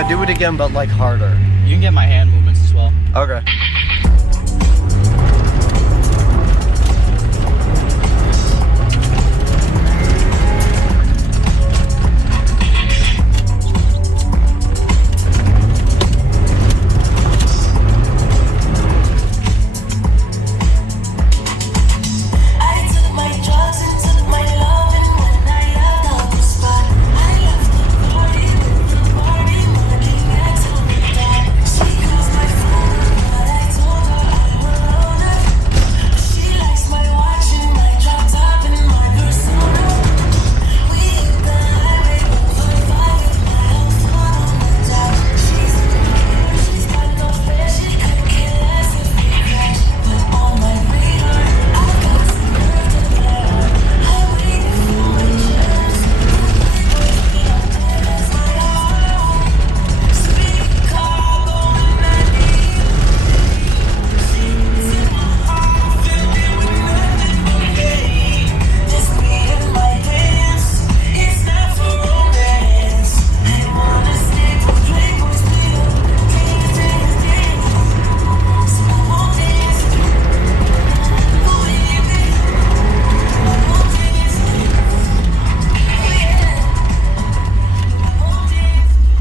Yeah, do it again, but like harder. You can get my hand movements as well. Okay.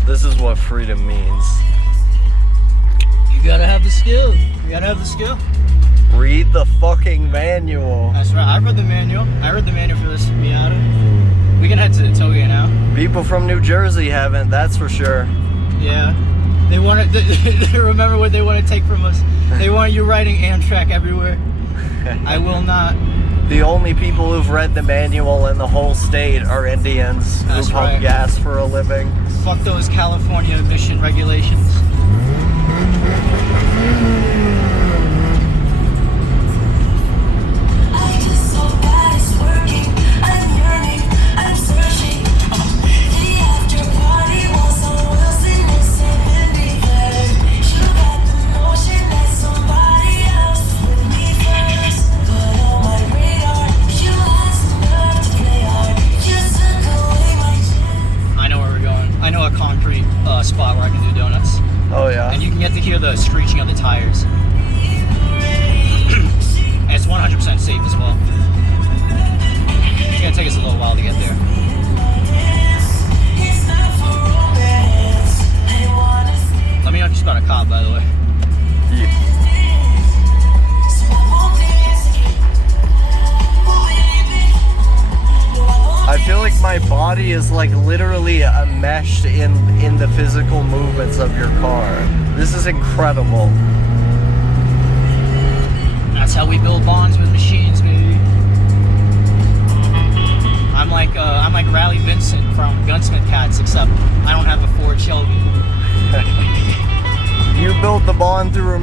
This is what freedom means. You gotta have the skill. You gotta have the skill. Read the fucking manual. That's right. I read the manual. I read the manual for this Miata. We can head to Toge now. People from New Jersey haven't, that's for sure. Yeah. They want to. They remember what they want to take from us. They want you riding Amtrak everywhere. I will not. The only people who've read the manual in the whole state are Indians who pump gas for a living. Fuck those California emission regulations. Spot where I can do donuts. Oh yeah. And you can get to hear the screeching of the tires. And it's 100% safe as well. It's gonna take us a little while to get there. Let me know if you spot a cop, by the way. Yeah. I feel like my body is like literally enmeshed in the physical movements of your car. This is incredible. That's how we build bonds with machines, baby. I'm like Rally Vincent from Gunsmith Cats, except I don't have a Ford Shelby. You build the bond through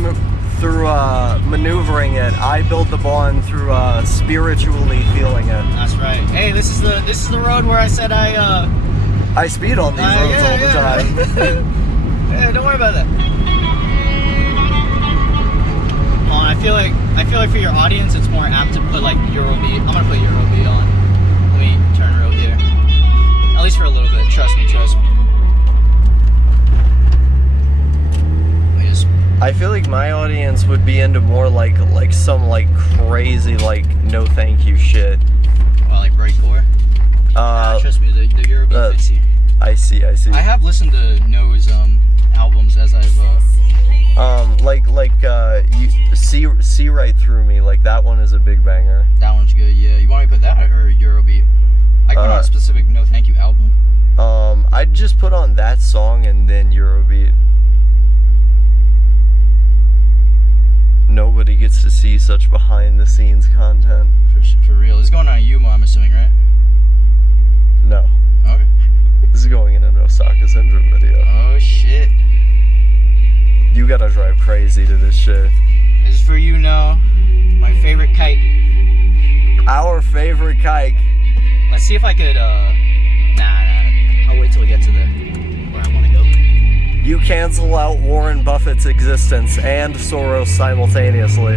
maneuvering it. I build the bond through spiritually feeling it. That's right. Hey, this is the road where I said I speed on these roads all the time. Yeah, don't worry about that. I feel like for your audience, it's more apt to put like Eurobeat. I'm gonna put Eurobeat on. Let me turn real here. At least for a little bit. Trust me. I feel like my audience would be into more like some like crazy like no thank you shit. Well, like breakcore. Trust me, the Eurobeat fits you. I see. I have listened to No's albums as I've you see right through me, like that one is a big banger. That one's good. Yeah, you want me to put that or Eurobeat? I can put on a specific No Thank You album. I'd just put on that song and then Eurobeat. Nobody gets to see such behind the scenes content. For real. This is going on a Yuma, I'm assuming, right? No. Okay. This is going in an Osaka Syndrome video. Oh shit. You gotta drive crazy to this shit. This is for you, No. My favorite kite. Our favorite kite. Let's see if I could, nah. I'll wait till we get to where I want to go. You cancel out Warren Buffett's existence and Soros simultaneously.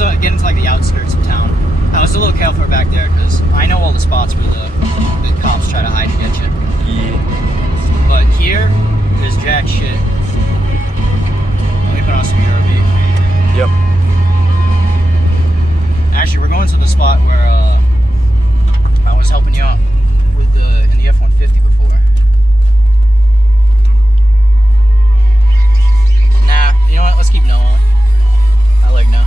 is getting to like the outskirts of town. I was a little careful back there because I know all the spots where the cops try to hide and get you. Yeah. But here, there's jack shit. Let me put on some Eurobeat. Yep. Actually, we're going to the spot where I was helping you out with in the F-150 before. Nah, you know what? Let's keep Noah on. I like Noah.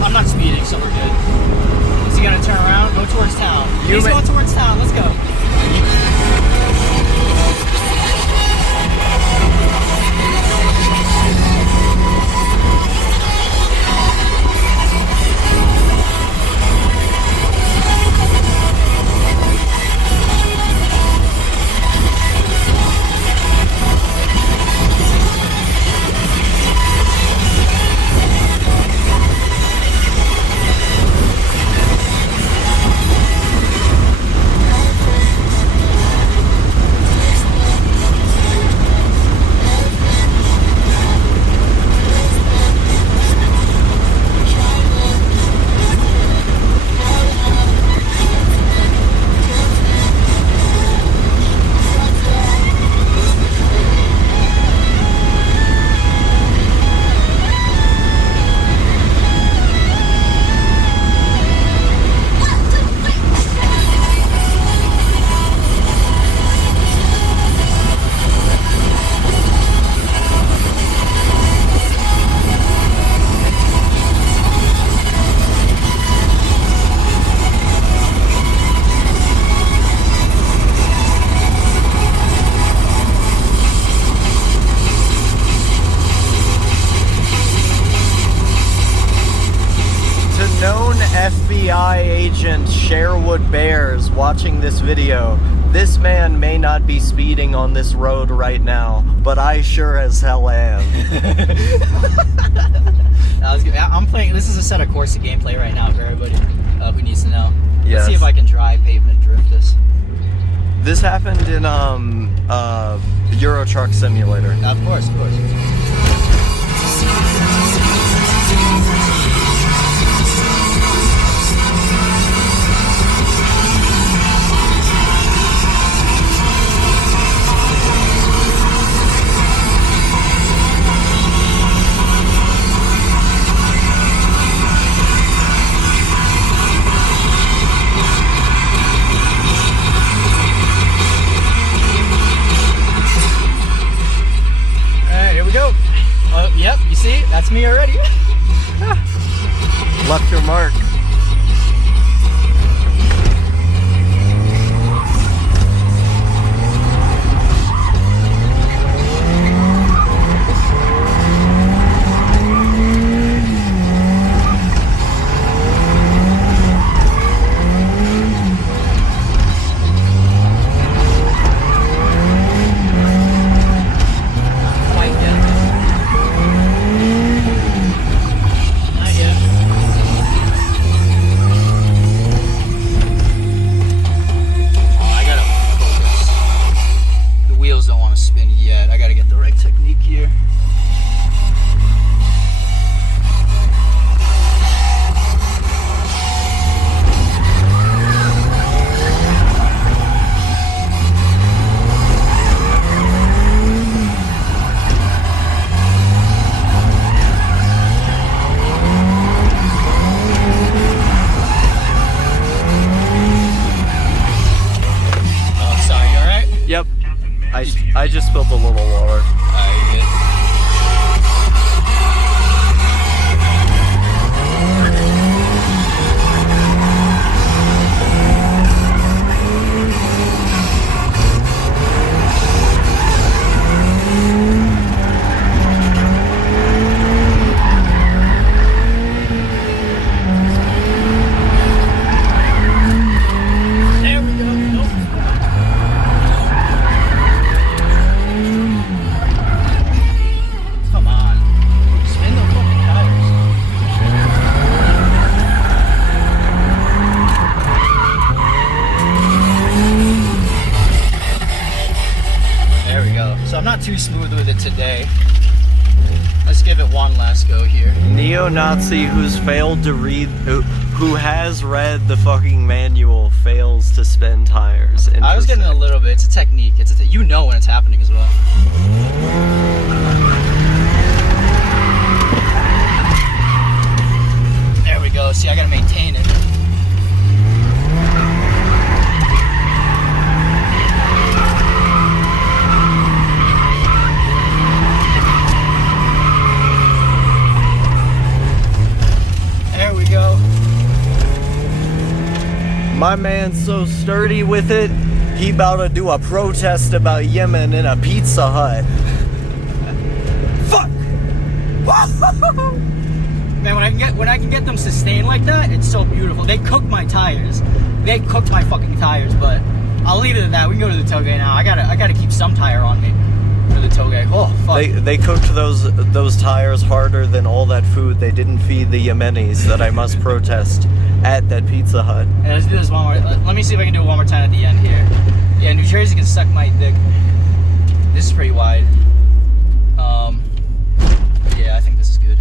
I'm not speeding, so we're good. Is he gonna turn around? Go towards town. He's going towards town. Let's go. FBI agent Sherwood Bears watching this video, this man may not be speeding on this road right now, but I sure as hell am. I'm playing, this is a set of Corsa gameplay right now for everybody who needs to know. Yes. Let's see if I can dry pavement drift this. This happened in Euro Truck Simulator. Of course, of course. Yep, you see? That's me already. Left your mark. I just spilled a little water. I'm not too smooth with it today. Let's give it one last go here. Neo-Nazi who has read the fucking manual fails to spin tires. I was getting a little bit. It's a technique. You know when it's happening as well. There we go. See, I gotta maintain it. My man's so sturdy with it, he about to do a protest about Yemen in a Pizza Hut. Fuck! Man, when I can get them sustained like that, it's so beautiful. They cook my tires. They cooked my fucking tires, but I'll leave it at that. We can go to the tailgate now. I gotta keep some tire on me for the tailgate. Oh fuck. They cooked those tires harder than all that food they didn't feed the Yemenis that I must protest at that Pizza Hut. Yeah, let's do this one more. Let me see if I can do it one more time at the end here. Yeah, New Jersey can suck my dick. This is pretty wide. Yeah, I think this is good.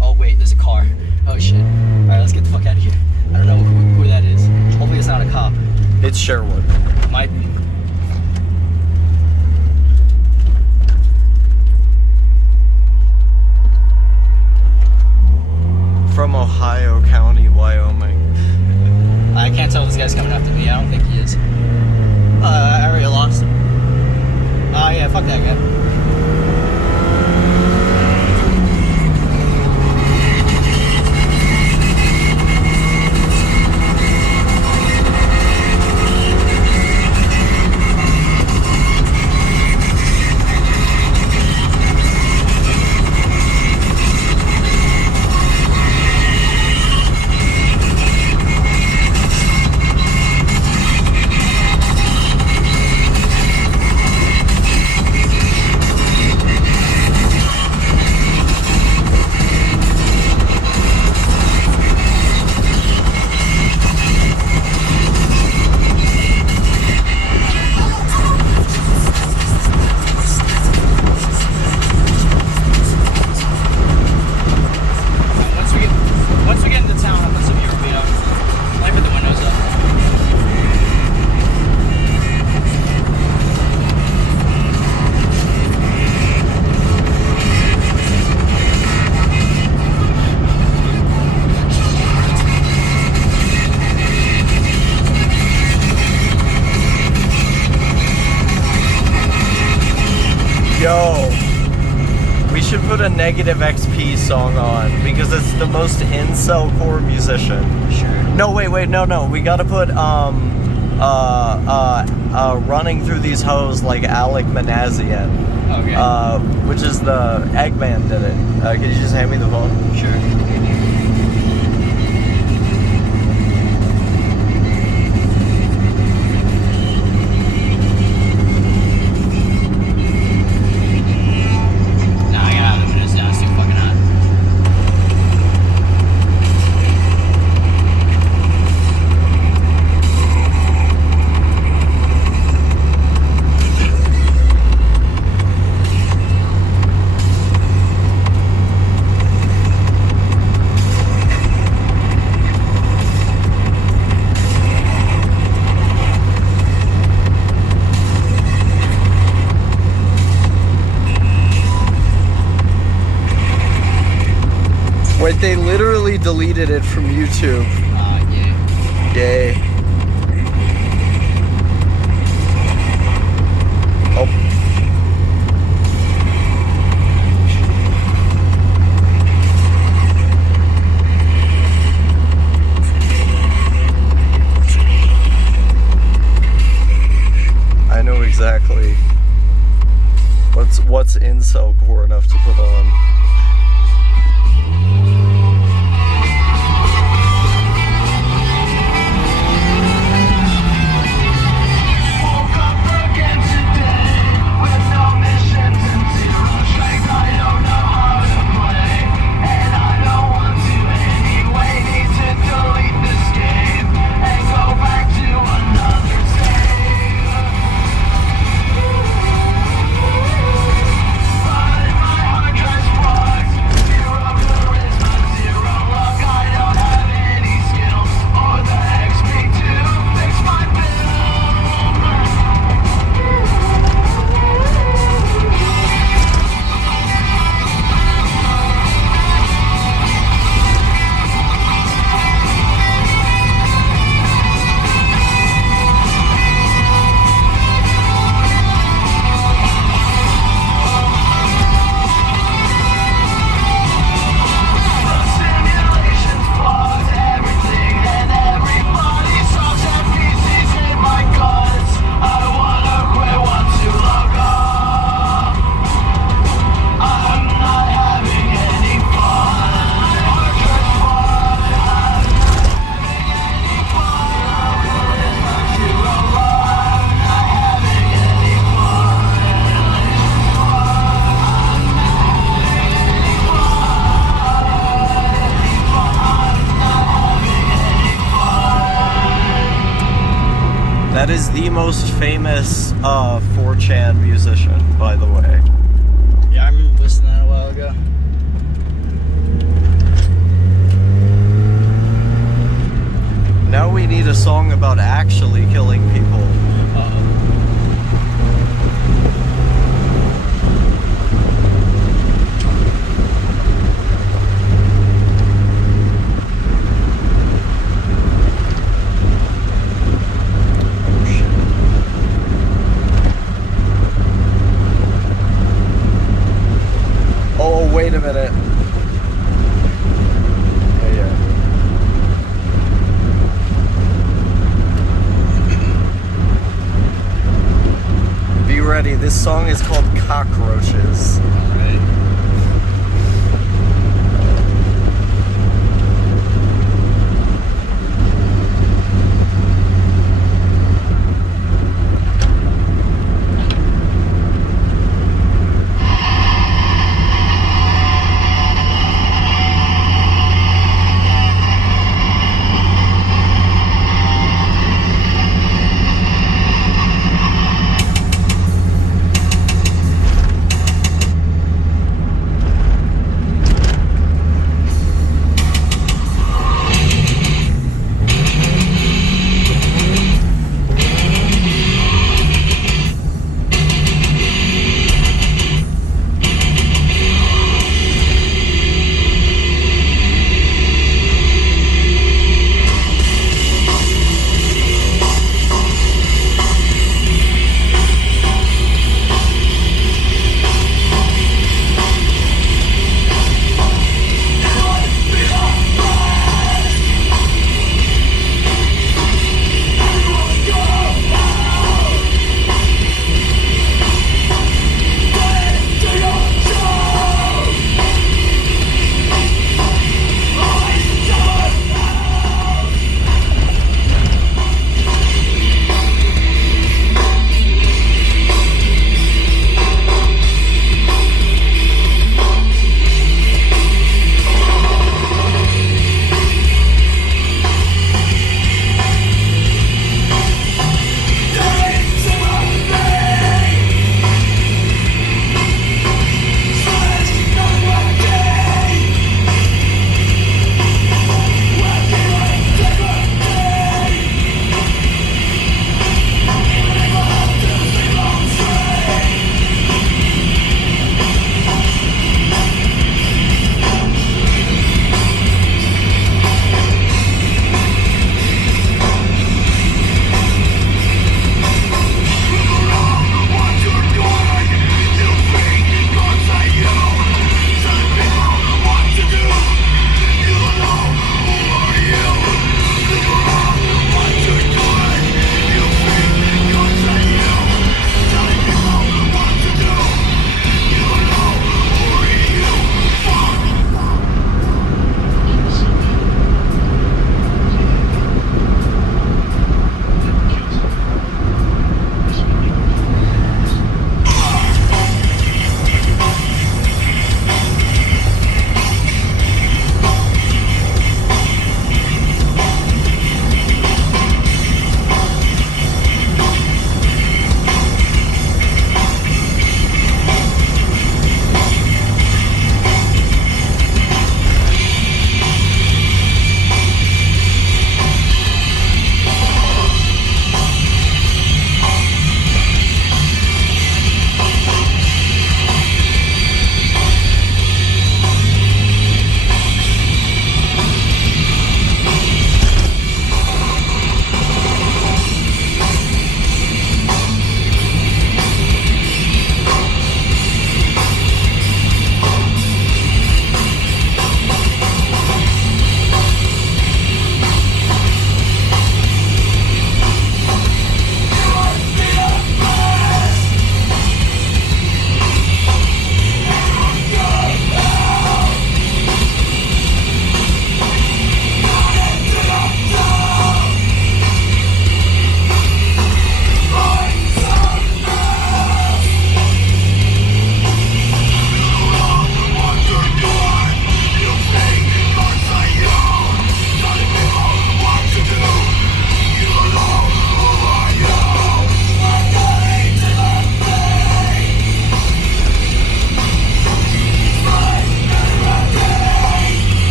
Oh wait, there's a car. Oh shit. Alright, let's get the fuck out of here. I don't know who that is. Hopefully it's not a cop. It's Sherwood. Might be. From Ohio County, Wyoming. I can't tell if this guy's coming after me. I don't think he is. I already lost him. Oh yeah, fuck that guy. Yo, we should put a Negative XP song on because it's the most incel core musician. Sure. No, wait, no. We gotta put running through these hoes like Alec Manassian. Okay. Which is the Eggman did it. Can you just hand me the phone? Sure. Wait, they literally deleted it from YouTube. Yay. Yay. Oh. I know exactly what's incel core enough to put on. That is the most famous 4chan musician, by the way. Yeah, I remember listening to that a while ago. Now we need a song about actually killing people. Oh, wait a minute. Yeah. Be ready. This song is called Cockroaches. Alright.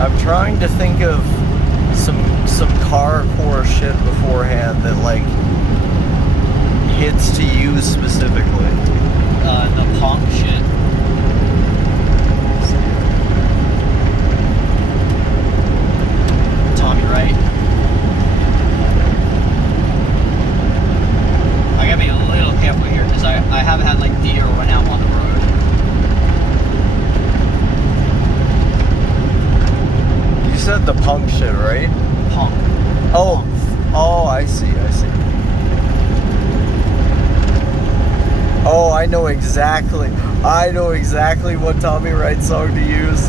I'm trying to think of some car core shit beforehand that like hits to you specifically. The punk shit. Tommy Wright. I gotta be a little careful here because I haven't had like deer run out on the road. You said the punk shit, right? Punk. Oh, I see. Oh, I know exactly what Tommy Wright song to use.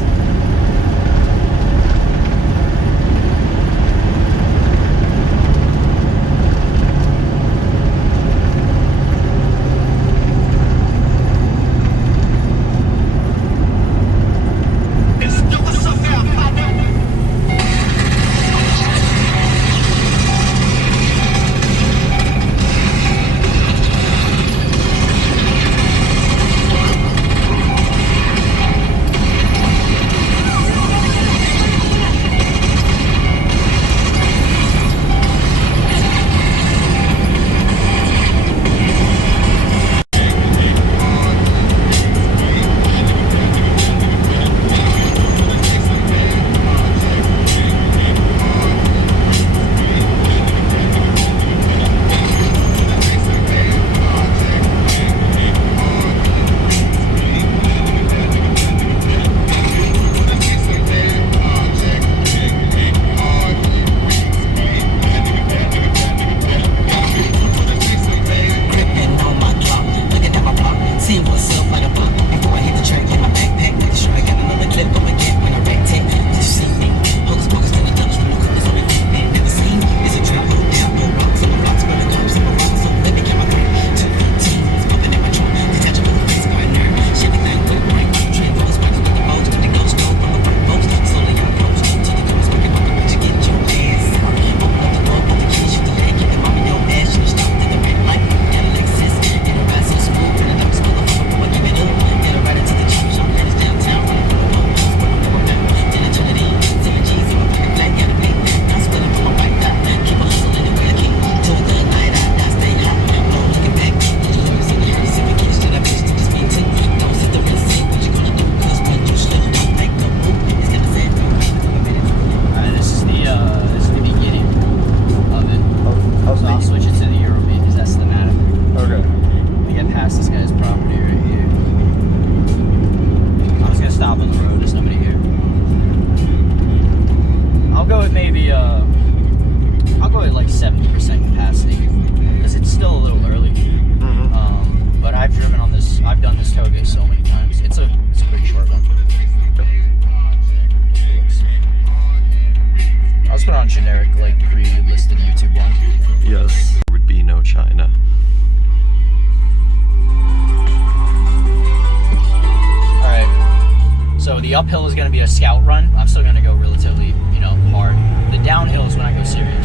the uphill is going to be a scout run. I'm still going to go relatively, hard. The downhill is when I go serious.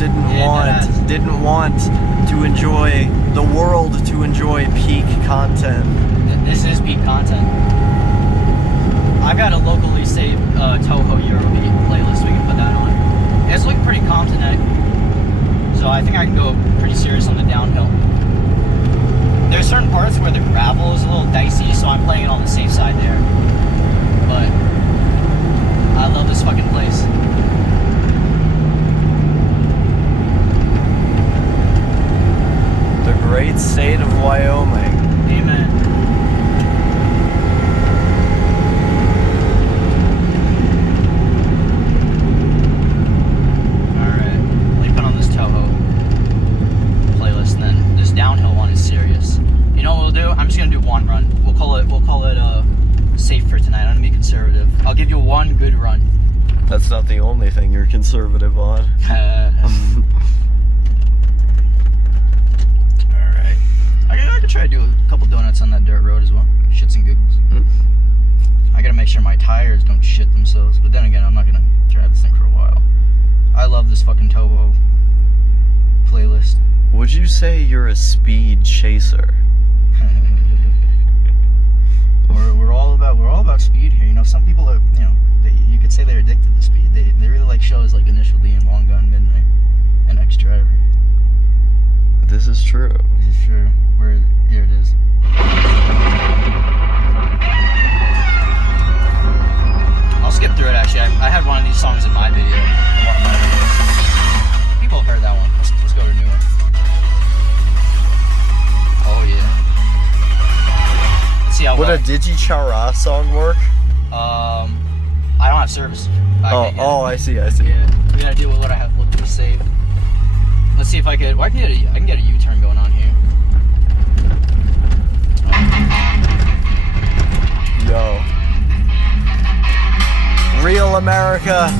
didn't Yeah, didn't want to enjoy the world, to enjoy peak content. This is peak content. I've got a locally saved Toho Eurobeat playlist. We can put that on. It's looking pretty calm tonight, so I think I can go pretty serious on the downhill. There's certain parts where the gravel is a little dicey, so I'm playing it on the safe side there. But I love this fucking place. The great state of Wyoming. Amen. Alright, let me put on this Toho playlist, and then this downhill one is serious. You know what we'll do? I'm just gonna do one run. We'll call it safe for tonight. I'm gonna be conservative. I'll give you one good run. That's not the only thing you're conservative on. Alright. I could try to do a couple donuts on that dirt road as well. Shits and giggles. I gotta make sure my tires don't shit themselves. But then again, I'm not gonna drive this thing for a while. I love this fucking Toho playlist. Would you say you're a speed chaser? we're all about speed here. You know, some people are, you know, you could say they're addicted to speed. They really like shows like Initial D and Long Gun Midnight and X Driver. This is true. This is true. Here it is. I'll skip through it actually. I had one of these songs in my video. People have heard that one. Let's go to a new one. Oh yeah. Let's see how Would a Digichara song work? I don't have service. I see. Yeah, we gotta deal with what I have locally saved. Let's see if I could. Well, I can get a U-turn going on here. Yo. Real America.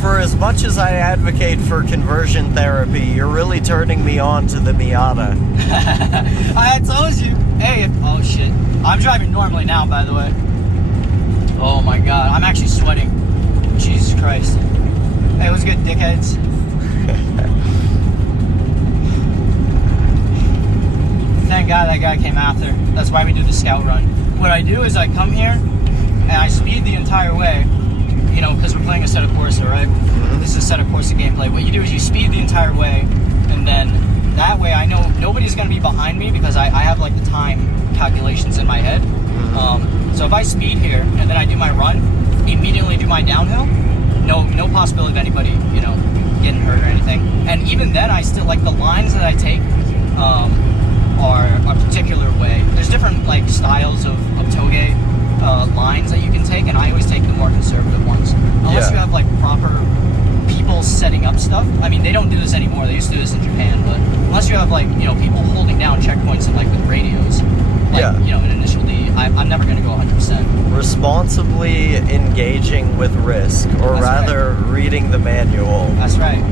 For as much as I advocate for conversion therapy, you're really turning me on to the Miata. I told you. Hey, oh shit. I'm driving normally now, by the way. Oh my god, I'm actually sweating. Jesus Christ. It was good, dickheads. Thank God that guy came after. That's why we do the scout run. What I do is I come here and I speed the entire way, you know, because we're playing a set of Corsa, right? This is a set of Corsa gameplay. What you do is you speed the entire way, and then that way I know nobody's going to be behind me because I have like the time calculations in my head. So if I speed here and then I do my run, immediately do my downhill, no possibility of anybody, you know, getting hurt or anything. And even then, I still like the lines that I take are a particular way. There's different like styles of toge lines that you can take, and I always take the more conservative ones. Unless you have like proper people setting up stuff. I mean, they don't do this anymore. They used to do this in Japan, but unless you have like, you know, people holding down checkpoints and like with radios, like, you know, an initial D, I'm never going to go 100%. Responsibly engaging with risk, or That's rather reading the manual. That's right.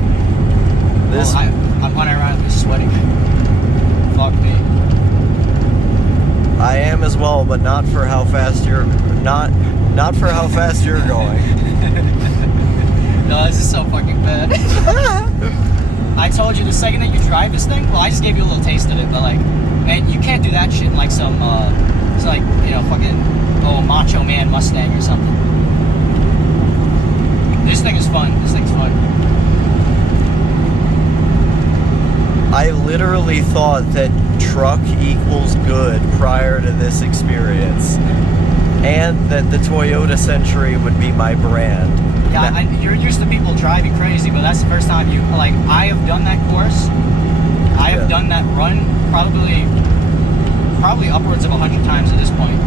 This I'm unironically sweating. Fuck me. I am as well, but not for how fast you're not for how fast you're going. No, this is so fucking bad. I told you the second that you drive this thing, well, I just gave you a little taste of it, but like, man, you can't do that shit in like some, it's like, you know, fucking, Macho Man Mustang or something. This thing is fun. This thing's fun. I literally thought that truck equals good prior to this experience, and that the Toyota Century would be my brand. Yeah, you're used to people driving crazy, but that's the first time you, like, I have done that course. I have done that run probably upwards of 100 times at this point.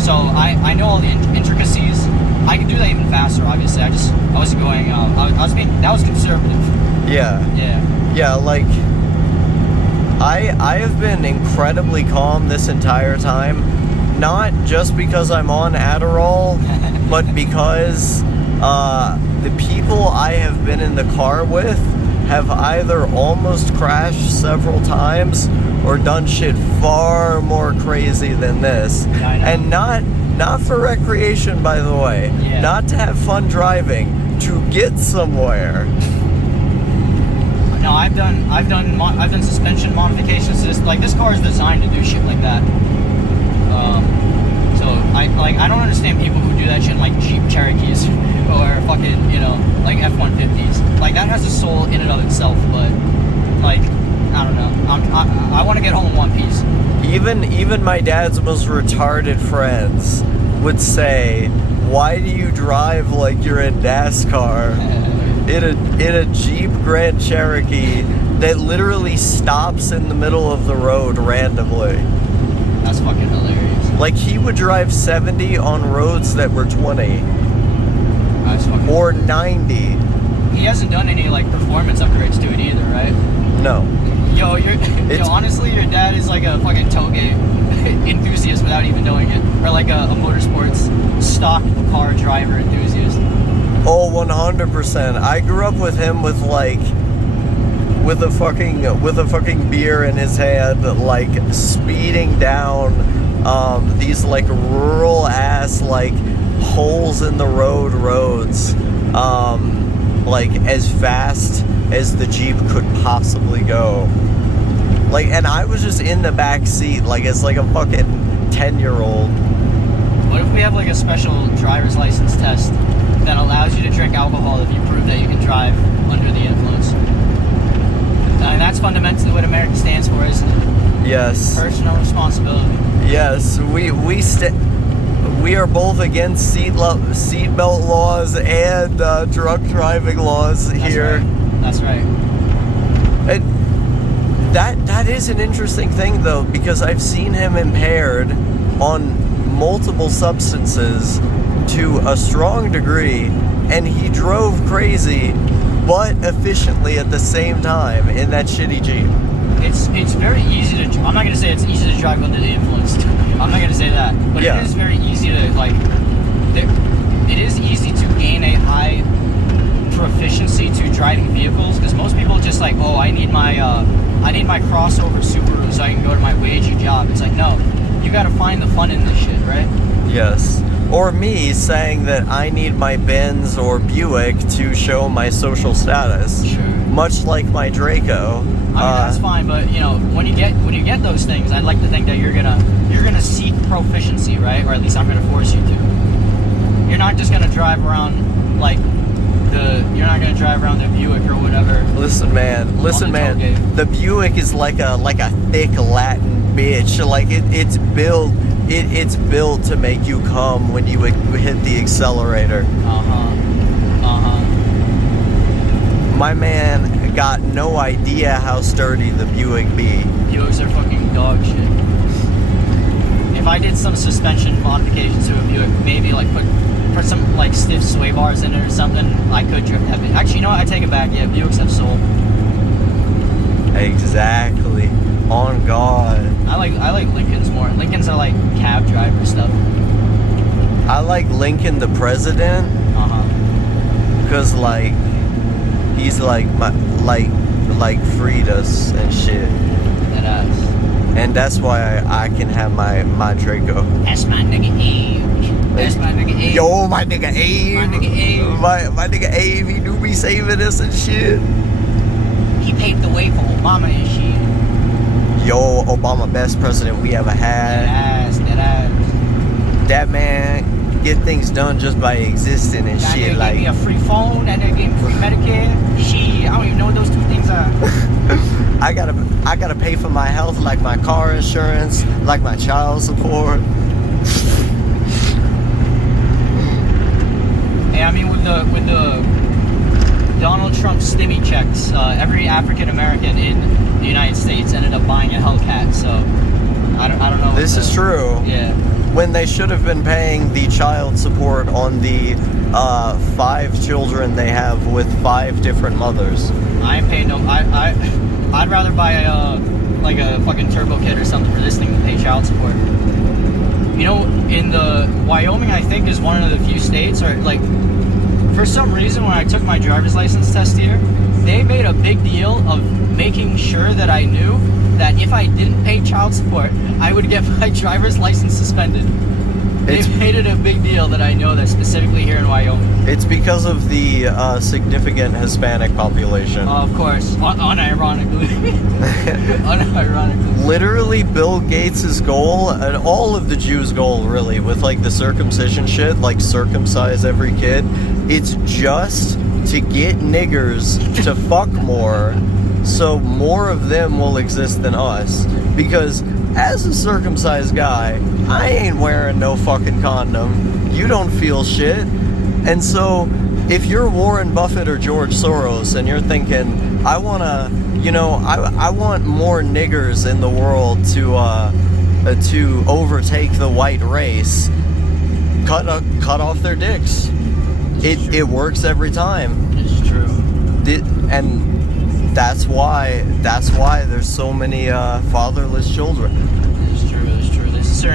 So I know all the intricacies. I could do that even faster, obviously. I wasn't going, that was conservative. Yeah. Yeah, like, I have been incredibly calm this entire time, not just because I'm on Adderall, but because the people I have been in the car with have either almost crashed several times or done shit far more crazy than this. Yeah, I know. And not for recreation, by the way. Yeah. Not to have fun driving, to get somewhere. No, I've done suspension modifications. This car is designed to do shit like that. So I don't understand people who do that shit in like Jeep Cherokees or fucking, you know, like F-150s. Like, that has a soul in and of itself, but like, I don't know. I want to get home in one piece. Even my dad's most retarded friends would say, "Why do you drive like you're in NASCAR in a Jeep Grand Cherokee that literally stops in the middle of the road randomly?" That's fucking hilarious. Like, he would drive 70 on roads that were 20 or 90. He hasn't done any like performance upgrades to it either, right? No. Yo, honestly, your dad is like a fucking toge enthusiast without even knowing it, or like a motorsports stock car driver enthusiast. Oh, 100%. I grew up with him with a fucking beer in his hand, like speeding down these like rural ass like holes in the roads, like as fast as the Jeep could possibly go. Like, and I was just in the back seat, like as like a fucking 10-year-old. What if we have like a special driver's license test that allows you to drink alcohol if you prove that you can drive under the influence? And that's fundamentally what America stands for, isn't it? Yes. Personal responsibility. Yes, we are both against seatbelt laws and drunk driving laws here. That's right. And that is an interesting thing, though, because I've seen him impaired on multiple substances to a strong degree, and he drove crazy but efficiently at the same time in that shitty Jeep. It's very easy to. I'm not gonna say it's easy to drive under the influence. I'm not gonna say that, but Yeah. it is very easy to like. It is easy to gain a high proficiency to driving vehicles, because most people just like, oh, I need my crossover Subaru so I can go to my wagey job. It's like, no, you gotta find the fun in this shit, right? Yes. Or me saying that I need my Benz or Buick to show my social status. Sure. Much like my Draco. I mean, that's fine, but you know, when you get those things, I'd like to think that you're gonna seek proficiency, right? Or at least I'm gonna force you to. You're not just gonna drive around like you're not gonna drive around the Buick or whatever. Listen, man. The Buick is like a thick Latin bitch. Like it's built to make you come when you hit the accelerator. My man got no idea how sturdy the Buick be. Buicks are fucking dog shit. If I did some suspension modifications to a Buick, maybe like put some like stiff sway bars in it or something, I could drift that bit. Actually, you know what? I take it back. Yeah, Buicks have soul. Exactly. On God. I like Lincolns more. Lincolns are like cab driver stuff. I like Lincoln the president. Cause like he's like freed us and shit. That ass. And that's why I can have my Draco. That's my nigga Abe. That's my nigga Abe. Yo, my nigga Abe. My nigga Abe. My nigga Abe, he do be saving us and shit. He paved the way for Obama and shit. Yo, Obama, best president we ever had. That ass. That man get things done just by existing and That shit. nigga Like gave me a free phone. That nigga gave me free Medicare. Shit, I don't even know what those two things are. I gotta pay for my health, like my car insurance, like my child support. Hey, I mean with the Donald Trump stimmy checks, every African American in the United States ended up buying a Hellcat. So I don't know. This is true. Yeah. When they should have been paying the child support on the 5 children they have with 5 different mothers. I ain't paying no. I'd rather buy a fucking turbo kit or something for this thing than pay child support. You know, in the Wyoming, I think is one of the few states, or like, for some reason, when I took my driver's license test here, they made a big deal of making sure that I knew that if I didn't pay child support, I would get my driver's license suspended. They made it a big deal that I know that specifically here in Wyoming. It's because of the significant Hispanic population. Of course, unironically. Unironically. Literally, Bill Gates' goal, and all of the Jews' goal, really, with like the circumcision shit, like circumcise every kid, it's just to get niggers to fuck more, so more of them will exist than us. Because as a circumcised guy, I ain't wearing no fucking condom. You don't feel shit. And so, if you're Warren Buffett or George Soros and you're thinking, I wanna, I want more niggers in the world to overtake the white race, cut off their dicks. It works every time. It's true. And that's why there's so many fatherless children. It's true.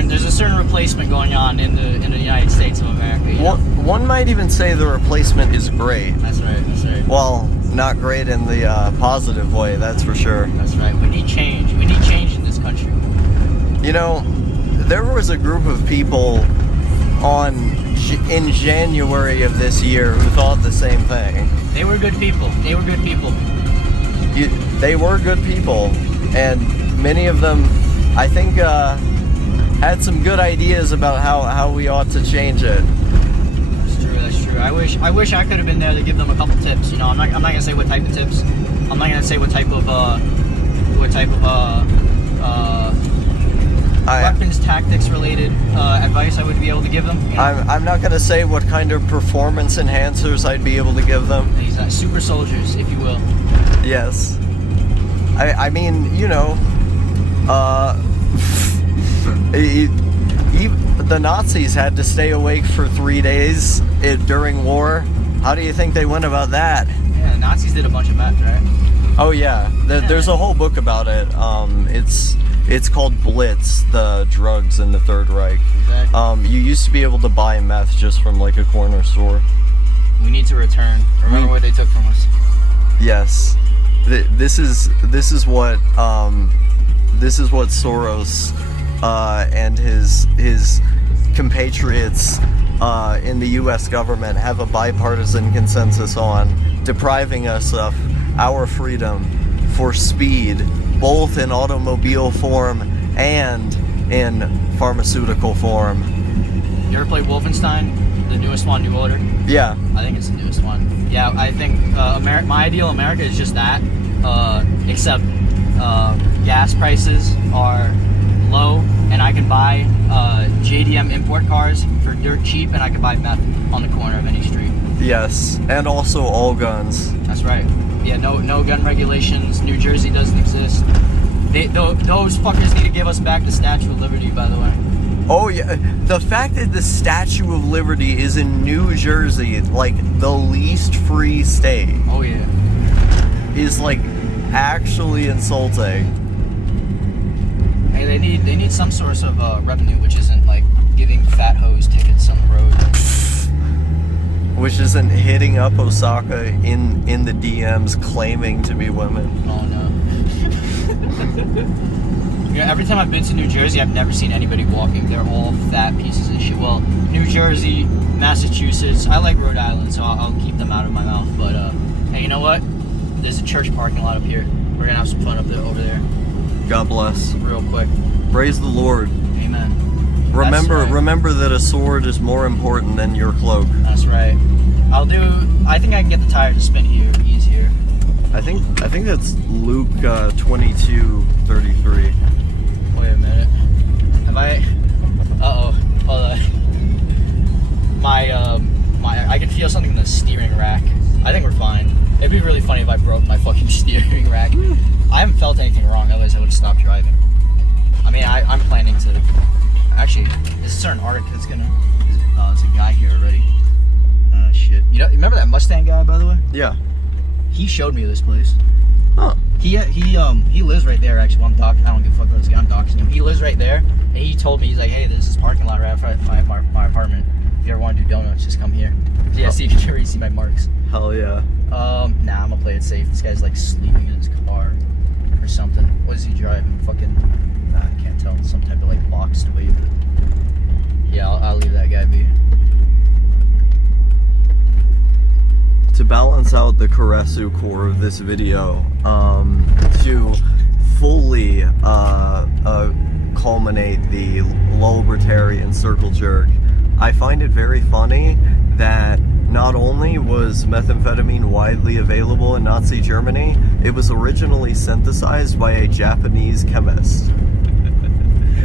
There's a certain replacement going on in the United States of America. One might even say the replacement is great. That's right. Well, not great in the positive way, that's for sure. That's right. We need change. We need change in this country. You know, there was a group of people in January of this year who thought the same thing. They were good people. They were good people, and many of them, I think, had some good ideas about how we ought to change it. That's true. I wish I could have been there to give them a couple tips. I'm not gonna say what type of tips. I'm not gonna say what type of weapons, tactics related advice I would be able to give them. I'm not gonna say what kind of performance enhancers I'd be able to give them. These super soldiers, if you will. Yes. I mean, the Nazis had to stay awake for 3 days during war. How do you think they went about that? Yeah, the Nazis did a bunch of meth, right? Oh yeah, there's a whole book about it. It's called Blitz, the drugs in the Third Reich. Exactly. You used to be able to buy meth just from like a corner store. We need to return. Remember what they took from us. Yes. This is what Soros and his compatriots in the U.S. government have a bipartisan consensus on depriving us of our freedom for speed, both in automobile form and in pharmaceutical form. You ever play Wolfenstein, the newest one, New Order? Yeah. I think it's the newest one. Yeah, I think my ideal America is just that, except gas prices are low, and I can buy JDM import cars for dirt cheap, and I can buy meth on the corner of any street. Yes, and also all guns. That's right. Yeah, no gun regulations. New Jersey doesn't exist. Those fuckers need to give us back the Statue of Liberty, by the way. Oh yeah, the fact that the Statue of Liberty is in New Jersey, like the least free state. Oh yeah. Is like actually insulting. Hey, they need some source of revenue, which isn't like giving fat hoes tickets on the road. Which isn't hitting up Osaka in the DMs claiming to be women. Oh no. Yeah, every time I've been to New Jersey, I've never seen anybody walking. They're all fat pieces of shit. Well, New Jersey, Massachusetts. I like Rhode Island, so I'll keep them out of my mouth. But hey, you know what? There's a church parking lot up here. We're gonna have some fun over there. God bless. Real quick. Praise the Lord. Amen. Remember that a sword is more important than your cloak. That's right. I think I can get the tire to spin here easier. I think that's Luke 22:33. Wait a minute. Have I? Uh-oh. Hold on. I can feel something in the steering rack. I think we're fine. It'd be really funny if I broke my fucking steering rack. I haven't felt anything wrong, otherwise I would have stopped driving. I mean, I'm planning to. Actually, there's a certain article that's gonna. There's a guy here already. Oh shit. You remember that Mustang guy, by the way? Yeah. He showed me this place. Huh. He lives right there. Actually, I don't give a fuck about this guy. I'm doxing him. He lives right there, and he told me, he's like, hey, there's this parking lot right outside my apartment. If you ever want to do donuts, just come here. So, yeah, see if you can already see my marks. Hell yeah. Nah, I'm gonna play it safe. This guy's like sleeping in his car or something. What is he driving? Fucking, I can't tell. Some type of like boxed wave. Yeah, I'll leave that guy be. To balance out the Kearesu core of this video, to fully culminate the libertarian circle jerk, I find it very funny that not only was methamphetamine widely available in Nazi Germany, it was originally synthesized by a Japanese chemist.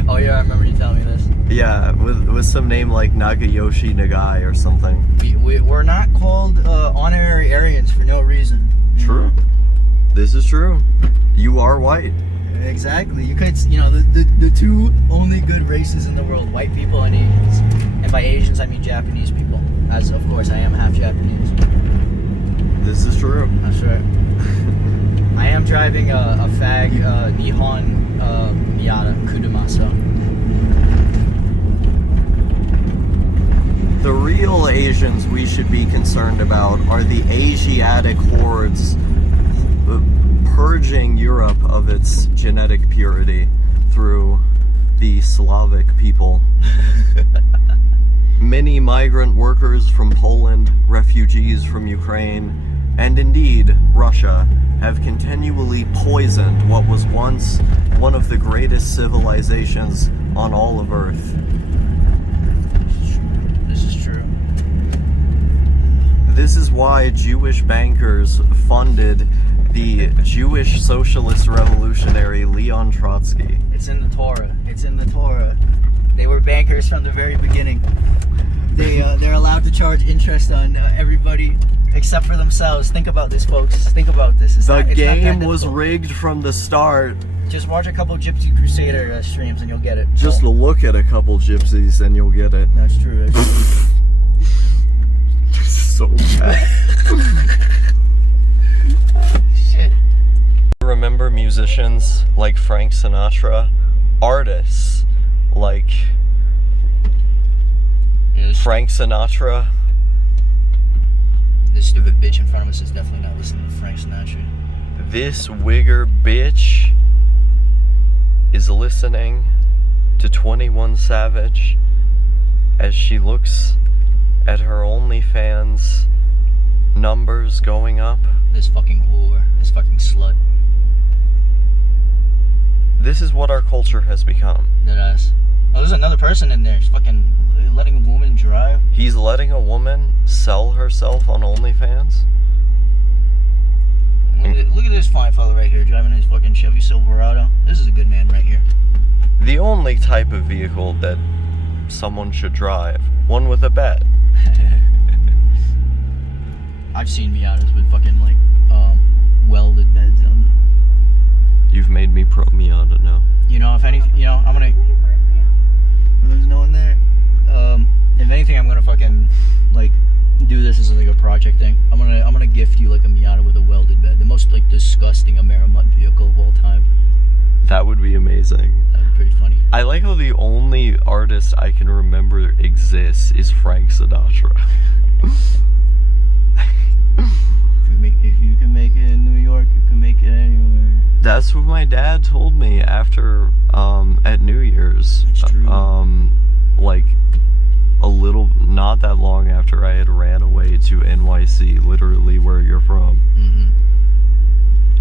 Oh yeah, I remember you telling me this. Yeah, with some name like Nagayoshi Nagai or something. We're not called honorary Aryans for no reason. True. This is true. You are white. Exactly. You could, the two only good races in the world, white people and Asians. And by Asians, I mean Japanese people. As, of course, I am half Japanese. This is true. That's right. I am driving a fag Nihon Miata Kudumasa. The real Asians we should be concerned about are the Asiatic hordes purging Europe of its genetic purity through the Slavic people. Many migrant workers from Poland, refugees from Ukraine, and indeed Russia have continually poisoned what was once one of the greatest civilizations on all of Earth. This is true. This is why Jewish bankers funded the Jewish socialist revolutionary Leon Trotsky. It's in the Torah. It's in the Torah. They were bankers from the very beginning. They're allowed to charge interest on everybody except for themselves. Think about this, folks. Think about this. The game was rigged from the start. Just watch a couple Gypsy Crusader streams and you'll get it. Just look at a couple gypsies and you'll get it. That's true. So bad. Shit. Remember musicians like Frank Sinatra? Artists like Frank Sinatra? This stupid bitch in front of us is definitely not listening to Frank Sinatra. This wigger bitch is listening to 21 Savage as she looks at her OnlyFans numbers going up. This fucking whore. This fucking slut. This is what our culture has become. That ass. Oh, there's another person in there. She's fucking letting a woman drive. He's letting a woman sell herself on OnlyFans? Look at this fine fella right here driving his fucking Chevy Silverado. This is a good man right here. The only type of vehicle that someone should drive. One with a bed. I've seen Miatas with fucking like welded beds on them. You've made me pro Miata now. You know, if anything, you know, I'm gonna. There's no one there. If anything, I'm gonna fucking like do this as like a project thing. I'm gonna gift you like a Miata with a welded bed, the most like disgusting Amerimut vehicle of all time. That would be amazing. That'd be pretty funny. I like how the only artist I can remember exists is Frank Sinatra. If you can make it in New York, you can make it anywhere. That's what my dad told me after at New Year's. That's true. Like a little, not that long after I had ran away to NYC, literally where you're from. Mm-hmm.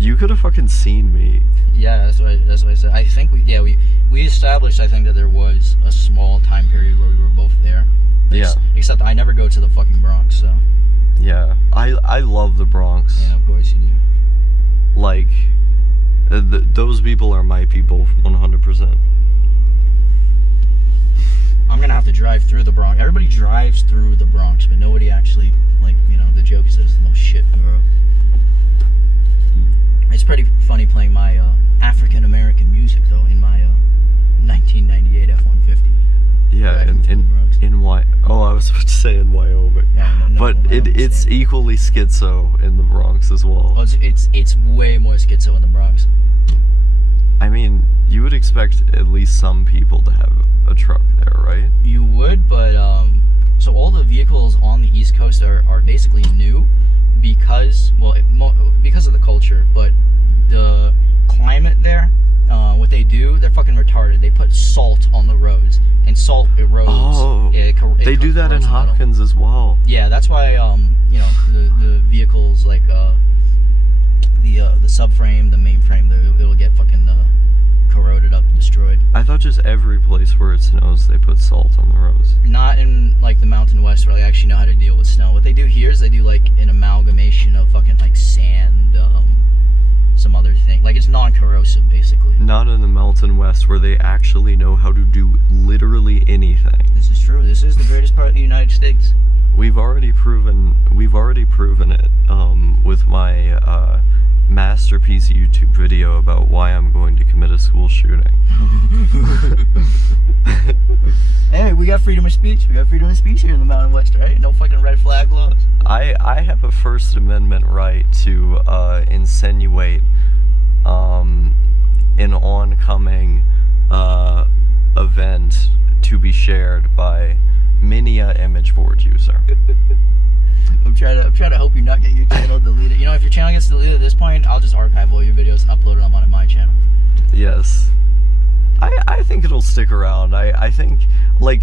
You could have fucking seen me. Yeah, that's what I said. I think we established, I think, that there was a small time period where we were both there. Yeah. Except I never go to the fucking Bronx, so. Yeah, I love the Bronx. Yeah, of course you do. Like, those people are my people, 100%. I'm gonna have to drive through the Bronx. Everybody drives through the Bronx, but nobody actually, like, you know, the joke is there's no shit in Europe. It's pretty funny playing my African American music though in my 1998 F-150. Yeah, I was about to say in Wyoming, but it's equally schizo in the Bronx as well. Well, it's way more schizo in the Bronx. I mean, you would expect at least some people to have a truck there, right? You would, but so all the vehicles on the East Coast are basically new because of the culture, but the climate there, what they do, they're fucking retarded. They put salt on the roads, and salt erodes. Oh, they do that in Hopkins as well. Yeah, that's why you know, the vehicles like the subframe, the mainframe, it'll get fucking corroded up and destroyed. I thought just every place where it snows, they put salt on the roads. Not in like the Mountain West where they actually know how to deal with snow. What they do here is they do like an amalgamation of fucking like sand, some other thing. Like it's non-corrosive basically. Not in the Mountain West where they actually know how to do literally anything. This is true. This is the greatest part of the United States. We've already proven it with my masterpiece YouTube video about why I'm going to commit a school shooting. Hey, we got freedom of speech. We got freedom of speech here in the Mountain West, right? No fucking red flag laws. I have a First Amendment right to insinuate an oncoming event to be shared by many a image board user. I'm trying to help you not get your channel deleted. You know, if your channel gets deleted at this point, I'll just archive all your videos and upload them onto my channel. Yes. I think it'll stick around. I think, like,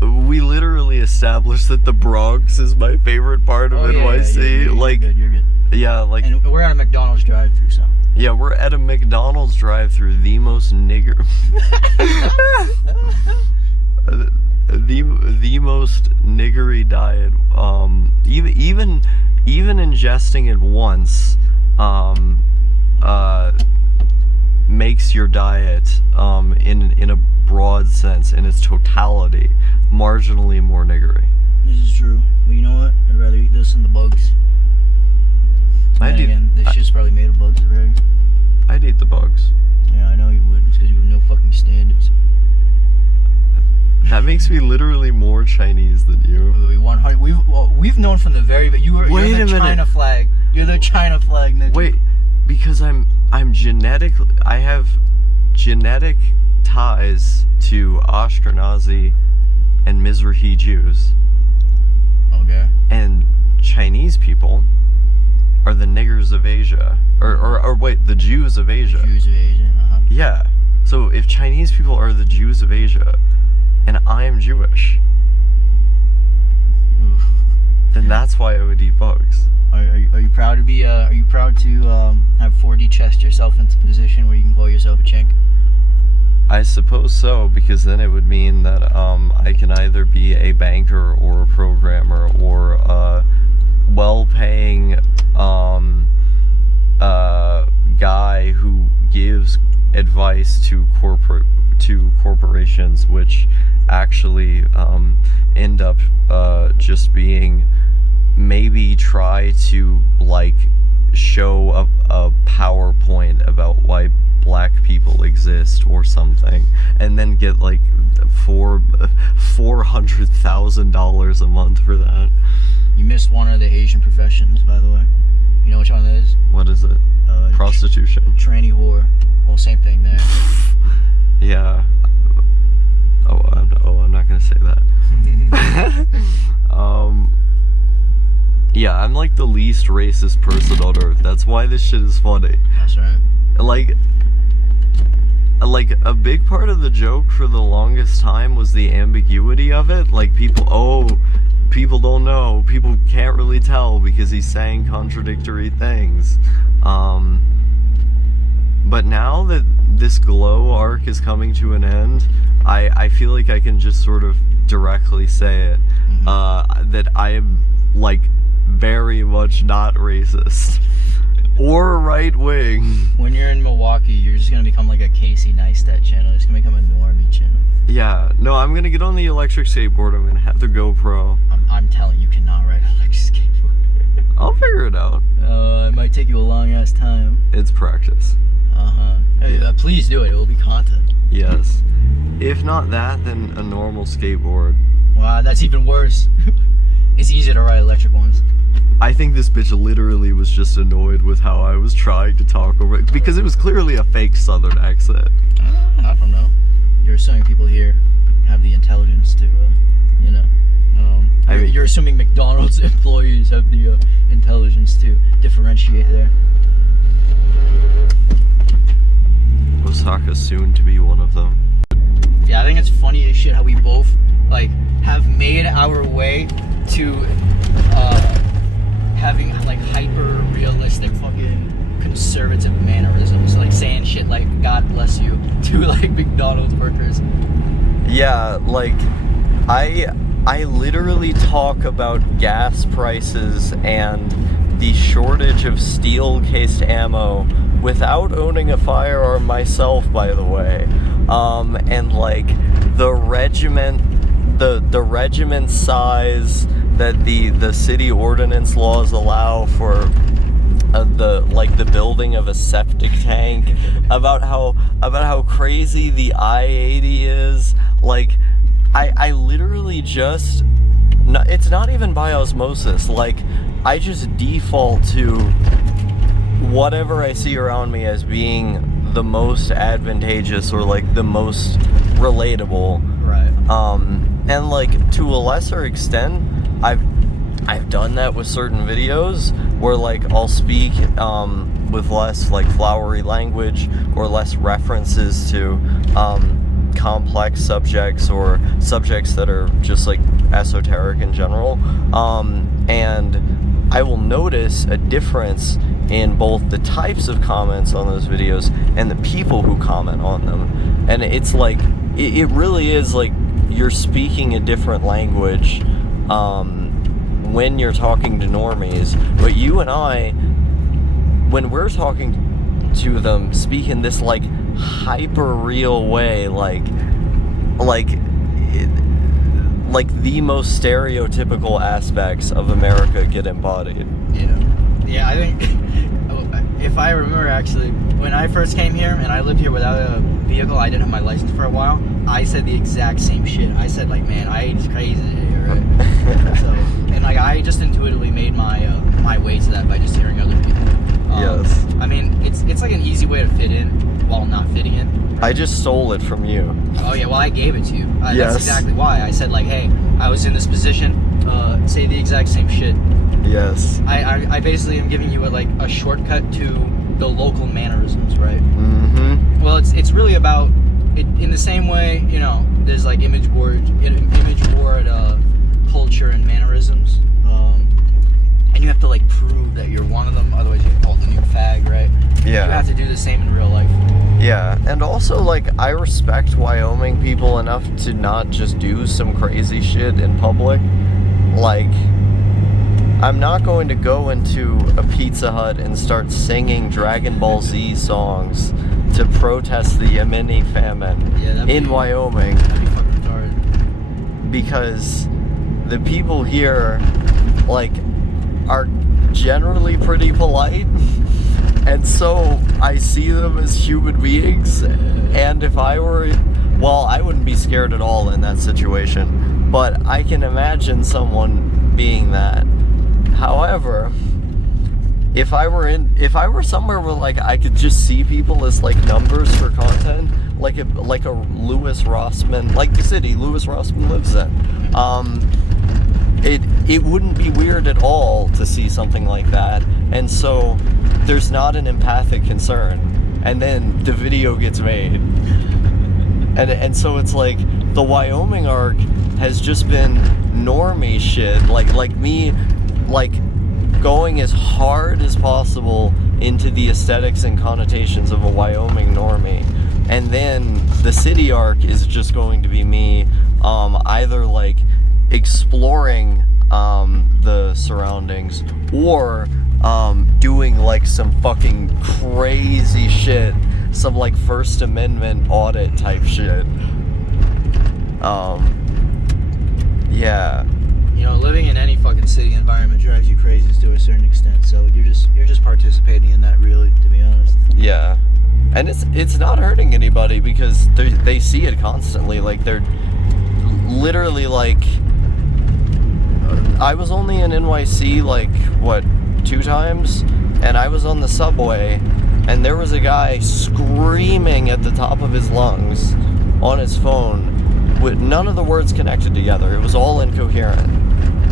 we literally established that the Bronx is my favorite part of NYC. You're good. Yeah, like... And we're at a McDonald's drive-thru, so... Yeah, we're at a McDonald's drive-thru, the most nigger... the most niggery diet. Even ingesting it once makes your diet in a broad sense, in its totality, marginally more niggery. This is true. Well, you know what? I'd rather eat this than the bugs. This shit's probably made of bugs already. I'd eat the bugs. Yeah, I know you would. It's because you have no fucking standards. That makes me literally more Chinese than you. We've known from the very you're the China flag. You're the China flag, nigga. Wait, because I have genetic ties to Ashkenazi and Mizrahi Jews. Okay. And Chinese people are the niggers of Asia. Or wait, the Jews of Asia. Jews of Asia, uh-huh. Yeah. So if Chinese people are the Jews of Asia, and I am Jewish. then that's why I would eat bugs. Are you proud to be? Are you proud to have 4D chest yourself into a position where you can call yourself a chink? I suppose so, because then it would mean that I can either be a banker or a programmer or a well-paying guy who gives advice to corporations, which actually end up just being maybe try to like show a PowerPoint about why black people exist or something, and then get like $400,000 a month for that. You missed one of the Asian professions, by the way. You know which one that is? What is it? Prostitution. Tranny whore. Well, same thing there. Yeah. I'm not gonna say that. Yeah, I'm like the least racist person on earth. That's why this shit is funny. That's right. Like a big part of the joke for the longest time was the ambiguity of it. Like people don't know. People can't really tell because he's saying contradictory things. But now that this glow arc is coming to an end, I feel like I can just sort of directly say it. That I am like very much not racist or right wing. When you're in Milwaukee, you're just gonna become like a Casey Neistat channel. It's gonna become a normie channel. Yeah, no, I'm gonna get on the electric skateboard. I'm gonna have the GoPro. I'm telling you, cannot ride an electric skateboard. I'll figure it out. It might take you a long ass time. It's practice. Hey, please do it. It will be content. Yes. If not that, then a normal skateboard. Wow, that's even worse. It's easier to ride electric ones. I think this bitch literally was just annoyed with how I was trying to talk over it, because it was clearly a fake southern accent. I don't know. You're assuming people here have the intelligence to, you're assuming McDonald's employees have the intelligence to differentiate there. Osaka's soon to be one of them. Yeah, I think it's funny as shit how we both like have made our way to having like hyper realistic fucking conservative mannerisms, like saying shit like "God bless you" to like McDonald's workers. Yeah, like I literally talk about gas prices and the shortage of steel-cased ammo without owning a firearm myself, by the way. And like the regiment size that the city ordinance laws allow for the building of a septic tank, about how crazy the I-80 is. Like I literally just, it's not even by osmosis, like I just default to whatever I see around me as being the most advantageous or like the most relatable. Right. And like to a lesser extent, I've done that with certain videos where like I'll speak with less like flowery language or less references to complex subjects or subjects that are just like esoteric in general. And I will notice a difference in both the types of comments on those videos and the people who comment on them. And it's like, it really is like you're speaking a different language when you're talking to normies. But you and I, when we're talking to them, speak in this like hyper real way, like the most stereotypical aspects of America get embodied. Yeah, I think if I remember actually, when I first came here and I lived here without a vehicle, I didn't have my license for a while, I said the exact same shit. I said like, man, I is crazy here, right? So, and like I just intuitively made my way to that by just hearing other people. Yes. I mean, it's like an easy way to fit in while not fitting in. Right? I just stole it from you. Oh yeah, well I gave it to you. Yes. That's exactly why. I said like, hey, I was in this position, say the exact same shit. Yes. I basically am giving you a shortcut to the local mannerisms, right? Mm-hmm. Well, it's really about it in the same way, there's like image board culture and mannerisms. and you have to like prove that you're one of them, otherwise you get called the new fag, right? Yeah. You have to do the same in real life. Yeah, and also, like, I respect Wyoming people enough to not just do some crazy shit in public. Like, I'm not going to go into a Pizza Hut and start singing Dragon Ball Z songs to protest the Yemeni famine in Wyoming. That'd be fucking retarded. Because the people here, like, are generally pretty polite. And so I see them as human beings, and if I were, well, I wouldn't be scared at all in that situation, but I can imagine someone being that. However, if I were somewhere where like I could just see people as like numbers for content, like a Louis Rossman, like the city Louis Rossman lives in, it wouldn't be weird at all to see something like that. And so there's not an empathic concern, and then the video gets made, and so it's like the Wyoming arc has just been normie shit, like me, like going as hard as possible into the aesthetics and connotations of a Wyoming normie, and then the city arc is just going to be me either like exploring the surroundings or doing like some fucking crazy shit, some like First Amendment audit type shit. Yeah. You know, living in any fucking city environment drives you crazy to a certain extent. So you're just participating in that, really, to be honest. Yeah, and it's not hurting anybody because they see it constantly. Like they're literally like. I was only in NYC like what 2 times, and I was on the subway, and there was a guy screaming at the top of his lungs on his phone with none of the words connected together. It was all incoherent,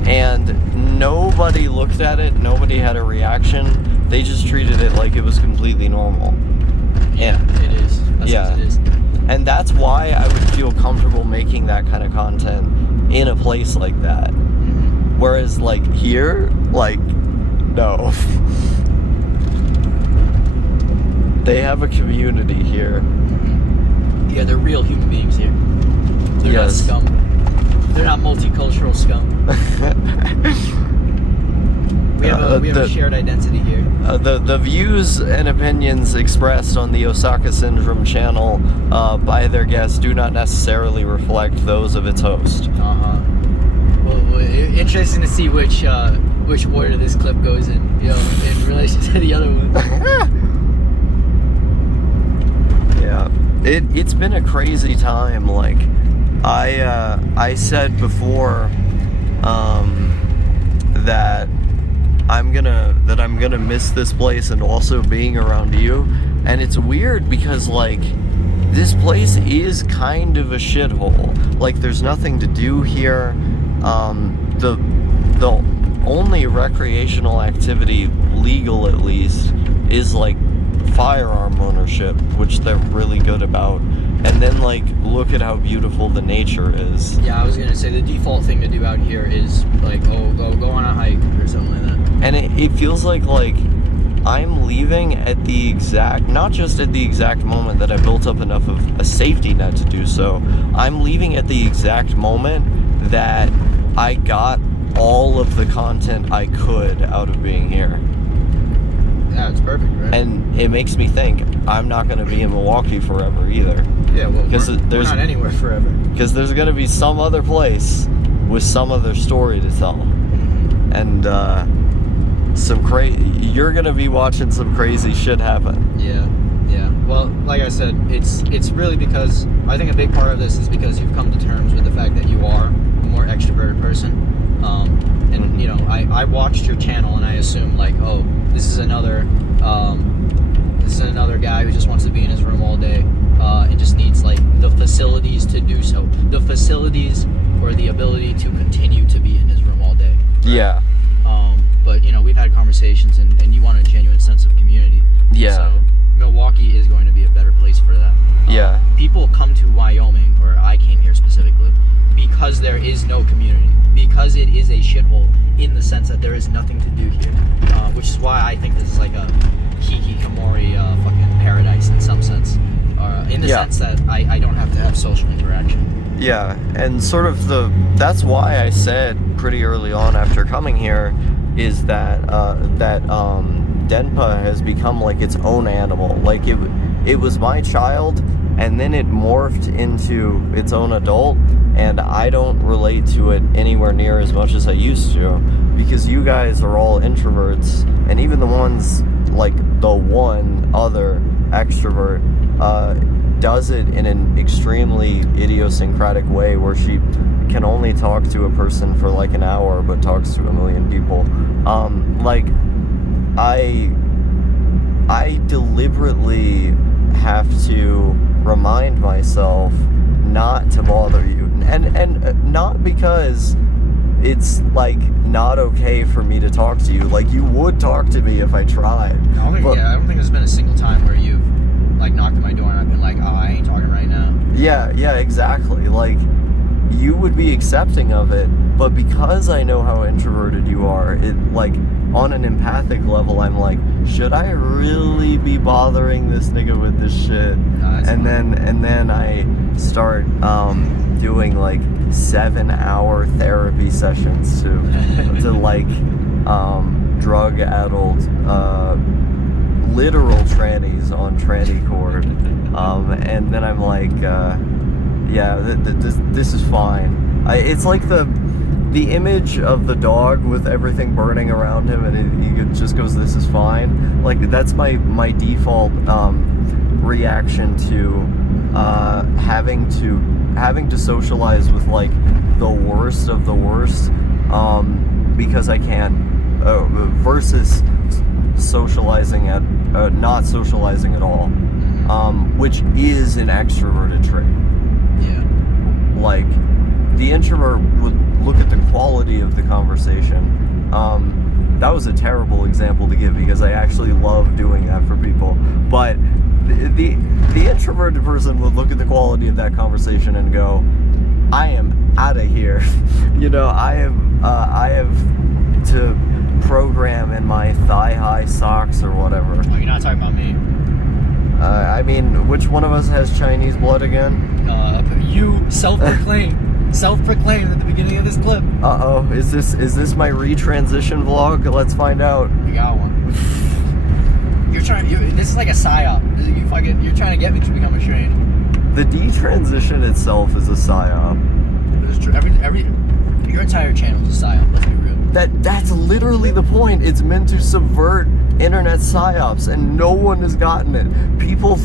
and nobody looked at it. Nobody had a reaction. They just treated it like it was completely normal. Yeah, it is. That's what it is. And that's why I would feel comfortable making that kind of content in a place like that. Whereas, like, here, like, no. They have a community here. Yeah, they're real human beings here. They're not scum. They're not multicultural scum. We have a shared identity here. The views and opinions expressed on the Osaka Syndrome channel by their guests do not necessarily reflect those of its host. Well, interesting to see which order this clip goes in, you know, in relation to the other one. Yeah, it's been a crazy time. Like, I said before, that I'm gonna miss this place and also being around you, and it's weird because like. This place is kind of a shithole. Like, there's nothing to do here. The only recreational activity, legal at least, is like firearm ownership, which they're really good about. And then like, look at how beautiful the nature is. Yeah, I was gonna say the default thing to do out here is like, go on a hike or something like that. And it feels like I'm leaving at the exact, not just at the exact moment that I built up enough of a safety net to do so, I'm leaving at the exact moment that I got all of the content I could out of being here. Yeah, it's perfect, right? And it makes me think I'm not going to be in Milwaukee forever either. Yeah, well, we're not anywhere forever. Because there's going to be some other place with some other story to tell. And, you're gonna be watching some crazy shit happen. Yeah. Well, like I said, it's really because I think a big part of this is because you've come to terms with the fact that you are a more extroverted person. And you know, I watched your channel and I assumed like, oh, this is another guy who just wants to be in his room all day and just needs like the facilities to do so, the facilities or the ability to continue to be in his room all day. Right? Yeah. But you know, we've had conversations, and you want a genuine sense of community. Yeah. So Milwaukee is going to be a better place for that. Yeah. People come to Wyoming, where I came here specifically, because there is no community, because it is a shithole, in the sense that there is nothing to do here, which is why I think this is like a hikikomori fucking paradise in some sense, in the sense that I don't have to have social interaction. Yeah, and sort of that's why I said pretty early on after coming here is that Denpa has become like its own animal. Like it was my child, and then it morphed into its own adult, and I don't relate to it anywhere near as much as I used to, because you guys are all introverts, and even the ones, like the one other extrovert, does it in an extremely idiosyncratic way where she can only talk to a person for like an hour but talks to a million people. Like I deliberately have to remind myself not to bother you, and not because it's like not okay for me to talk to you. Like, you would talk to me if I tried. I don't think there's been a single time where you've like knocked at my door and I've been like, oh, I ain't talking right now. Yeah, exactly. Like, you would be accepting of it, but because I know how introverted you are, it, like, on an empathic level, I'm like, should I really be bothering this nigga with this shit? And then I start doing like 7-hour therapy sessions to like drug-addled literal trannies on tranny cord, and then I'm like, this is fine. It's like the image of the dog with everything burning around him, and he just goes, "This is fine." Like, that's my default reaction to having to socialize with like the worst of the worst, because I can't, versus socializing at not socializing at all, which is an extroverted trait. Yeah. Like, the introvert would look at the quality of the conversation. That was a terrible example to give because I actually love doing that for people. But the introverted person would look at the quality of that conversation and go, I am out of here. You know, I have to program in my thigh-high socks or whatever. Oh, you're not talking about me. I mean, which one of us has Chinese blood again? You self-proclaimed at the beginning of this clip. Uh-oh, is this my retransition vlog? Let's find out. You got one. This is like a psyop. You're trying to get me to become a strange. The detransition itself is a psyop. It's true. Your entire channel is a psyop. Let's be real. That's literally the point. It's meant to subvert internet psyops, and no one has gotten it. People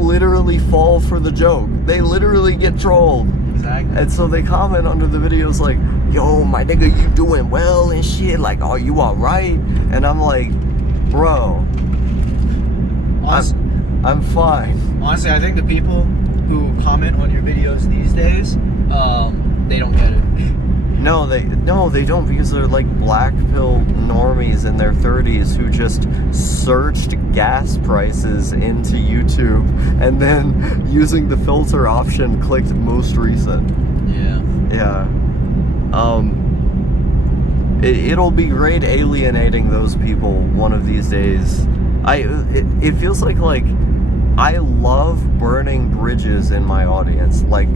literally fall for the joke. They literally get trolled. Exactly. And so they comment under the videos like, yo, my nigga, you doing well and shit. Like, are you alright? And I'm like, bro, I'm fine. Honestly, I think the people who comment on your videos these days, they don't get it. No, they don't, because they're like black pill normies in their 30s who just searched gas prices into YouTube and then, using the filter option, clicked most recent. Yeah. It'll be great alienating those people one of these days. It feels like I love burning bridges in my audience. Like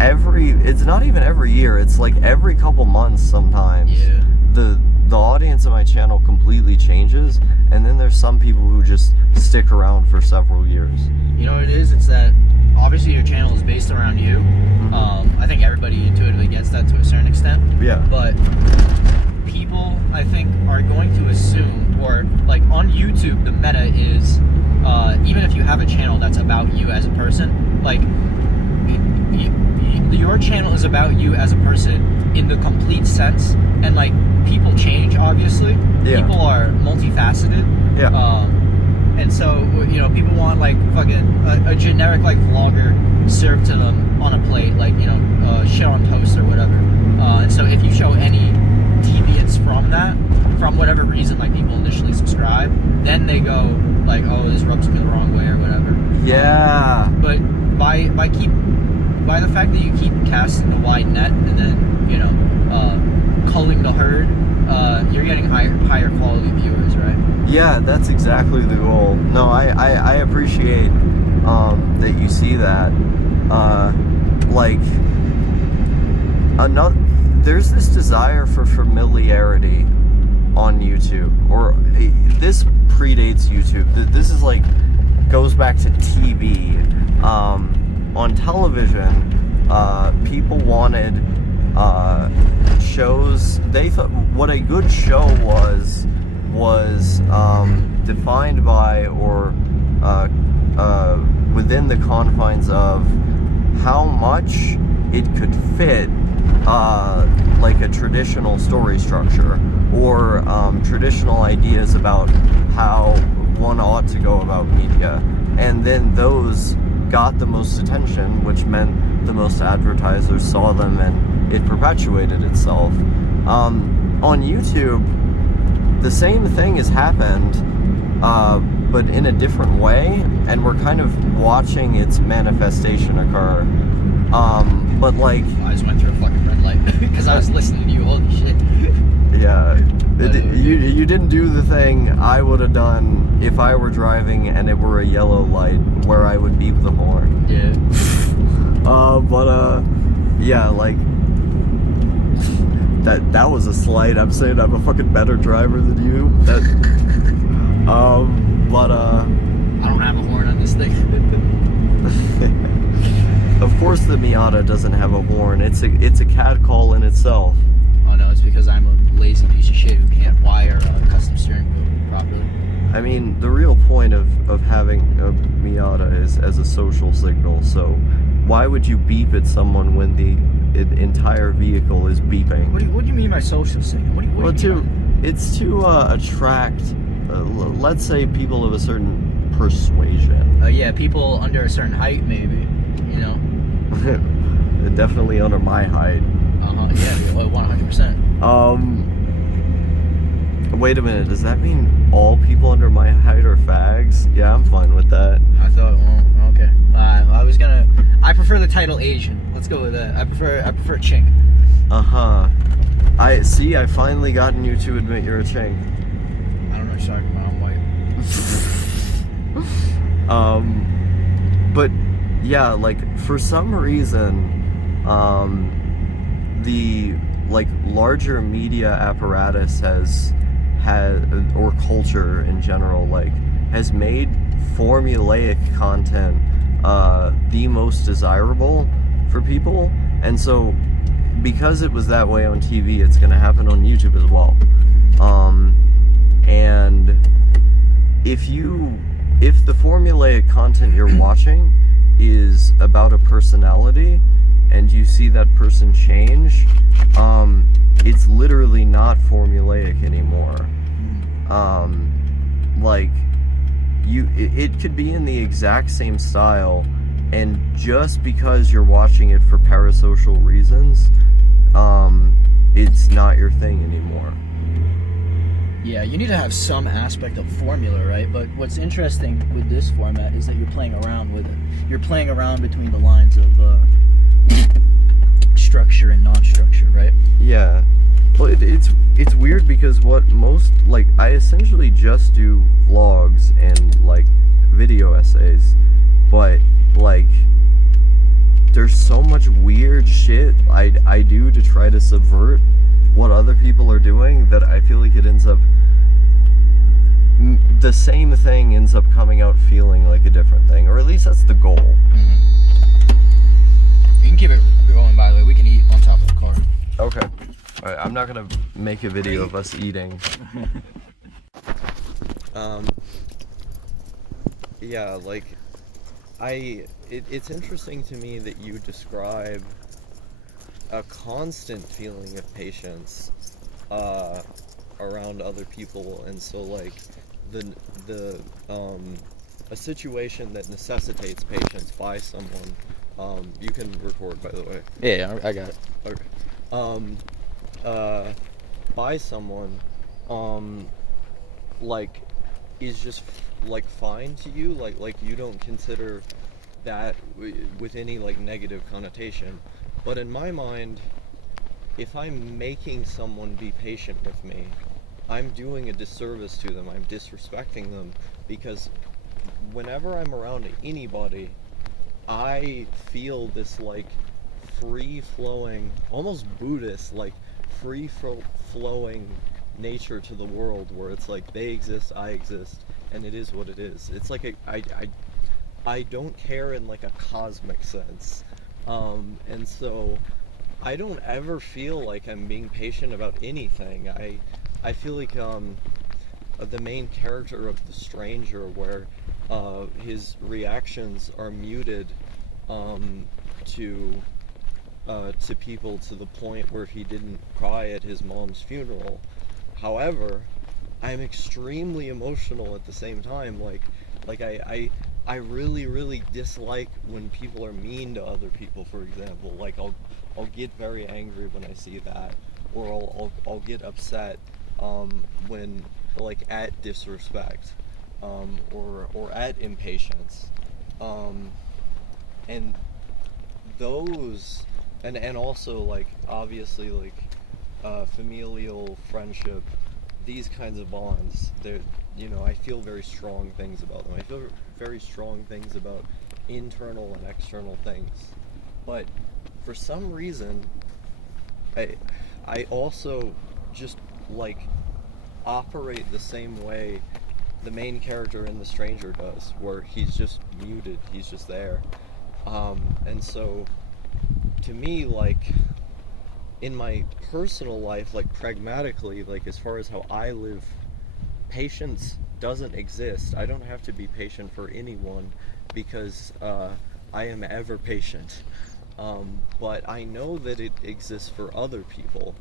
it's not even every year, it's like every couple months sometimes. Yeah. The audience of my channel completely changes, and then there's some people who just stick around for several years. You know what it is? It's that obviously your channel is based around you. I think everybody intuitively gets that to a certain extent. Yeah. But people, I think, are going to assume, or like on YouTube, the meta is, even if you have a channel that's about you as a person, like, your channel is about you as a person in the complete sense, and like, people change, obviously. Yeah. People are multifaceted. Yeah. And so, you know, people want like fucking a generic like vlogger served to them on a plate, like, you know, shit on toast or whatever. And so if you show any deviance from that, from whatever reason, like, people initially subscribe, then they go like, oh, this rubs me the wrong way or whatever. Yeah. But by by the fact that you keep casting a wide net and then, you know, culling the herd, you're getting higher quality viewers, right? Yeah, that's exactly the goal. No, I appreciate that you see that. Like, there's this desire for familiarity on YouTube, or this predates YouTube. This is like, goes back to TV. On television, people wanted shows. They thought what a good show was defined by, or within the confines of how much it could fit like a traditional story structure, or traditional ideas about how one ought to go about media. And then those got the most attention, which meant the most advertisers saw them, and it perpetuated itself. On YouTube, the same thing has happened, but in a different way, and we're kind of watching its manifestation occur. But like, I just went through a fucking red light because I was listening to you. Holy shit. Yeah, you didn't do the thing I would have done if I were driving and it were a yellow light, where I would beep the horn. Yeah. Yeah, like, that was a slight. I'm saying I'm a fucking better driver than you. I don't have a horn on this thing. Of course the Miata doesn't have a horn. It's a cat call in itself. Oh no, it's because I'm a lazy piece of shit who can't wire a custom steering wheel properly. I mean, the real point of having a Miata is as a social signal, so why would you beep at someone when the entire vehicle is beeping? What do you mean by social signal? What do you mean? It's to attract, let's say, people of a certain persuasion. Yeah, people under a certain height, maybe, you know? Definitely under my height. Yeah, 100%. Wait a minute, does that mean all people under my height are fags? Yeah, I'm fine with that. I thought, well, okay. I prefer the title Asian. Let's go with that. I prefer Chink. Uh-huh. I finally gotten you to admit you're a Chink. I don't know what you're talking about, I'm white. But yeah, like, for some reason, the like larger media apparatus has or culture in general, like, has made formulaic content the most desirable for people. And so because it was that way on TV, it's going to happen on YouTube as well. And if the formulaic content you're watching is about a personality and you see that person change, it's literally not formulaic anymore. Like, it could be in the exact same style, and just because you're watching it for parasocial reasons, it's not your thing anymore. Yeah, you need to have some aspect of formula, right? But what's interesting with this format is that you're playing around with it. You're playing around between the lines of structure and non-structure, right? Yeah. Well, it's weird because I essentially just do vlogs and, like, video essays, but, like, there's so much weird shit I do to try to subvert what other people are doing that I feel like it ends up, the same thing ends up coming out feeling like a different thing, or at least that's the goal. Mm-hmm. You can keep it going, by the way. We can eat on top of the car. Okay. All right, I'm not gonna make a video of us eating. Yeah, like, it's interesting to me that you describe a constant feeling of patience around other people, and so, like, a situation that necessitates patience by someone. You can record, by the way. Yeah, I got it. Okay. By someone, like, is just, like, fine to you, like you don't consider that with any like negative connotation. But in my mind, if I'm making someone be patient with me, I'm doing a disservice to them. I'm disrespecting them, because whenever I'm around anybody, I feel this like free-flowing, almost Buddhist, like free-flowing nature to the world, where it's like they exist, I exist, and it is what it is. It's like I don't care in like a cosmic sense, and so I don't ever feel like I'm being patient about anything. I feel like the main character of The Stranger, where his reactions are muted to people, to the point where he didn't cry at his mom's funeral. However, I'm extremely emotional at the same time. Like I really dislike when people are mean to other people, for example. Like I'll get very angry when I see that, or I'll get upset when, like, at disrespect, or at impatience, and those, and also, like, obviously, like, familial friendship, these kinds of bonds, they're, I feel very strong things about them. I feel very strong things about internal and external things, but for some reason, I also just, like, operate the same way the main character in The Stranger does, where he's just muted, he's just there. And so, to me, like, in my personal life, like, pragmatically, like, as far as how I live, patience doesn't exist. I don't have to be patient for anyone, because I am ever patient. But I know that it exists for other people.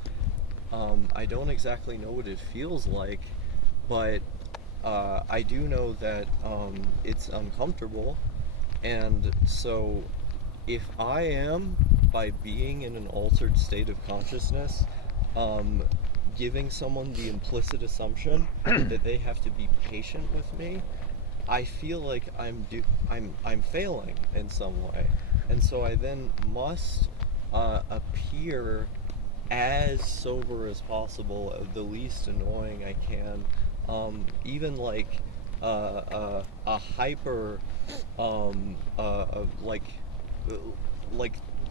I don't exactly know what it feels like, but I do know that it's uncomfortable. And so if I am, by being in an altered state of consciousness, giving someone the implicit assumption that they have to be patient with me, I feel like I'm failing in some way. And so I then must appear as sober as possible, the least annoying I can, even like a hyper, like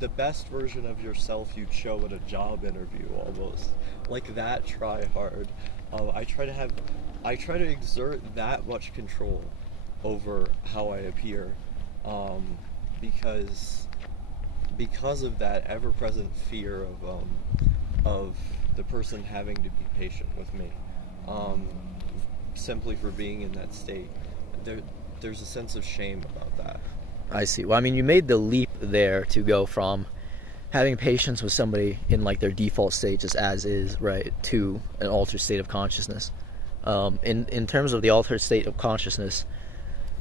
the best version of yourself you'd show at a job interview, almost like that. Try hard. I try to exert that much control over how I appear, because of that ever-present fear of the person having to be patient with me, simply for being in that state. There's a sense of shame about that. I see. Well, I mean, you made the leap there to go from having patience with somebody in like their default state, just as is, right, to an altered state of consciousness. In terms of the altered state of consciousness,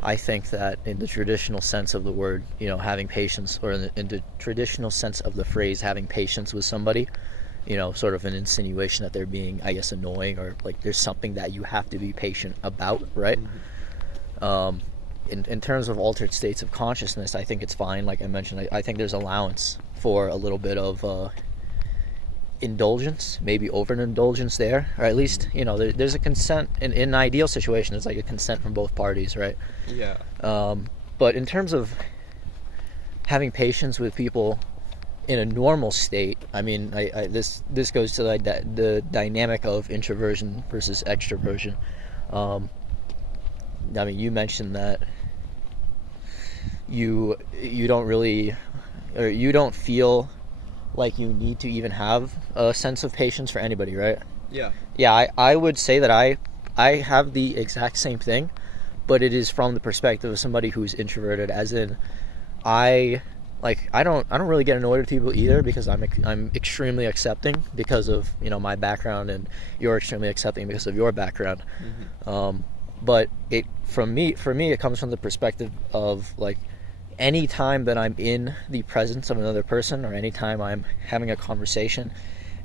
I think that in the traditional sense of the word, having patience, or in the traditional sense of the phrase having patience with somebody, sort of an insinuation that they're being, I guess, annoying, or like there's something that you have to be patient about, right? Mm-hmm. In terms of altered states of consciousness, I think it's fine. Like I mentioned, I think there's allowance for a little bit of indulgence, maybe overindulgence there, or at least, there's a consent. In an ideal situation, there's like a consent from both parties, right? Yeah. But in terms of having patience with people in a normal state, I mean, this goes to like the dynamic of introversion versus extroversion. I mean, you mentioned that you don't really, or you don't feel like you need to even have a sense of patience for anybody, right? Yeah. Yeah, I would say that I have the exact same thing, but it is from the perspective of somebody who's introverted, as in I don't really get annoyed with people either, because I'm extremely accepting because of my background, and you're extremely accepting because of your background. Mm-hmm. But for me it comes from the perspective of like any time that I'm in the presence of another person, or any time I'm having a conversation,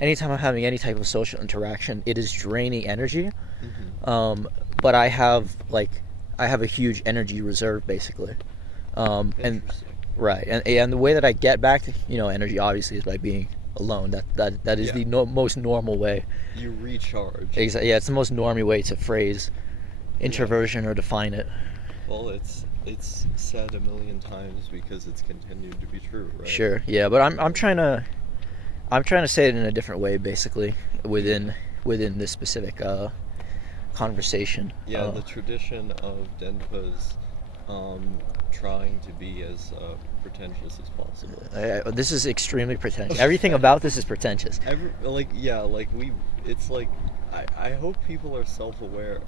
anytime I'm having any type of social interaction, it is draining energy. Mm-hmm. But I have a huge energy reserve, basically. And Interesting. right, and the way that I get back to energy obviously is by being alone. That is Yeah. the most normal way. You recharge. Yeah, it's the most normal way to phrase introversion or define it. Well, it's said a million times because it's continued to be true, right? Sure, yeah, but I'm trying to say it in a different way, basically within this specific conversation. Yeah, the tradition of Denpa's trying to be as pretentious as possible. This is extremely pretentious. Everything about this is pretentious. It's like I hope people are self-aware.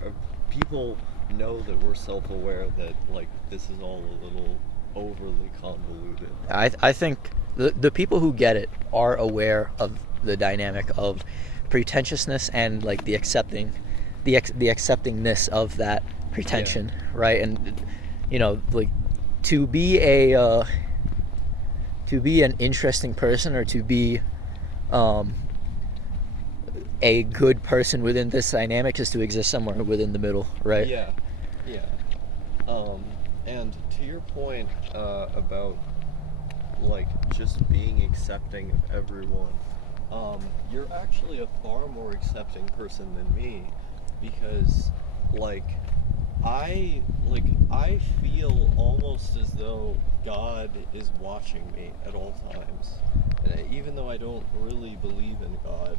People know that we're self-aware that like this is all a little overly convoluted. I think the people who get it are aware of the dynamic of pretentiousness and like the acceptingness of that pretension, right? And like to be an interesting person or to be a good person within this dynamic is to exist somewhere within the middle, right? Yeah. And to your point about like just being accepting of everyone, you're actually a far more accepting person than me, because I feel almost as though God is watching me at all times, and even though I don't really believe in God,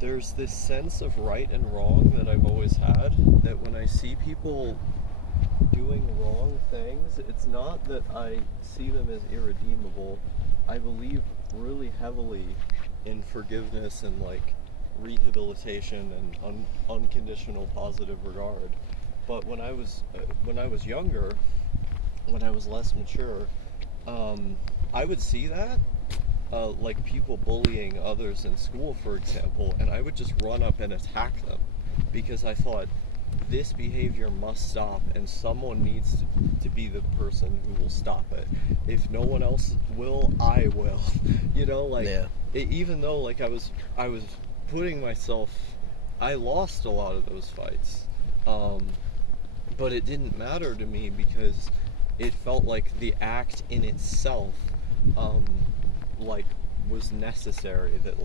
there's this sense of right and wrong that I've always had, that when I see people doing wrong things, it's not that I see them as irredeemable. I believe really heavily in forgiveness and like rehabilitation and unconditional positive regard. But when I was younger, when I was less mature, I would see that, like people bullying others in school, for example, and I would just run up and attack them because I thought this behavior must stop, and someone needs to be the person who will stop it. If no one else will, I will. Even though like I was putting myself, I lost a lot of those fights, but it didn't matter to me because it felt like the act in itself like was necessary, that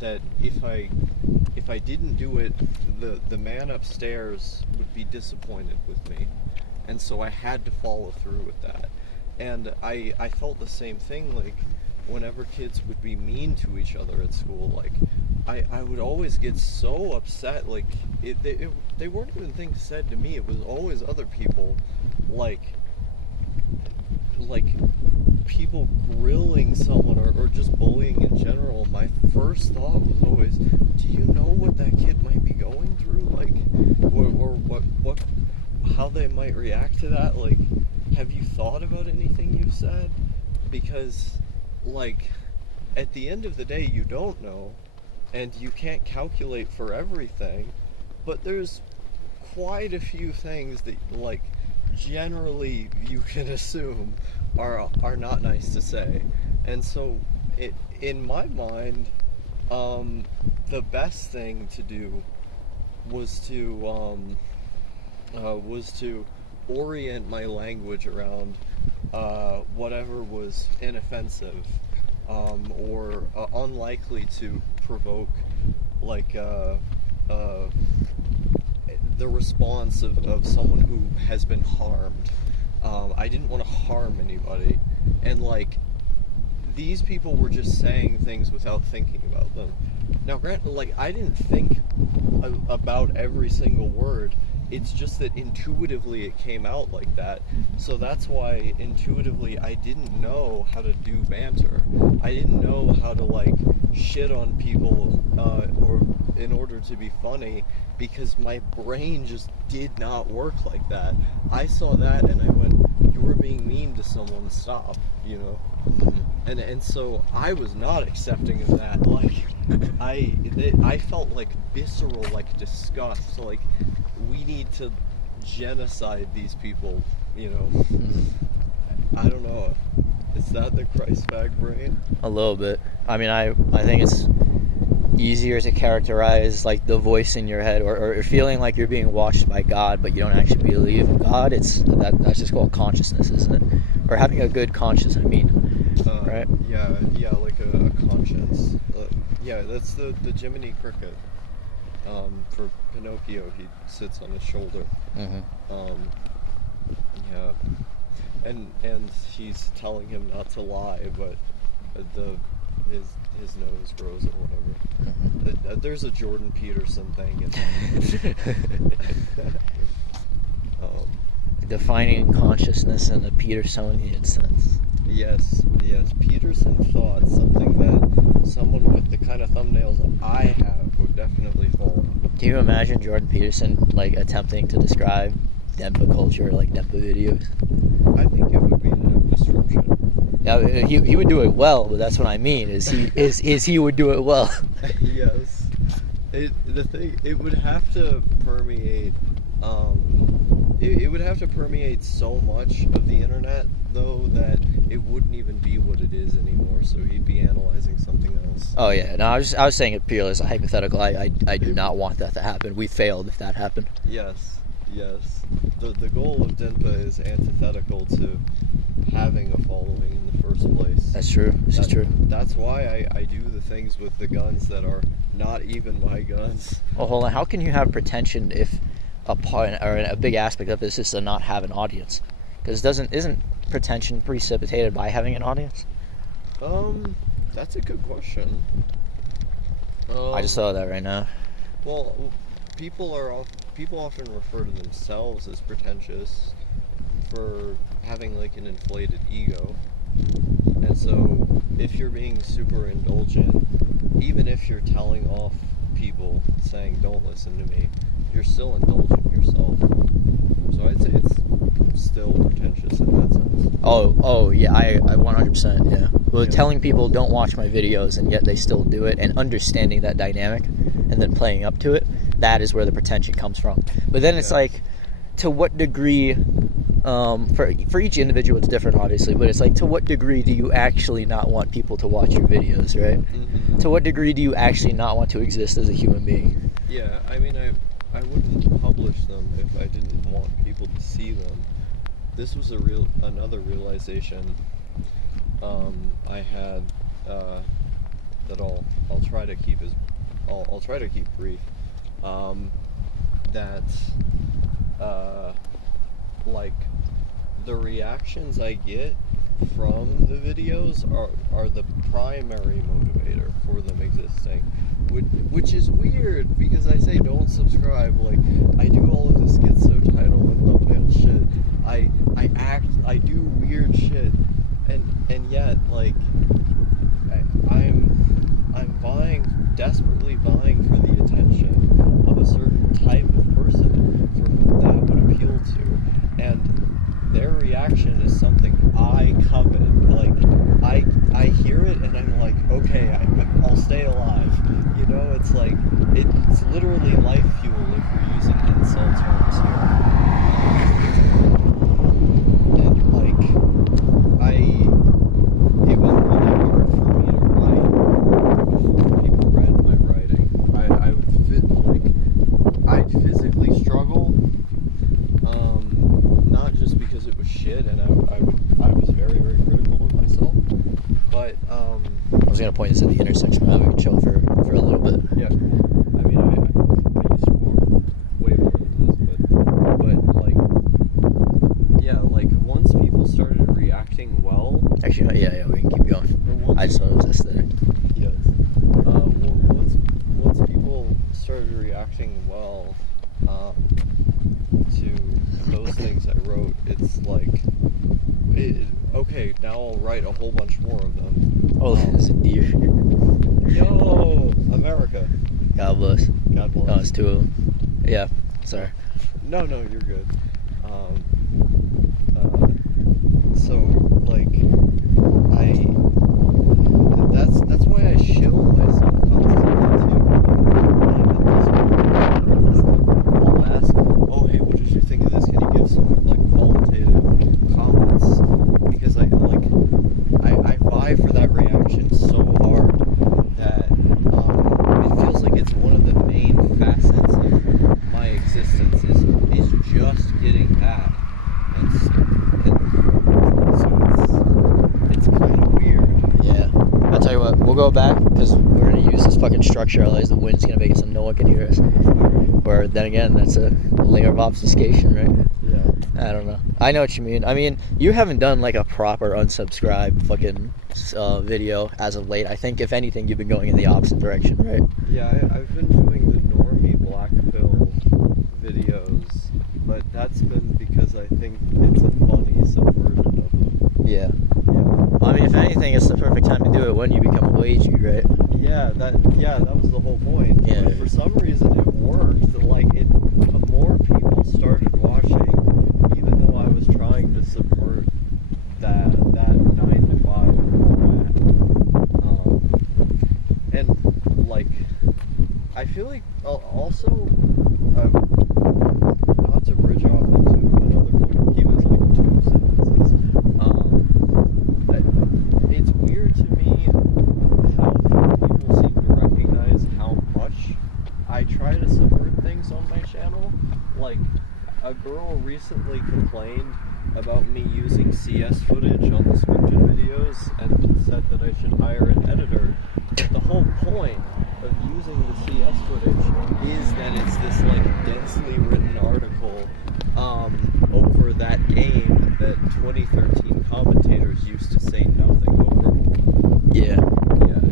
that if I didn't do it, the man upstairs would be disappointed with me, and so I had to follow through with that. And I felt the same thing, like whenever kids would be mean to each other at school, like I would always get so upset, like they weren't even things said to me, it was always other people, like people grilling someone or just bullying in general. My first thought was always, do you know what that kid might be going through, like, or what how they might react to that? Like, have you thought about anything you've said? Because like at the end of the day, you don't know, and you can't calculate for everything, but there's quite a few things that like generally you can assume are not nice to say. And so in my mind, the best thing to do was to orient my language around whatever was inoffensive, or unlikely to provoke like the response of someone who has been harmed. I didn't want to harm anybody, and like these people were just saying things without thinking about them. Now, granted, like I didn't think about every single word. It's just that intuitively it came out like that. So that's why intuitively I didn't know how to do banter. I didn't know how to like shit on people or in order to be funny, because my brain just did not work like that. I saw that and I went, you were being mean to someone, stop, you know? And so I was not accepting of that. Like I felt like visceral, like disgust, like we need to genocide these people, you know? I don't know. Is that the Christ bag brain? A little bit. I mean, I think it's easier to characterize like the voice in your head, or feeling like you're being watched by God, but you don't actually believe in God. That's just called consciousness, isn't it? Or having a good conscience, I mean. Right? Yeah, like a conscience. Yeah, that's the Jiminy Cricket. For Pinocchio, he sits on his shoulder. Mm-hmm. Yeah, and he's telling him not to lie, but his nose grows or whatever. Mm-hmm. There's a Jordan Peterson thing. Defining consciousness in a Petersonian sense. Yes. Peterson thought something that someone with the kind of thumbnails I have would definitely fall. Can you imagine Jordan Peterson like attempting to describe Dempa culture, like Dempa videos? I think it would be the description. Yeah, he would do it well, but that's what I mean. Is he would do it well? Yes. It would have to permeate. It would have to permeate so much of the internet, though, that it wouldn't even be what it is anymore. So he'd be analyzing something else. Oh yeah, no, I was saying it purely as a hypothetical. I do not want that to happen. We failed if that happened. Yes. The goal of Denpa is antithetical to having a following in the first place. That's true. This is true. That's why I do the things with the guns that are not even my guns. Well, hold on. How can you have pretension if a big aspect of this is to not have an audience? Because isn't pretension precipitated by having an audience? That's a good question. I just thought of that right now. Well, people often refer to themselves as pretentious for having like an inflated ego. And so if you're being super indulgent, even if you're telling off people saying don't listen to me, you're still indulging yourself. So I'd say it's still pretentious in that sense. Oh yeah, I 100%, yeah. Well, Yeah. telling people don't watch my videos and yet they still do it, and understanding that dynamic and then playing up to it, that is where the pretension comes from. But then it's like, to what degree, for each individual it's different obviously, but it's like, to what degree do you actually not want people to watch your videos, right? Mm-hmm. To what degree do you actually not want to exist as a human being? Yeah, I mean, I wouldn't publish them if I didn't want people to see them. This was another realization I had that I'll try to keep I'll try to keep brief. That like the reactions I get from the videos are the primary motivator for them existing, which is weird because I say don't subscribe. Like, I do all of this schizo title and thumbnail shit. I do weird shit, and yet like I'm desperately vying for the attention of a certain type of person for whom that would appeal to, and their reaction is something I covet. Like, I hear it and I'm like, okay, I'll stay alive. You know, it's like, it's literally life fuel if we're using insult terms here. And like, it was really hard for me to write before people read my writing. I'd physically struggle. Not just because it was shit, and I was very, very critical of myself, but I was gonna point this at the intersection, but we can chill for a little bit. yeah. I mean, I used to more, way more than this, but like, yeah, like once people started reacting well. Actually, yeah, we can keep going. I just thought it was aesthetic. Yes. Once people started reacting well to those things I wrote, it's like, okay, now I'll write a whole bunch more of them. Oh, there's a deer. Yo, America. God bless. God bless. No, it's two of them. Yeah, sorry. No, you're good. So like, that's why I shill myself constantly too. I'll ask, oh hey, what did you think of this? Can you give some like qualitative comments? Because I vie for that reaction so hard that it structure, otherwise the wind's gonna make it so no one can hear us. Or then again, that's a layer of obfuscation, right? Yeah. I don't know. I know what you mean. I mean, you haven't done like a proper unsubscribe fucking video as of late. I think if anything, you've been going in the opposite direction, right? Yeah, I've been doing the normie black pill videos, but that's been because I think it's a funny subversion of them. Yeah. Yeah. I mean, if anything, it's the perfect time to do it when you become a wagey, right? Yeah, that was the whole point. Yeah. But for some reason it worked. Like more people started watching, even though I was trying to subvert that 9 to 5 format. And like, I feel like also, not to bridge off into another point, he was like 2 sentences. It's weird to me how few people seem to recognize how much I try to subvert things on my channel. Like, a girl recently complained about me using CS footage on the scripted videos and said that I should hire an editor. But the whole point of using the CS footage is that it's this like densely written article over that game that 2013 commentators used to say nothing over. Yeah. Yeah.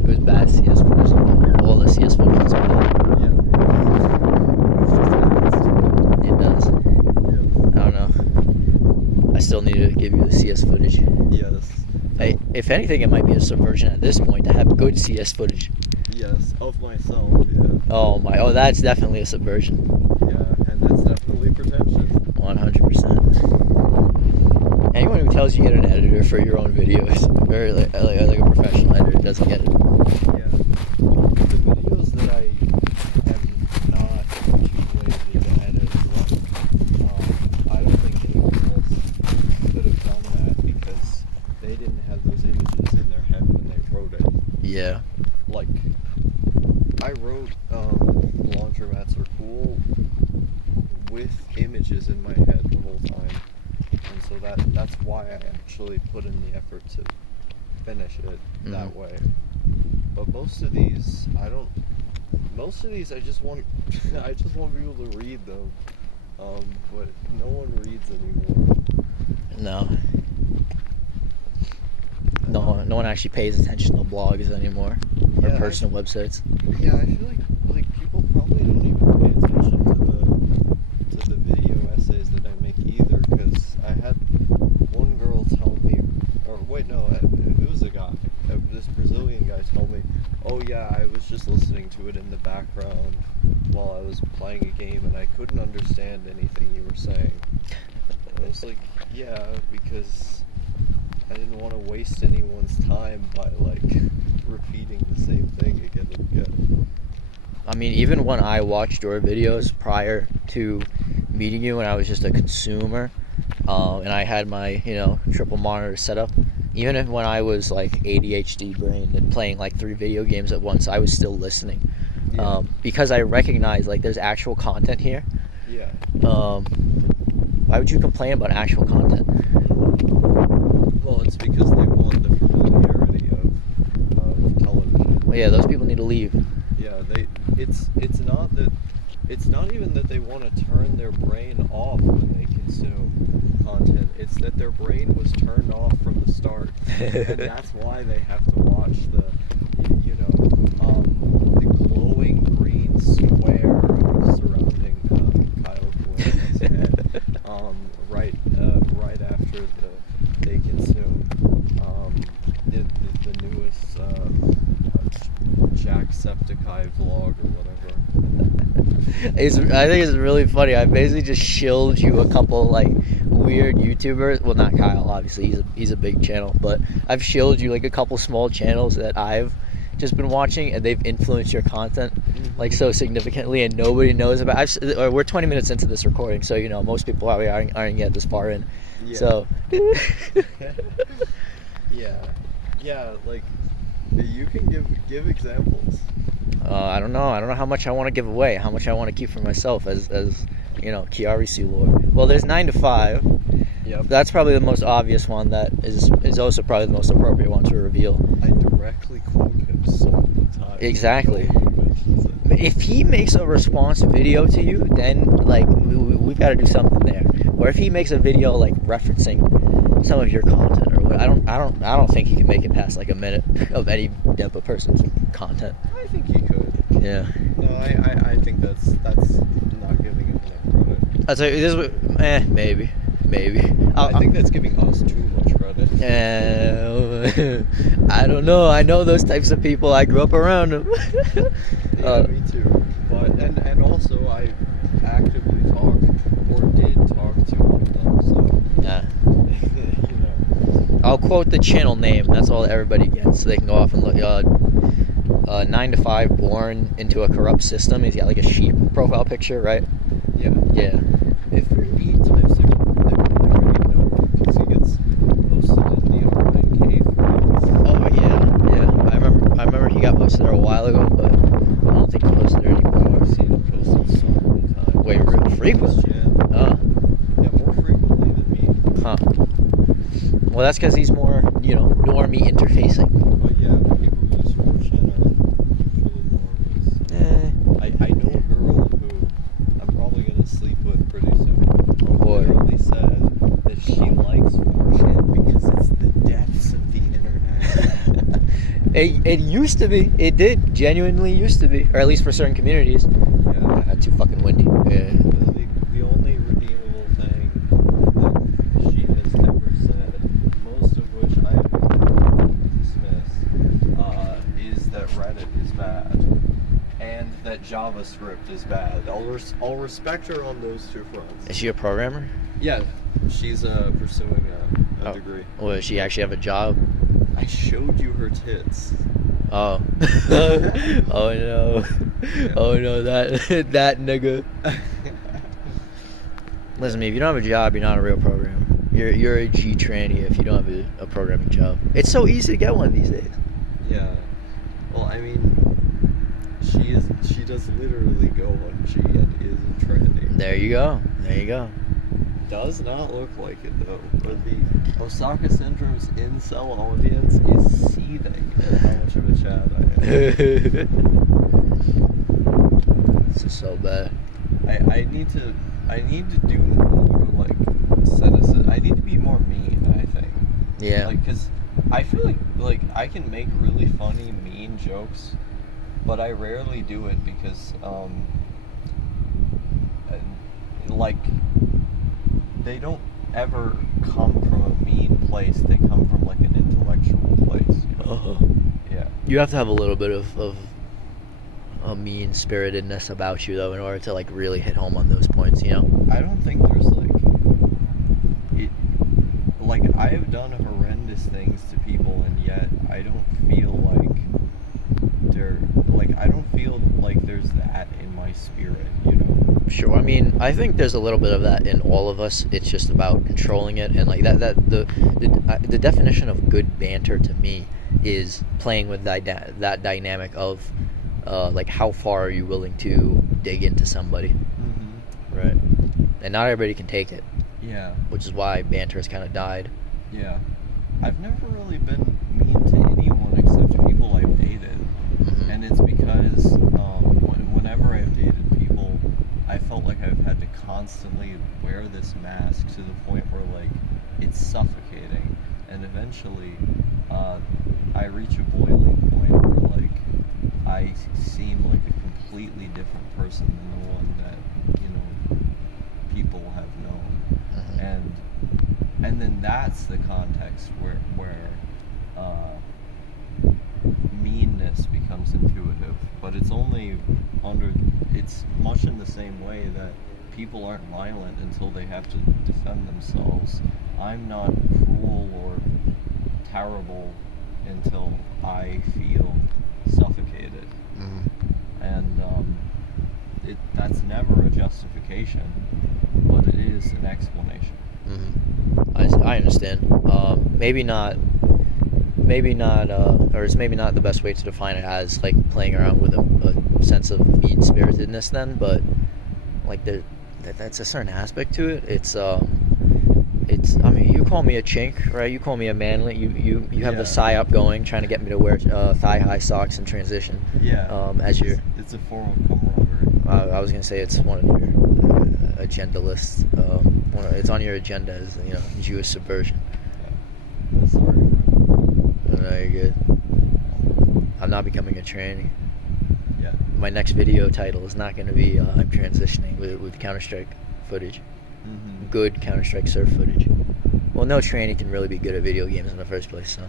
It was bad CS footage. All the CS footage was bad. Yeah. It does. Yeah. I don't know. I still need to give you the CS footage. Yes. Hey, if anything, it might be a subversion at this point to have good CS footage. Yes. Of myself. Yeah. Oh my! Oh, that's definitely a subversion. Yeah. And that's definitely pretentious. 100%. Anyone who tells you get an editor for your own videos, or like a professional editor, doesn't get it. Yeah. The videos that I am not too lazy to edit, I don't think anyone else could have done that because they didn't have those images in their head when they wrote it. Yeah. Like, I wrote laundromats are cool with images in my head the whole time. And so that's why I actually put in the effort to finish it that way. But most of these I just want people to read them. But no one reads anymore. No. No one actually pays attention to blogs anymore or Yeah, personal websites. Yeah, I feel like people probably don't even pay attention to the video essays that I make either, because I had one girl tell me, or wait, no, it was a guy. This Brazilian guy told me, oh yeah, I was just listening to it in the background while I was playing a game and I couldn't understand anything you were saying. And I was like, yeah, because I didn't want to waste anyone's time by like repeating the same thing again and again. I mean, even when I watched your videos prior to meeting you, when I was just a consumer, and I had my, triple monitor set up, even if when I was like ADHD brain and playing like 3 video games at once, I was still listening. Yeah. Because I recognize like there's actual content here. Yeah. Why would you complain about actual content? Well, it's because they want the familiarity of television. Well, yeah, those people need to leave. Yeah, it's not even that they want to turn their brain off when they consume content. It's that their brain was turned off from the start, and that's why they have to watch the glowing green square surrounding Kyle Quinn's head, right after they consume the newest Jacksepticeye vlog or whatever. I think it's really funny. I basically just shilled you a couple like weird YouTubers. Well, not Kyle, obviously. He's a big channel, but I've shilled you like a couple small channels that I've just been watching, and they've influenced your content like so significantly, and nobody knows about. We're 20 minutes into this recording, so most people probably aren't yet this far in. Yeah. So. Yeah. Like you can give examples. I don't know how much I want to give away, how much I want to keep for myself as Kearesu lore. Well, there's 9 to 5. Yep. That's probably the most obvious one that is also probably the most appropriate one to reveal. I directly quote him so many times. Exactly. No one mentions it. If he makes a response video to you, then like we've got to do something there. Or if he makes a video like referencing some of your content or what, I don't think he can make it past like a minute of any type of person's content. I think he could. Yeah. No, I think that's not giving him enough credit. I'll tell you, this is maybe. I think that's giving us too much credit. I don't know. I know those types of people. I grew up around them. Yeah, me too. But and also I actively did talk to one of them. So Yeah. you know. I'll quote the channel name. That's all everybody gets. So they can go off and look. 9 to 5, born into a corrupt system. He's got like a sheep profile picture, right? Yeah. Yeah. If they're neat types, they already know because he gets posted in the online cave. Oh yeah. I remember he got posted there a while ago, but I don't think he's posted there anymore. I've seen him posted so many times. Wait, real frequent? Oh. Yeah, more frequently than me. Huh. Well, that's because he's more, normie interfacing. But yeah, people who use 4chan are really normies. I know a girl who I'm probably gonna sleep with pretty soon. Oh boy. Literally said that she likes 4chan because it's the depths of the internet. It used to be. It did genuinely used to be, or at least for certain communities. Yeah. Too fucking windy. Yeah. The only redeemable thing that she has ever said, most of which I dismiss, is that Reddit is bad and that JavaScript is bad. I'll respect her on those two fronts. Is she a programmer? Yeah, she's pursuing a degree. Well, does she actually have a job? I showed you her tits. Oh. Oh no. Yeah. Oh no, that nigga. Listen, if you don't have a job, you're not a real programmer. You're a G tranny if you don't have a programming job. It's so easy to get one these days. Yeah. Well, I mean, she does literally go on G and is a tranny. There you go. Does not look like it though. But the Osaka Syndrome's incel audience is seething at how much of a Chad I am. This is so bad. I need to do more like cynicism. I need to be more mean, I think. Yeah. Like, cause I feel like I can make really funny, mean jokes, but I rarely do it because like they don't ever come from a mean place. They come from like an intellectual place. Yeah. You have to have a little bit of a mean-spiritedness about you, though, in order to like really hit home on those points. I don't think there's like I have done horrendous things to people, and yet I don't feel like I don't feel like there's that in my spirit. Sure. I mean, I think there's a little bit of that in all of us. It's just about controlling it, and like the definition of good banter to me is playing with that dynamic of like how far are you willing to dig into somebody. Mm-hmm. Right. And not everybody can take it. Yeah. Which is why banter has kind of died. Yeah. I've never really been mean to anyone except people I've dated. Mm-hmm. And it's because whenever I've dated people, I felt like I've had to constantly wear this mask to the point where like it's suffocating. And eventually I reach a boiling point where like I seem like a completely different person than the one that people have known. Mm-hmm. And then that's the context where meanness becomes intuitive, but it's only it's much in the same way that people aren't violent until they have to defend themselves. I'm not cruel or terrible until I feel suffocated. Mm-hmm. And that's never a justification, but it is an explanation. Mm-hmm. I understand. Maybe not, or it's maybe not the best way to define it as like playing around with a sense of mean-spiritedness then, but like that's a certain aspect to it. It's It's. I mean, you call me a chink, right? You call me a manlet. You have the psyop going, trying to get me to wear thigh high socks in transition. Yeah. As your. It's a form of camaraderie. I was gonna say it's one of your agenda lists. It's on your agenda as Jewish subversion. Yeah. Sorry. No, you're good. I'm not becoming a tranny. Yeah. My next video title is not going to be I'm transitioning with Counter-Strike footage. Mm-hmm. Good Counter-Strike surf footage. Well, no tranny can really be good at video games in the first place, so.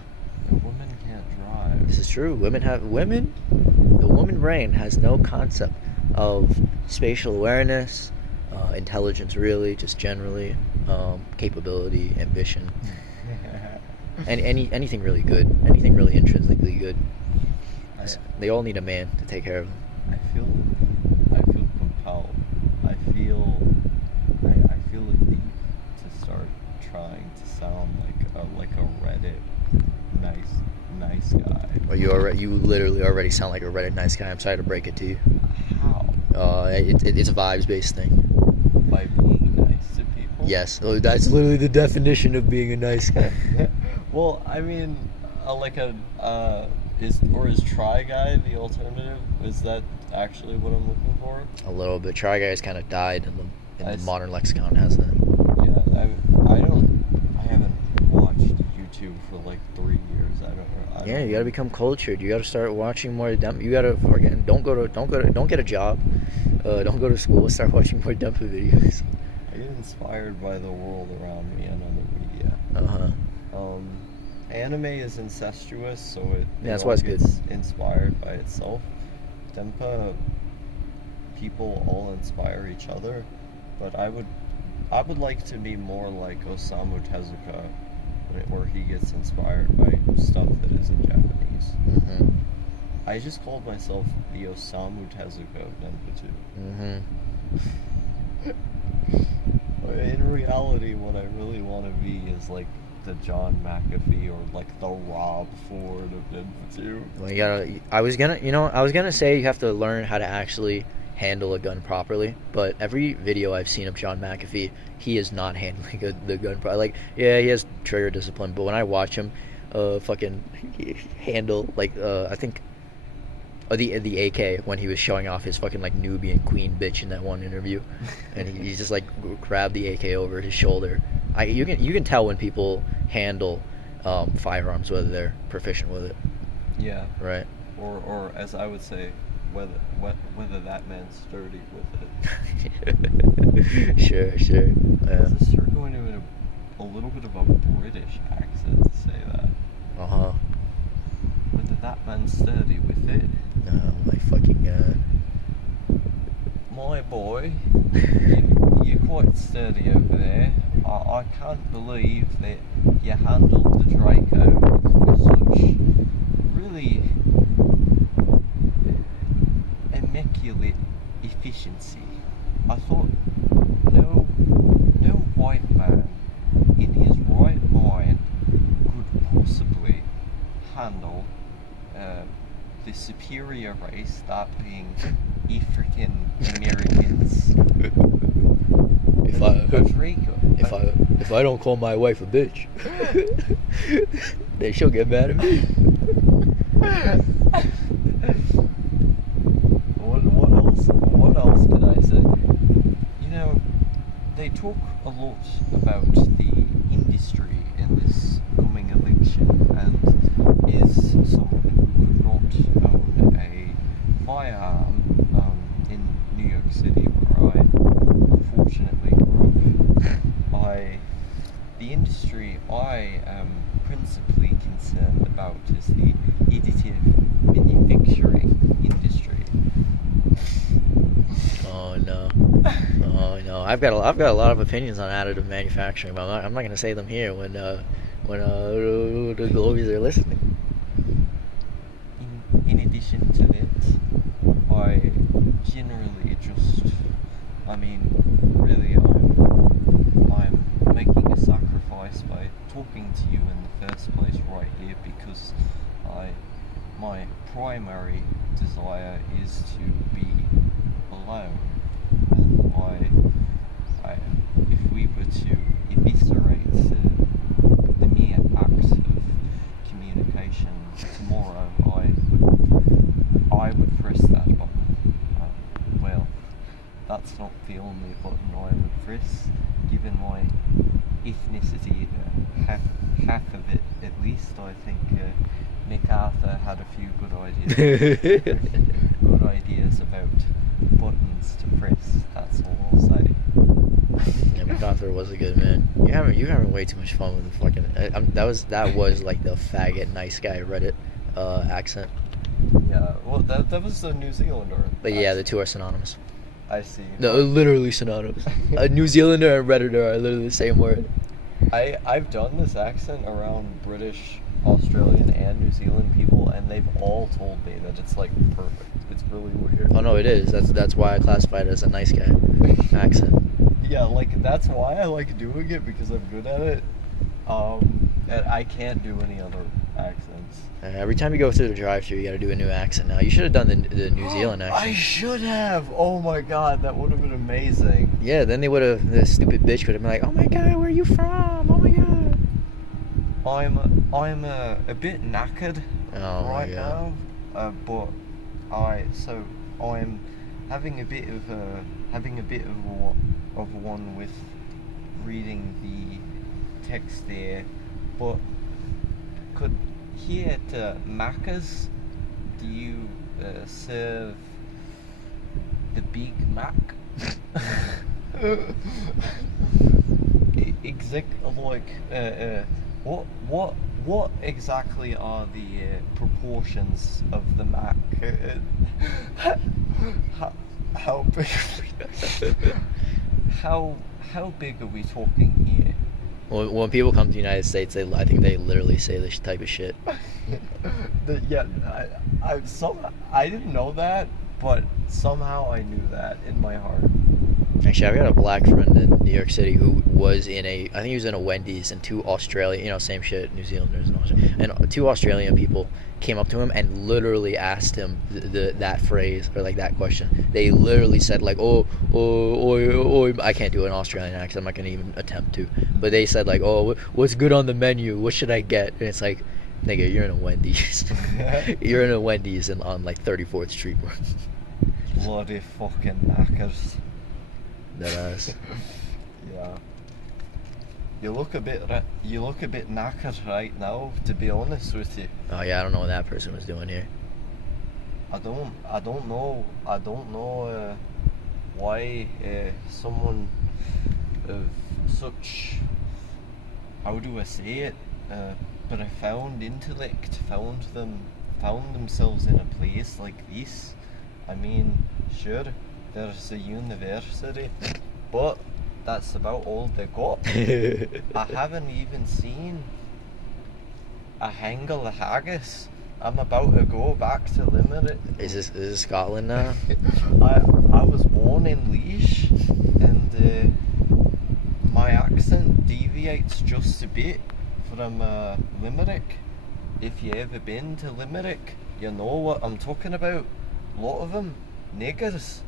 Women can't drive. This is true. The woman brain has no concept of spatial awareness, intelligence really, just generally, capability, ambition, and anything really good, anything really intrinsically good. They all need a man to take care of them. I feel compelled. I feel a need to start trying to sound like a Reddit nice guy. Well, you literally already sound like a Reddit nice guy. I'm sorry to break it to you. How? It's a vibes based thing. By being nice to people? Yes, that's literally the definition of being a nice guy. Well, I mean, is Try Guy the alternative? Is that actually what I'm looking for? A little bit. Try Guys kind of died in the modern lexicon, hasn't it? Yeah, I haven't watched YouTube for like 3 years. I don't Yeah, you gotta become cultured. You gotta start watching more dump. You gotta don't get a job. Don't go to school. Start watching more dump videos. I get inspired by the world around me and other media. Anime is incestuous, so that's why it's good. Inspired by itself. Dempa people all inspire each other, but I would like to be more like Osamu Tezuka, where he gets inspired by stuff that isn't Japanese. Mm-hmm. I just called myself the Osamu Tezuka of Denpa 2. Mm-hmm. In reality, what I really want to be is like the John McAfee or like the Rob Ford of Denpa 2. Well, I was gonna say you have to learn how to actually handle a gun properly, but every video I've seen of John McAfee, he is not handling the gun properly. Like, yeah, he has trigger discipline, but when I watch him fucking handle, like, I think the AK when he was showing off his fucking like Nubian queen bitch in that one interview, and he just like grabbed the AK over his shoulder. You can tell when people handle firearms, whether they're proficient with it. Yeah. Right. Or as I would say, whether that man's sturdy with it. Sure. Yeah. Let's start going to a little bit of a British accent to say that. Whether that man's sturdy with it. No, my fucking god. My boy, you're quite sturdy over there. I can't believe that you handled the Draco with such really immaculate efficiency. I thought no white man in his right mind could possibly handle the superior race, that being African Americans. If I don't call my wife a bitch, then she'll get mad at me. What else could I say? They talk a lot about the industry in this coming election, and is someone who could not own a firearm in New York City, where I unfortunately grew up. The industry I am principally concerned about is the additive manufacturing industry. Oh no! I've got a lot of opinions on additive manufacturing, but I'm not going to say them here when the Globies are listening. In addition to that, I generally just, really, I'm making a sacrifice by talking to you in the first place right here, because my primary desire is to be alone, and if we were to eviscerate that's not the only button I would press, given my ethnicity. Half of it, at least. I think MacArthur had a few good ideas. Good ideas about buttons to press. That's all I'll say. Yeah, MacArthur was a good man. You're having way too much fun with the fucking. That was like the faggot nice guy Reddit accent. Yeah, well, that was the New Zealander. But yeah, the two are synonymous. I see. No, literally synonymous. A New Zealander and Redditor are literally the same word. I've done this accent around British, Australian, and New Zealand people, and they've all told me that it's like perfect. It's really weird. Oh no, it is. That's why I classify it as a nice guy accent. Yeah, like that's why I like doing it, because I'm good at it. And I can't do any other accents. Every time you go through the drive-thru, you got to do a new accent. Now you should have done the New Zealand accent. I should have. Oh my god, that would have been amazing. Yeah, then they would have. The stupid bitch would have been like, "Oh my god, where are you from? Oh my god." I'm a bit knackered right now, but I'm having a bit of one with reading the text there, but could here at Macca's, do you serve the Big Mac? What exactly are the proportions of the Mac? How big? How big are we talking here? When people come to the United States, I think they literally say this type of shit. I didn't know that, but somehow I knew that in my heart. Actually, I've got a black friend in New York City who was I think he was in a Wendy's, and two Australian, same shit, New Zealanders and two Australian people came up to him and literally asked him that phrase, or like that question. They literally said like, oh, I can't do an Australian accent, I'm not gonna even attempt to, but they said like, oh, what's good on the menu, what should I get? And it's like, nigga, you're in a Wendy's. You're in a Wendy's on like 34th Street, bro. Bloody fucking knackers. That ass. Yeah. You look a bit knackered right now, to be honest with you. Oh yeah, I don't know what that person was doing here. I don't know why someone of such, how do I say it, profound intellect found themselves in a place like this. I mean, sure, there's a university, but that's about all they got. I haven't even seen a Hengel haggis. I'm about to go back to Limerick. Is this Scotland now? I was born in Laois, and my accent deviates just a bit from Limerick. If you ever been to Limerick, you know what I'm talking about. A lot of them niggers.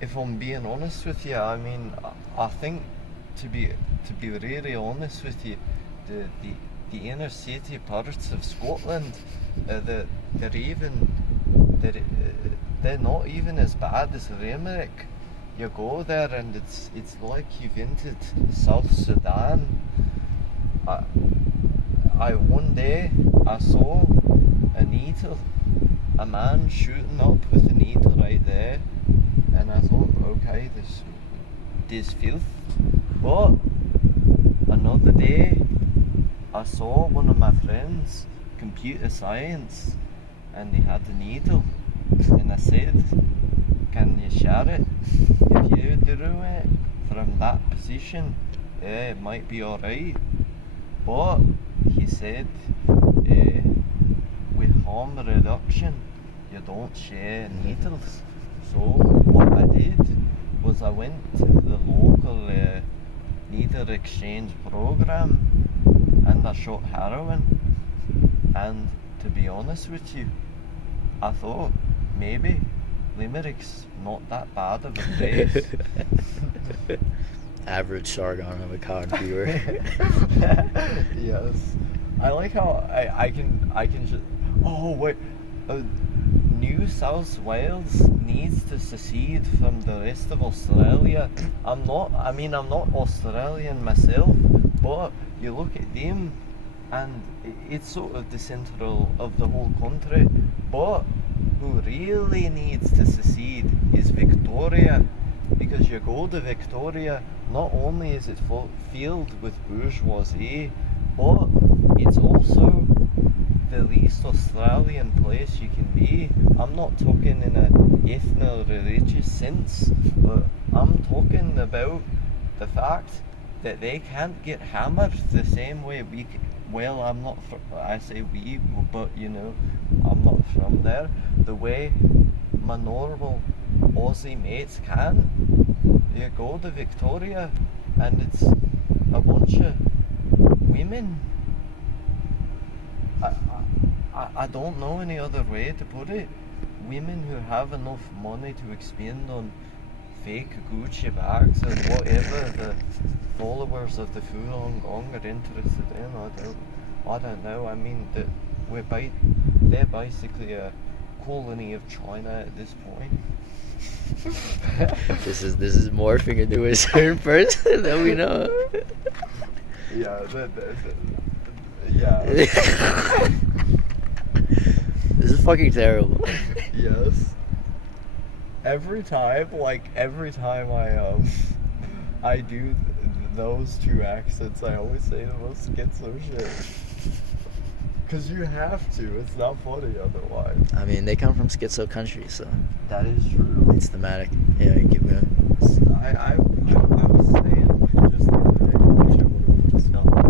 If I'm being honest with you, I mean, I think to be really honest with you, the inner city parts of Scotland, they're not even as bad as Limerick. You go there and it's like you've entered South Sudan. One day I saw a needle, a man shooting up with a needle right there, and I thought, okay, this filth. But another day I saw one of my friends, computer science, and he had a needle, and I said, can you share it? If you do it from that position, yeah, it might be alright. But he said, with harm reduction, you don't share needles. So what I did was I went to the local needle exchange program, and I shot heroin. And to be honest with you, I thought maybe Limerick's not that bad of a place. Average Sargon of a cod viewer. Yes. I like how I can just. Oh wait, New South Wales needs to secede from the rest of Australia. I'm not Australian myself, but you look at them, and it's sort of the centre of the whole country. But who really needs to secede is Victoria, because you go to Victoria, not only is it filled with bourgeoisie, but it's also the least Australian place you can be. I'm not talking in an ethno-religious sense, but I'm talking about the fact that they can't get hammered the same way we can. Well, I'm not, I say we, but you know, I'm not from there. The way my normal Aussie mates can. You go to Victoria and it's a bunch of women. I don't know any other way to put it. Women who have enough money to expend on fake Gucci bags or whatever the followers of the Falun Gong are interested in. I don't know. I mean, they're basically a colony of China at this point. This is morphing into a certain person that we know. Yeah, yeah. This is fucking terrible. Yes. Every time I do those two accents, I always say the most schizo shit. Cause you have to. It's not funny otherwise. I mean, they come from schizo country, so That is true. it's thematic. Yeah, give me I was saying just the other day, I wish I would have moved to Scotland.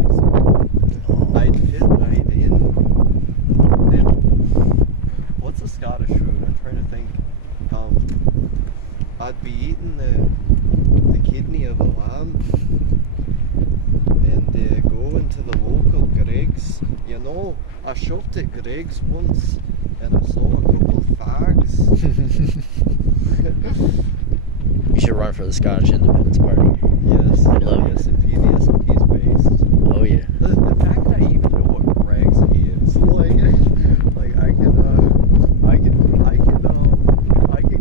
I'd fit right in. What's a Scottish food? I'm trying to think. I'd be eating the kidney of a lamb and go into the local Greggs. You know, I shopped at Greggs once and I saw a couple of fags. You should run for the Scottish Independence Party. Yes, I love it. S&P. The S&P's based. Oh yeah. The fact that I even know what Greggs is, like I can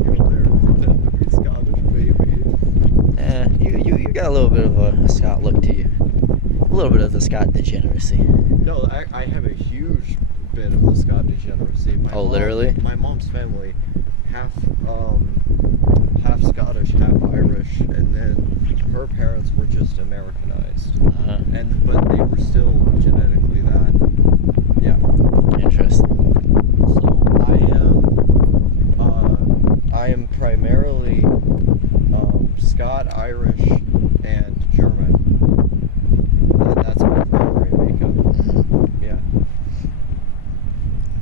go there and pretend to be Scottish, baby. You got a little bit of a Scot look to you. A little bit of the Scot degeneracy. No, I have a huge bit of the Scot degeneracy. Literally? My mom's family, half Scottish, half Irish, and then her parents were just Americanized. But they were still genetically that. Yeah. Interesting. So I am primarily Scot, Irish, and German. That's my primary makeup. Yeah.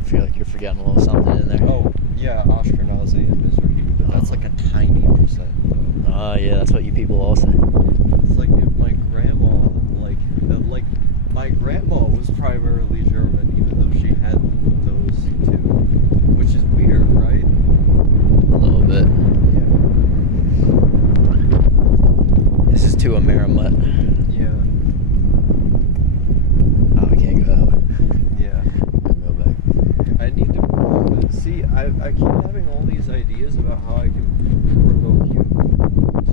I feel like you're forgetting a little something in there. Oh, yeah, Ashkenazi and Mizrahi, but that's like a tiny percent, though. Yeah, that's what you people all say. It's like if my grandma, my grandma was primarily German, even though she had those two, which is weird, right? A little bit. Yeah. This is to a Maramut. Yeah. Oh, I can't go that way. Yeah. I'll go back. I need to see. I keep having all these ideas about how I can provoke you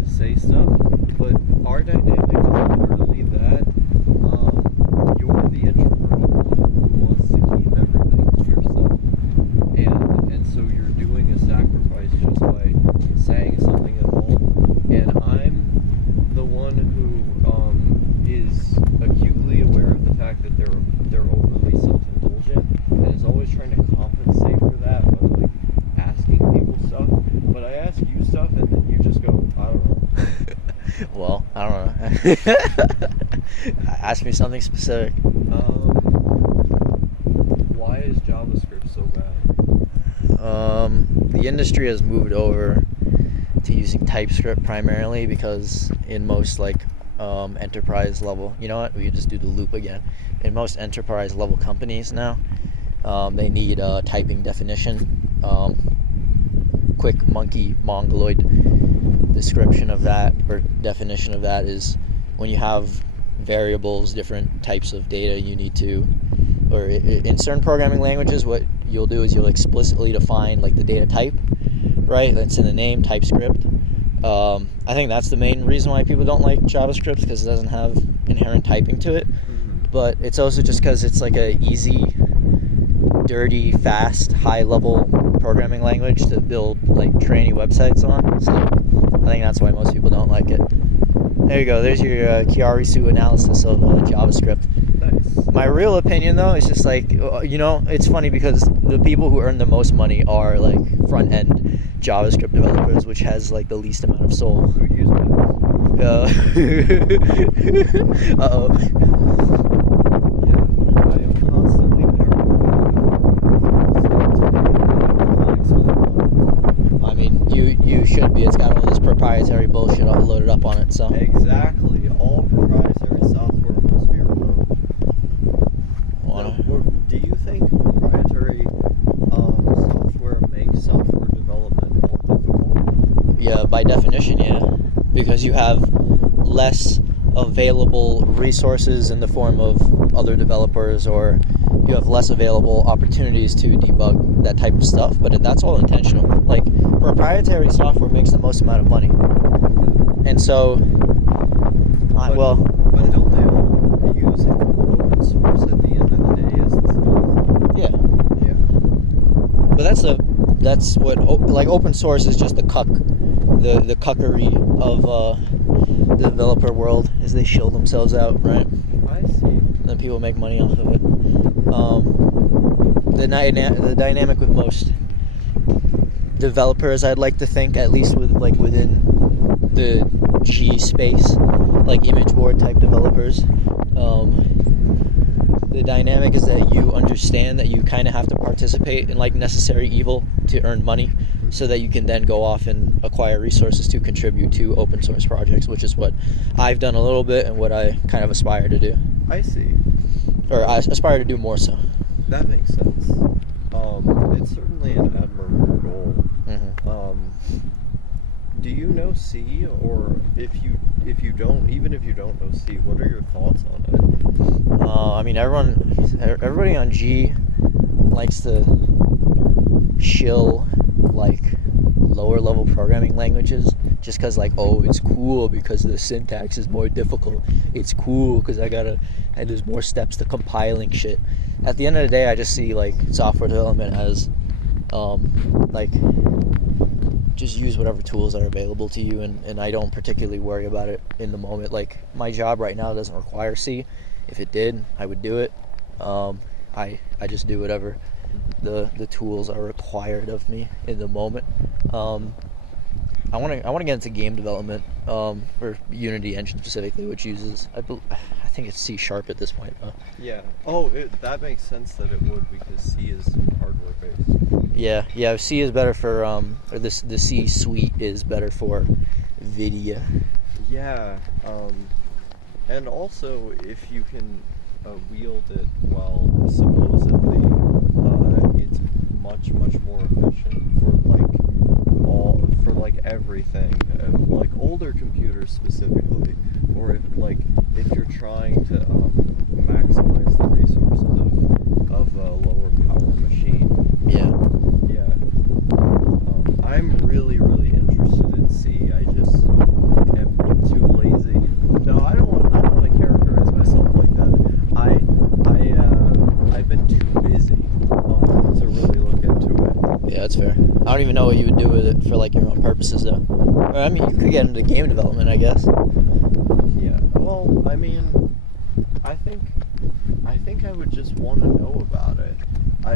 to say stuff, but our dynamic is literally that you're the introverted one who wants to keep everything to yourself, and so you're doing a sacrifice just by saying something at all, and I'm the one who is acutely aware of the fact that they're overly self-indulgent and is always trying to compensate for that by like asking people stuff. But I ask you stuff and then you just go, I don't know. Well, I don't know. Ask me something specific. Why is JavaScript so bad? The industry has moved over to using TypeScript primarily because in most enterprise level, you know what? We could just do the loop again. In most enterprise level companies now, they need typing definition. Quick monkey mongoloid description of that or definition of that is when you have variables, different types of data you need to, or in certain programming languages, what you'll do is you'll explicitly define like the data type, right? That's in the name, TypeScript. I think that's the main reason why people don't like JavaScript, because it doesn't have inherent typing to it. But it's also just because it's like a easy, dirty, fast, high-level programming language to build like trainee websites on. So I think that's why most people don't like it. There you go. There's your Kearesu analysis of JavaScript. Nice. My real opinion, though, is just like, it's funny because the people who earn the most money are like front-end JavaScript developers, which has like the least amount of soul. Who use that? Uh-oh. Yeah, I am constantly I mean, you should be. It's got all this proprietary bullshit all loaded up on it, so. Exactly. All proprietary software must be removed. Do you think proprietary software makes software development more difficult? Yeah, by definition, yeah. Because you have less available resources in the form of other developers, or you have less available opportunities to debug that type of stuff, but that's all intentional. Like, proprietary software makes the most amount of money. And so, But don't they all use open source at the end of the day as the stuff? yeah. Yeah. But that's what open source is just the cuckery of the developer world, as they shill themselves out, right? I see. Then people make money off of it. The dynamic with most developers, I'd like to think, at least within the G space, like image board type developers, the dynamic is that you understand that you kind of have to participate in like necessary evil to earn money, so that you can then go off and acquire resources to contribute to open source projects, which is what I've done a little bit and what I kind of aspire to do. I see. Or I aspire to do more so. That makes sense. It's certainly an admirable goal. Do you know C, or if you don't, even if you don't know C, what are your thoughts on it? I mean, everybody on G likes to shill like lower level programming languages just because, like, oh, it's cool because the syntax is more difficult. It's cool because there's more steps to compiling shit. At the end of the day, I just see like software development as like, just use whatever tools are available to you, and I don't particularly worry about it in the moment. Like, my job right now doesn't require C. If it did, I would do it. I just do whatever the tools are required of me in the moment. I want to get into game development, or Unity Engine specifically, which uses I think it's C# at this point. Yeah. Oh, that makes sense that it would, because C is hardware based. Yeah. C is better for or the C suite is better for video. Yeah. And also, if you can wield it well, supposedly it's much more efficient for everything, like older computers specifically, or if you're trying to maximize the resources of a lower power machine. Yeah. I'm really interested in C. I just am too lazy. No, I don't want to characterize myself like that. I've been too busy to really look into it. Yeah, that's fair. I don't even know what you would do with it for like your own purposes, though. Or, I mean, you could get into game development, I guess. Yeah. Well, I mean, I think I would just want to know about it.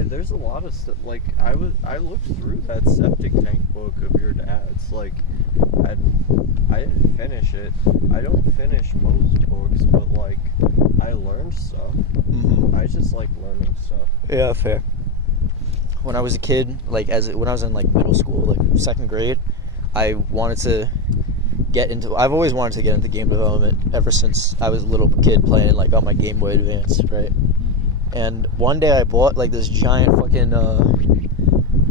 There's a lot of stuff. Like, I looked through that septic tank book of your dad's. Like, I didn't finish it. I don't finish most books, but like, I learned stuff. I just like learning stuff. Yeah, fair. When I was a kid, like when I was in like middle school, like second grade, I've always wanted to get into game development ever since I was a little kid, playing like on my Game Boy Advance, right? And one day I bought like this giant fucking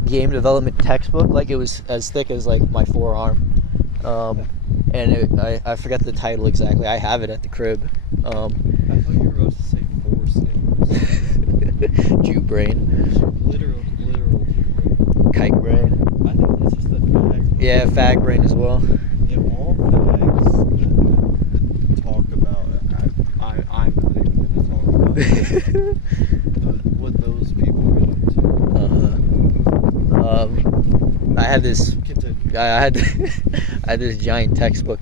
game development textbook, like it was as thick as like my forearm, and I forget the title exactly. I have it at the crib. I thought you were about to say foreskin. Jew brain. Literal Jew brain. Kite brain. I think that's just a fag. Yeah, fag brain as well. If all fags talk about, I'm not even going to talk about what those people get up to. I had this. Continue. I had this giant textbook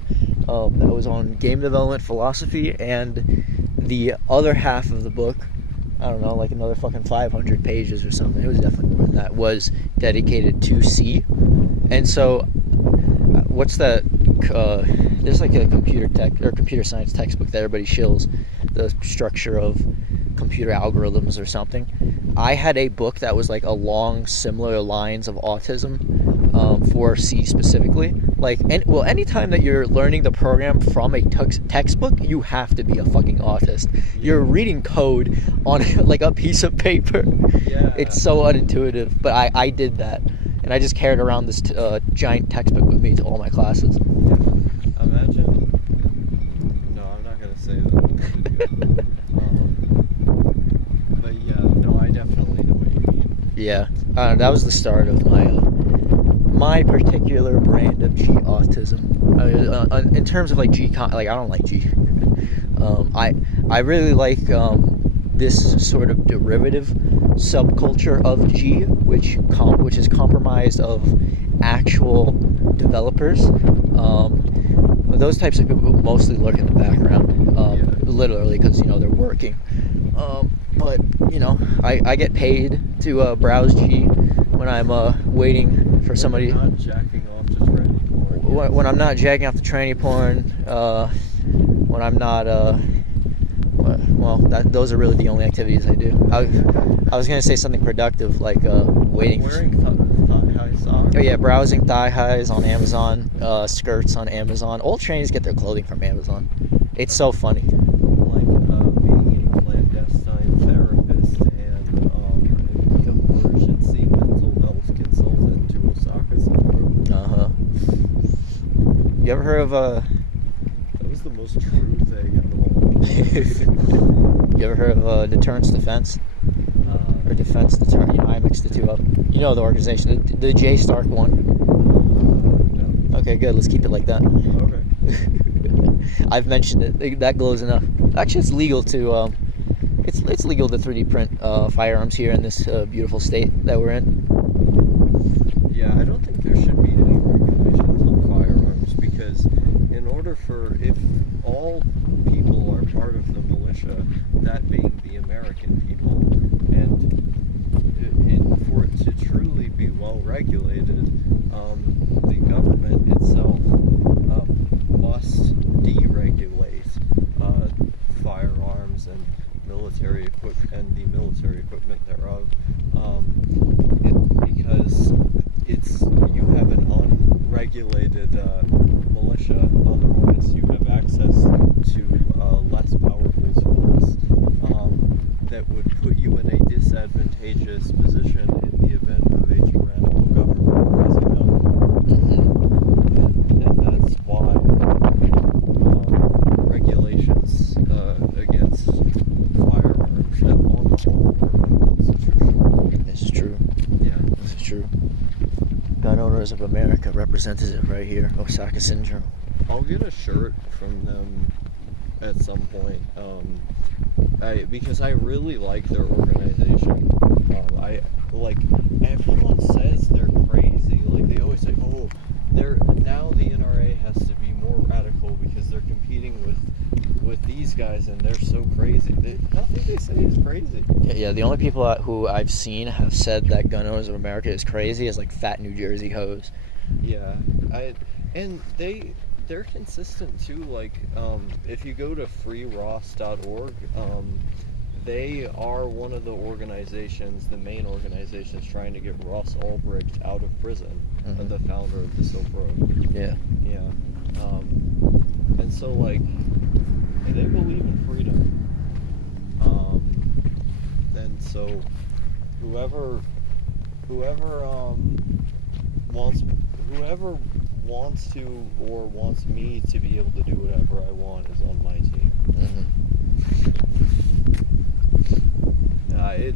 that was on game development philosophy, and the other half of the book, I don't know, like another fucking 500 pages or something. It was definitely more than that. Was dedicated to C, and so what's that? There's like a computer science textbook that everybody shills, the structure of computer algorithms or something. I had a book that was like along similar lines of autism for C specifically. Like, anytime that you're learning the program from a textbook, you have to be a fucking autist. You're reading code on like a piece of paper. Yeah. It's so unintuitive, but I did that. And I just carried around this giant textbook with me to all my classes. Imagine. No, I'm not gonna say that. But yeah, no, I definitely know what you mean. Yeah, that was the start of my particular brand of G autism. In terms of like G, like I don't like G. I really like this sort of derivative subculture of G, which is comprised of actual developers. Those types of people mostly lurk in the background, literally, because they're working. But I get paid to browse G when I'm waiting for somebody. When I'm not jacking off to tranny porn. When I'm not jacking off the tranny porn. When I'm not. Those are really the only activities I do. I was gonna say something productive, like waiting. Wearing thigh-high socks. Oh yeah, browsing thigh highs on Amazon, skirts on Amazon. All trainees get their clothing from Amazon. It's so funny. Like being a clandestine therapist and emergency mental health consultant to Osaka Syndrome. You ever heard of That was the most true thing out of all. You ever heard of Deterrence Defense? Or Defense Deterrence? I mixed the two up. You know the organization, the J Stark one. No. Okay, good. Let's keep it like that. Okay. I've mentioned it. That glows enough. Actually, it's legal to it's legal to 3D print firearms here in this beautiful state that we're in. Yeah, I don't think there should be any regulations on firearms, because in order for, if all people are part of the militia, that being the American people, and for it to truly be well regulated, the government itself must deregulate firearms and military equipment and the military equipment thereof, because you have an unregulated militia. Otherwise, you have access to less powerful tools that would put you in a disadvantageous position in the event of a tyrannical government rising up. And that's why regulations against firearms on the whole are unconstitutional. This is true. Yeah. This is true. Gun Owners of America representative right here, Osaka Syndrome. I'll get a shirt from them at some point, because I really like their organization. I like, everyone says they're crazy. Like, they always say, oh, now the NRA has to be more radical because they're competing with these guys and they're so crazy. Nothing they say is crazy. Yeah, the only people who I've seen have said that Gun Owners of America is crazy is like fat New Jersey hoes. Yeah, and they're consistent too. Like, if you go to freeross.org, they are one of the organizations, the main organizations trying to get Ross Ulbricht out of prison, the founder of the Silk Road. Yeah. Yeah. And so, like, they believe in freedom. And so whoever wants to or wants me to be able to do whatever I want is on my team.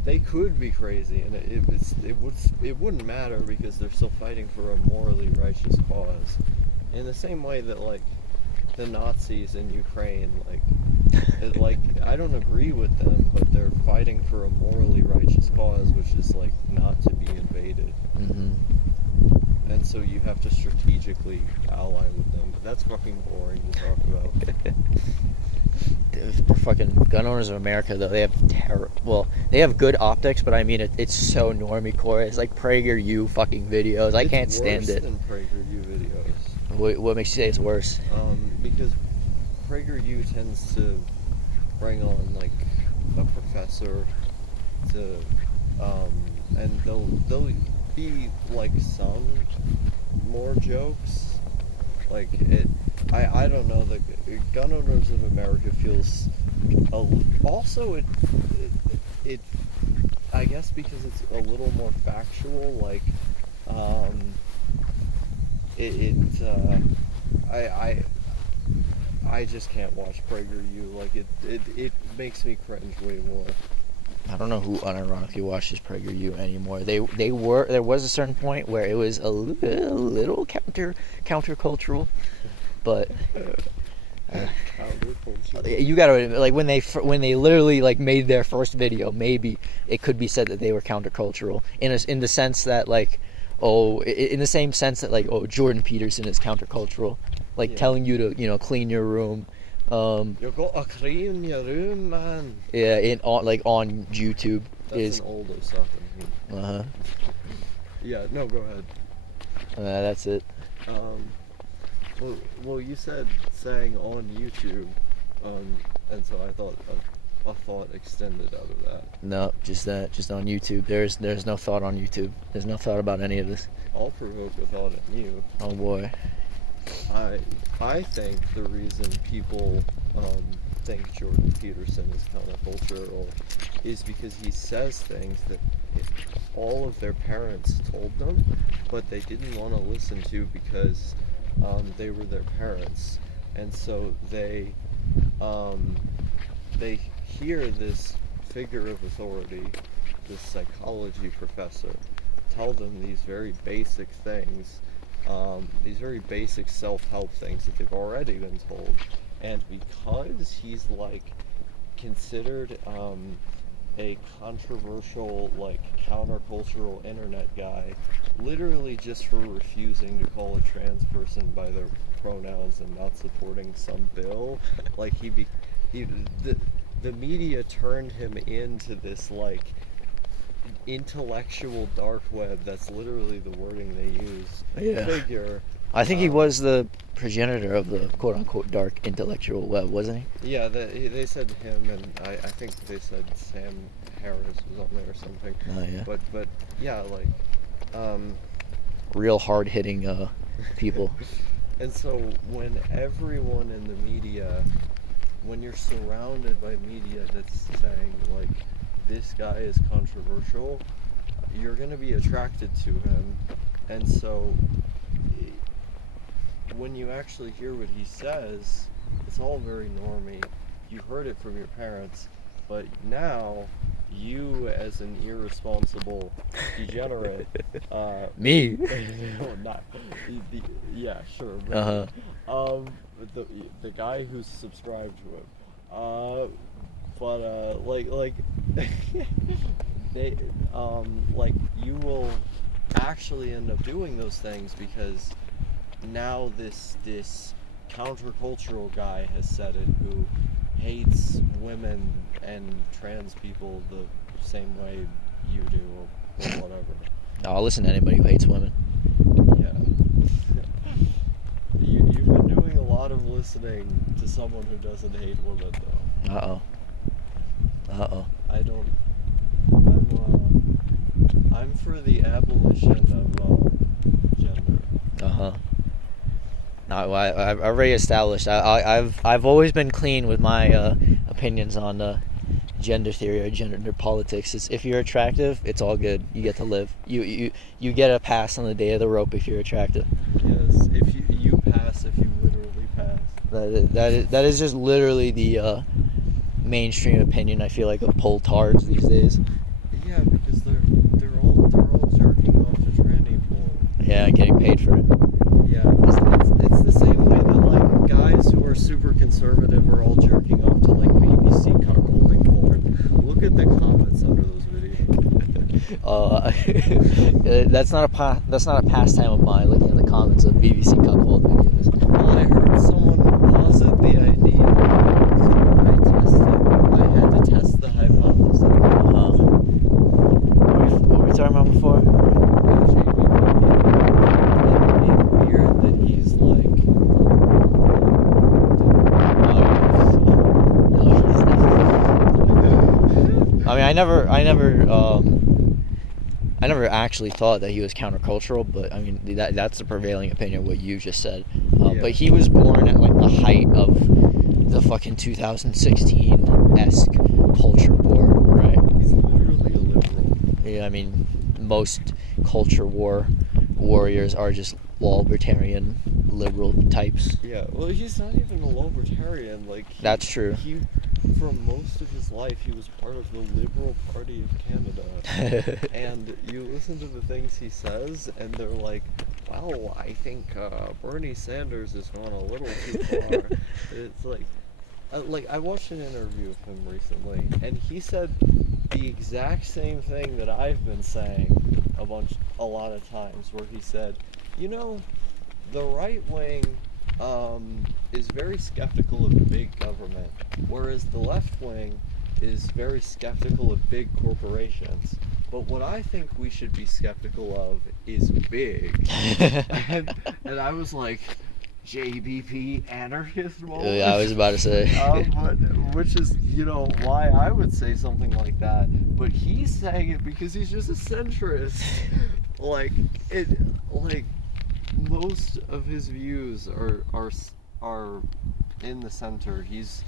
They could be crazy, and it wouldn't matter because they're still fighting for a morally righteous cause. In the same way that like the Nazis in Ukraine, like I don't agree with them, but they're fighting for a morally righteous cause, which is like not to be invaded. And so you have to strategically ally with them. But that's fucking boring to talk about. The fucking gun owners of America, though, they have good optics, but I mean it's so normie core. It's like PragerU fucking videos. I can't stand it. It's worse than PragerU videos. What makes you say it's worse? Because PragerU tends to bring on like a professor to, and they'll be like some more jokes. Like I don't know. The gun owners of America feels also it I guess because it's a little more factual. Like I just can't watch PragerU. Like it makes me cringe way more. I don't know who unironically watches PragerU anymore. There was a certain point where it was a little countercultural, but you gotta like when they literally like made their first video, maybe it could be said that they were countercultural in the sense that like in the same sense that like Jordan Peterson is countercultural, like telling you to clean your room. You gotta clean your room, man. Yeah, on YouTube. That's an old Osaka. Yeah, no, go ahead. That's it. Well, you said saying on YouTube, and so I thought a thought extended out of that. No, just on YouTube. There's no thought on YouTube. There's no thought about any of this. I'll provoke a thought in you. Oh boy. I think the reason people think Jordan Peterson is countercultural is because he says things that all of their parents told them, but they didn't want to listen to because they were their parents, and so they hear this figure of authority, this psychology professor, tell them these very basic things. These very basic self-help things that they've already been told, and because he's like considered a controversial like countercultural internet guy, literally just for refusing to call a trans person by their pronouns and not supporting some bill, like the media turned him into this like intellectual dark web. That's literally the wording they use. Figure. I think he was the progenitor of the quote-unquote dark intellectual web, wasn't he? Yeah, they said him, and I think they said Sam Harris was on there or something. Oh yeah. But yeah, like real hard-hitting people. And so when everyone in the media, when you're surrounded by media that's saying like this guy is controversial, you're going to be attracted to him. And so when you actually hear what he says, it's all very normie. You heard it from your parents, but now you, as an irresponsible degenerate, me? no, not yeah, sure. The guy who's subscribed to him, but like they like you will actually end up doing those things because now this countercultural guy has said it, who hates women and trans people the same way you do, or whatever. I'll listen to anybody who hates women. Yeah. You've been doing a lot of listening to someone who doesn't hate women, though. Uh-oh. I'm for the abolition of gender. No, I've already established. I've always been clean with my opinions on gender theory or gender politics. It's, if you're attractive, it's all good. You get to live. You get a pass on the day of the rope if you're attractive. Yes, if you pass, if you literally pass. That is just literally the mainstream opinion, I feel like, of poll-tards these days. Yeah, because they're all jerking off to tranny porn. Yeah, getting paid for it. Yeah, it's the same way that like guys who are super conservative are all jerking off to like BBC cuckolding porn. Look at the comments under those videos. That's not a pastime of mine, looking at the comments of BBC cuckold videos. Well, I heard someone posit the idea, so I had to test the hypothesis. What were we talking about before? It's weird that he's like. I mean, I never actually thought that he was countercultural, but I mean that's the prevailing opinion of what you just said. Yeah. But he was born at like the height of the fucking 2016-esque culture war, right? He's literally a liberal. Yeah, I mean, most culture war warriors are just libertarian liberal types. Yeah, well, he's not even a libertarian. Like That's true. He, for most of his life, he was part of the Liberal Party of Canada. And you listen to the things he says, and they're like, "Well, I think Bernie Sanders has gone a little too far." It's like I watched an interview of him recently, and he said the exact same thing that I've been saying a lot of times, where he said, you know, the right wing is very skeptical of big government, whereas the left wing is very skeptical of big corporations. But what I think we should be skeptical of is big. and I was like, JBP anarchist moment? Yeah, I was about to say. Which is, you know, why I would say something like that. But he's saying it because he's just a centrist. Like most of his views are in the center. He's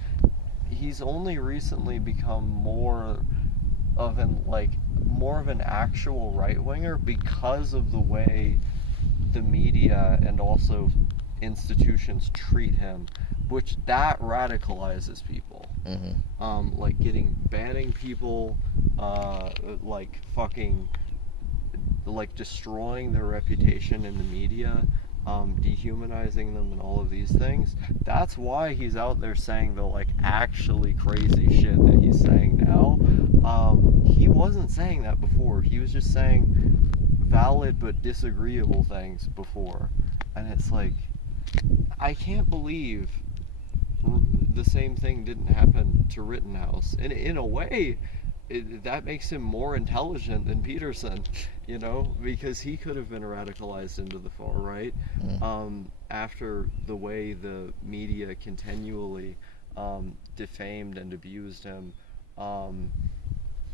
only recently become more of an actual right winger because of the way the media and also institutions treat him, which that radicalizes people. Mm-hmm. Like banning people, like fucking, like destroying their reputation in the media, dehumanizing them and all of these things. That's why he's out there saying the like actually crazy shit that he's saying now. He wasn't saying that before. He was just saying valid but disagreeable things before. And it's like, I can't believe the same thing didn't happen to Rittenhouse. And in a way, that makes him more intelligent than Peterson, you know, because he could have been radicalized into the far right. After the way the media continually defamed and abused him,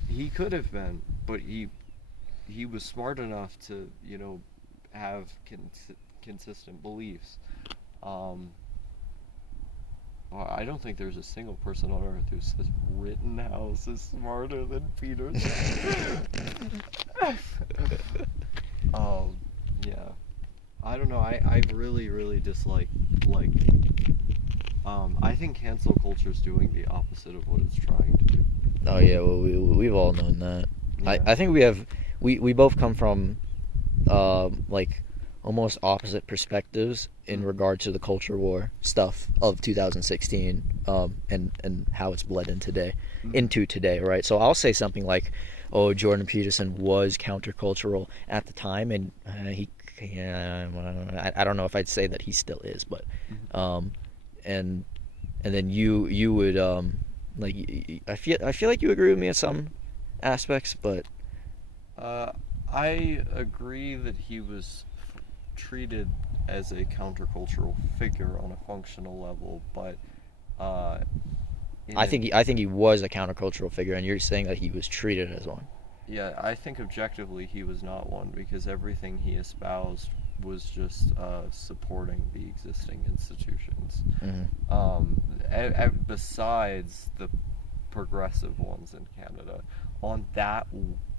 he could have been, but he was smart enough to, you know, have consistent beliefs. I don't think there's a single person on earth who says Rittenhouse is smarter than Peterson. Yeah. I don't know. I really, really dislike, I think cancel culture is doing the opposite of what it's trying to do. Oh yeah, well we've all known that. Yeah. I think we both come from like almost opposite perspectives in regard to the culture war stuff of 2016 and how it's bled into today, right? So I'll say something like, oh, Jordan Peterson was countercultural at the time, and I don't know if I'd say that he still is, but and then you would like, I feel like you agree with me in some aspects, but I agree that he was treated as a countercultural figure on a functional level, but I think he was a countercultural figure, and you're saying that he was treated as one. Yeah, I think objectively he was not one, because everything he espoused was just supporting the existing institutions. Besides the progressive ones in Canada, on that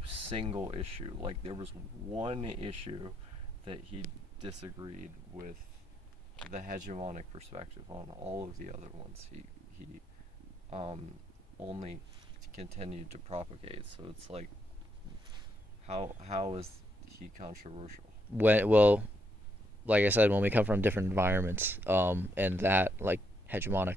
single issue, like there was one issue that he disagreed with the hegemonic perspective on all of the other ones. He only continued to propagate. So it's like, how is he controversial? Well, like I said, when we come from different environments, and that like hegemonic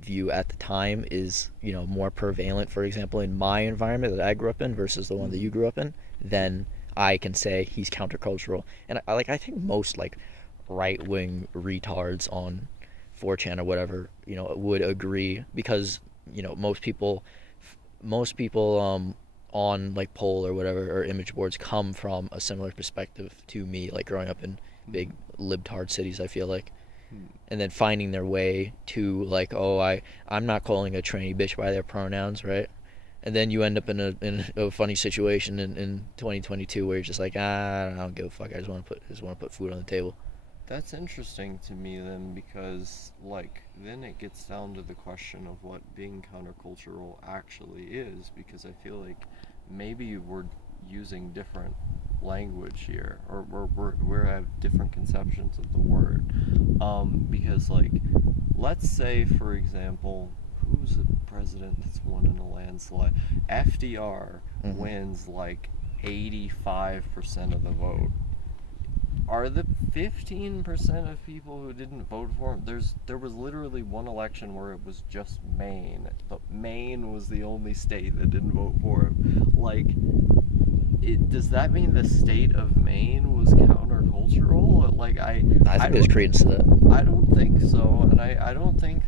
view at the time is, you know, more prevalent, for example, in my environment that I grew up in versus the one that you grew up in, then I can say he's countercultural. And I think most like right-wing retards on 4chan or whatever, you know, would agree, because, you know, most people on like poll or whatever or image boards come from a similar perspective to me, like growing up in big libtard cities, I feel like. And then finding their way to like, oh, I'm not calling a tranny bitch by their pronouns, right? And then you end up in a funny situation in 2022 where you're just like, I don't give a fuck. I just want to put food on the table. That's interesting to me then, because like then it gets down to the question of what being countercultural actually is, because I feel like maybe we're using different language here, or we have different conceptions of the word, because like, let's say for example, who's the president that's won in a landslide? FDR wins like 85% of the vote. Are the 15% of people who didn't vote for him? There was literally one election where it was just Maine, but Maine was the only state that didn't vote for him. Like, does that mean the state of Maine was countercultural? Like, I think there's credence to that. I don't think so, and I don't think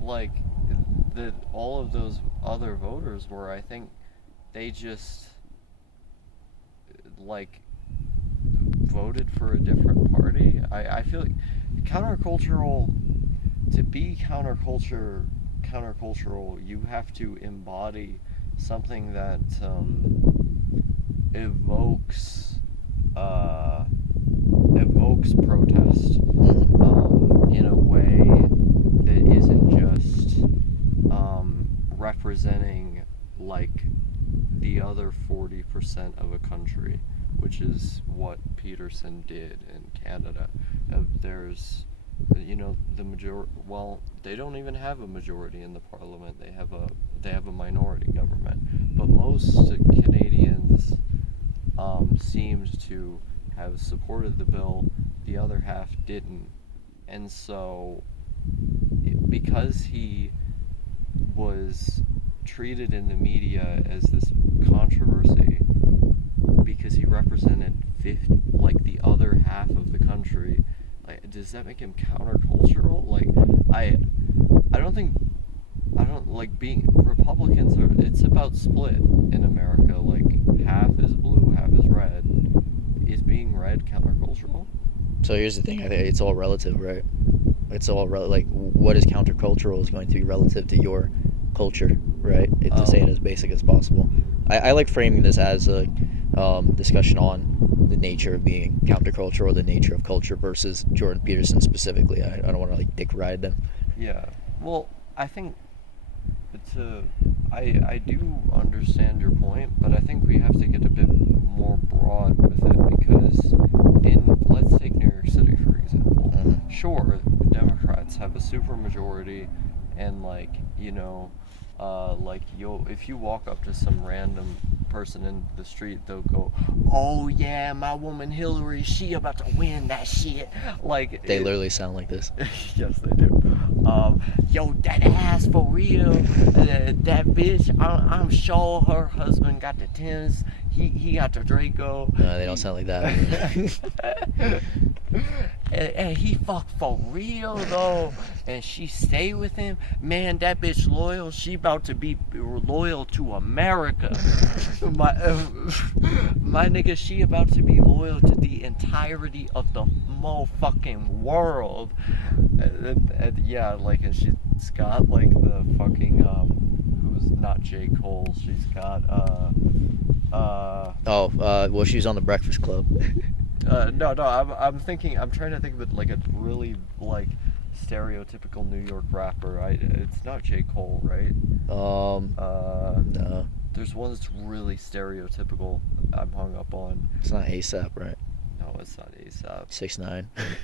like that all of those other voters were. I think they just like voted for a different party. I feel like countercultural, to be countercultural, you have to embody something that evokes protest in a way that isn't just representing like the other 40% of a country, which is what Peterson did in Canada. There's, you know, the majority. Well, they don't even have a majority in the parliament. They have a minority government. But most Canadians seemed to have supported the bill. The other half didn't, and so because he was treated in the media as this controversy, because he represented the other half of the country, like, does that make him countercultural? Like, I don't like being Republicans it's about split in America. Like, half is blue, half is red. Is being red countercultural? So here's the thing. I think it's all relative, right? It's all like what is countercultural is going to be relative to your culture, right? To say it as basic as possible. I like framing this as a discussion on the nature of being countercultural, the nature of culture versus Jordan Peterson specifically. I don't want to like dick ride them. Yeah. Well, I think I do understand your point, but I think we have to get a bit more broad with it, because let's take New York City for example. Sure, Democrats have a super majority, and like, you know, like if you walk up to some random person in the street, they'll go, "Oh yeah, my woman Hillary, she about to win that shit." Like, they literally sound like this. Yes, they do. Yo, that ass for real. That bitch, I'm sure her husband got the Tims. He got the Draco. No, they don't sound like that. and he fucked for real though, and she stay with him. Man, that bitch loyal. She about to be loyal to America. My nigga, she about to be loyal to the entirety of the motherfucking world. And yeah, like, and she's got like the fucking who's not J. Cole. She's got well, she was on the Breakfast Club. No, I'm trying to think of it like a really like stereotypical New York rapper. It's not J. Cole, right? No. There's one that's really stereotypical I'm hung up on. It's not ASAP, right? No, it's not ASAP.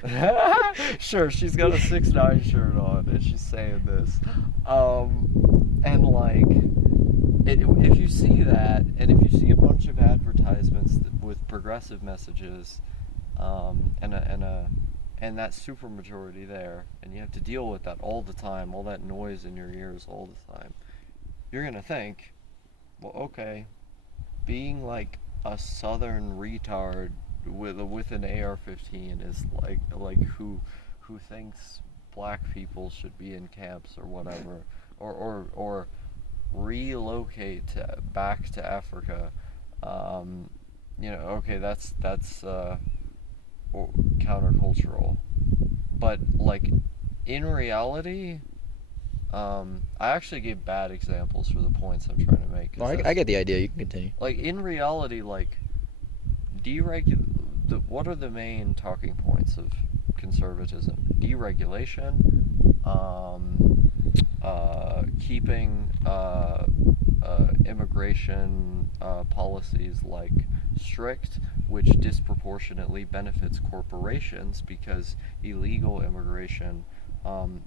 6'9". Sure, she's got a 6'9" shirt on, and she's saying this. And like, if you see that, and if you see a bunch of advertisements with progressive messages, and that super majority there, and you have to deal with that all the time, all that noise in your ears all the time, you're gonna think, well, okay, being like a southern retard with an AR-15 is like who thinks black people should be in camps or whatever, or relocate back to Africa. Okay, that's countercultural, but like in reality, I actually gave bad examples for the points I'm trying to make. Well, I get the idea. You can continue. Like in reality, like what are the main talking points of conservatism? Deregulation, keeping immigration policies like strict, which disproportionately benefits corporations because illegal immigration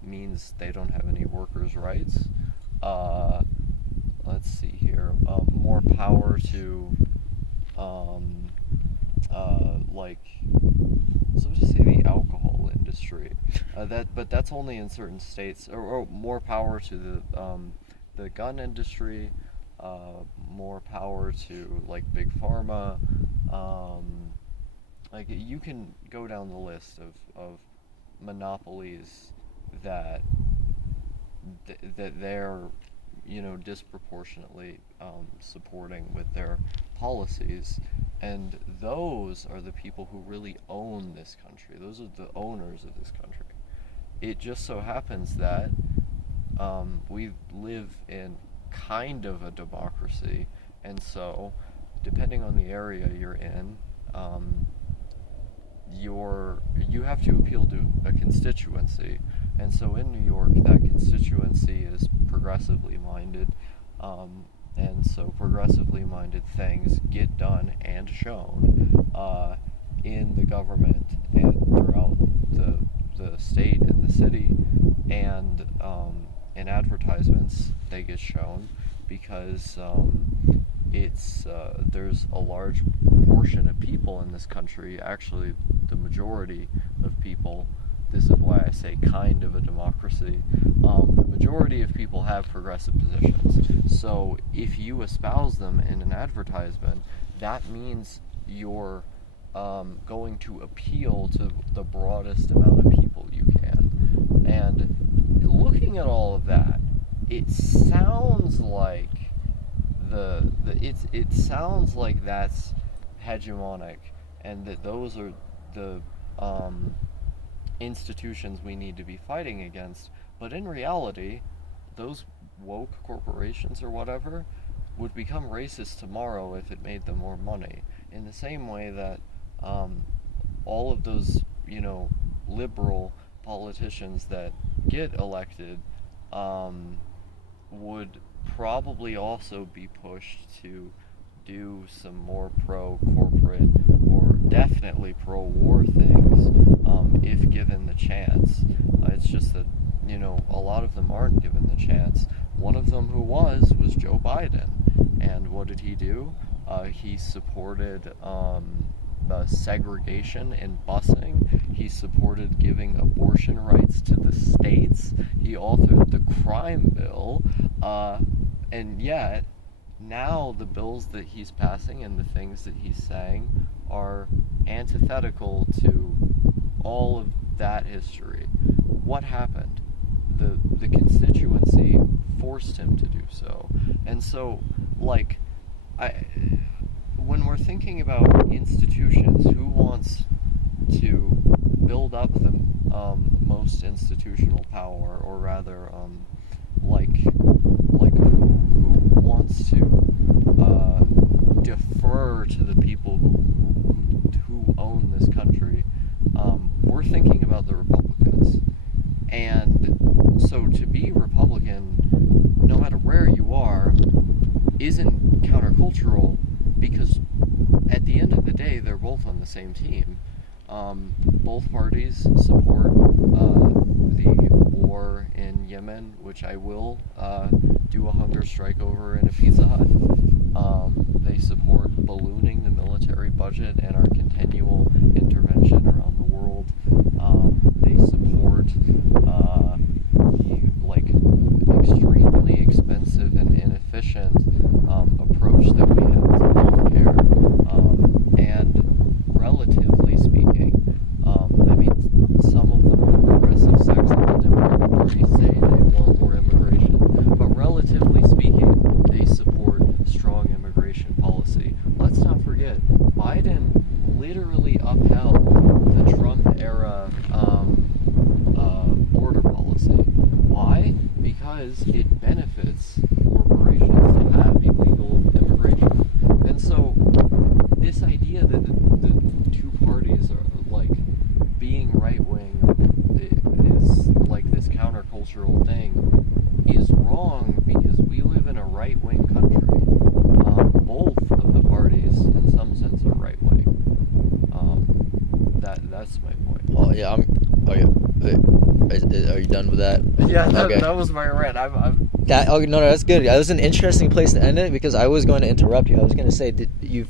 means they don't have any workers' rights. Let's see here. More power to so to say the alcohol industry. But that's only in certain states. Or more power to the gun industry. More power to like big pharma. Like you can go down the list of monopolies that they're disproportionately supporting with their policies, and those are the people who really own this country. Those are the owners of this country. It just so happens that we live in kind of a democracy, and so depending on the area you're in, you have to appeal to a constituency, and so in New York that constituency is progressively minded, and so progressively minded things get done and shown in the government and throughout the state and the city, and in advertisements they get shown because there's a large portion of people in this country, actually the majority of people, this is why I say kind of a democracy, the majority of people have progressive positions. So if you espouse them in an advertisement, that means you're going to appeal to the broadest amount of people you can. And looking at all of that, it sounds like it sounds like that's hegemonic, and that those are the institutions we need to be fighting against. But in reality, those woke corporations or whatever would become racist tomorrow if it made them more money. In the same way that all of those, liberal politicians that get elected would probably also be pushed to do some more pro-corporate or definitely pro-war things if given the chance. It's just that, a lot of them aren't given the chance. One of them who was Joe Biden. And what did he do? He supported segregation in busing. He supported giving abortion rights to the states. He authored the crime bill. And yet, now the bills that he's passing and the things that he's saying are antithetical to all of that history. What happened? The constituency forced him to do so. And so, when we're thinking about institutions, who wants to build up the most institutional power, or rather, who wants to defer to the people who own this country? We're thinking about the Republicans. And so to be Republican, no matter where you are, isn't countercultural, because at the end of the day, they're both on the same team. Both parties support the war in Yemen, which I will do a hunger strike over in a Pizza Hut. They support ballooning the military budget and our continual intervention around the world. They support the like extremely expensive and inefficient approach that we have to healthcare, and relatively speaking, I mean, some of the more progressive sects of the Democratic Party say they want more immigration, but relatively speaking, they support strong immigration policy. Let's not forget, Biden literally upheld the Trump era border policy. Why? Because it benefits corporations to have illegal immigration. And so this idea that the two parties are like being right wing is like this countercultural thing is wrong, because we live in a right wing country. Both of the parties, in some sense, are right wing. That's my point. Well, yeah, are you done with that? Yeah, Okay. that was my rant. I'm That no, that's good. That was an interesting place to end it, because I was going to interrupt you. I was going to say that you've,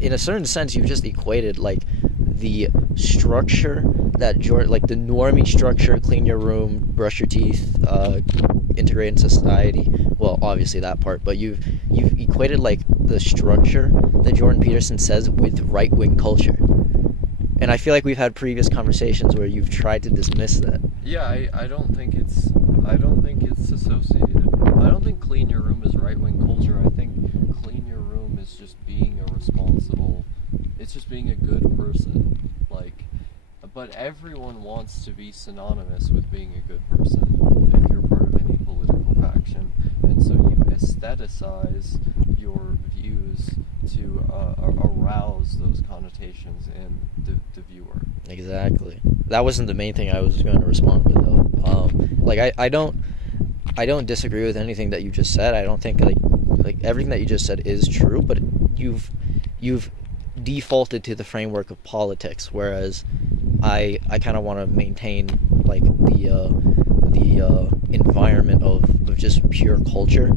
in a certain sense, you've just equated like the structure that like the normie structure, clean your room, brush your teeth, integrate in society. Well, obviously that part, but you've equated like the structure that Jordan Peterson says with right wing culture. And I feel like we've had previous conversations where you've tried to dismiss that. Yeah, I don't think it's associated. I don't think clean your room is right wing culture. I think clean your room is just being a responsible. It's just being a good person. Like, but everyone wants to be synonymous with being a good person if you're part of any political faction, and so you aestheticize your views to arouse those connotations in the viewer. Exactly. That wasn't the main thing I was going to respond with, though. Like I don't disagree with anything that you just said. I don't think like everything that you just said is true, but you've defaulted to the framework of politics, whereas I kind of want to maintain like the environment of just pure culture.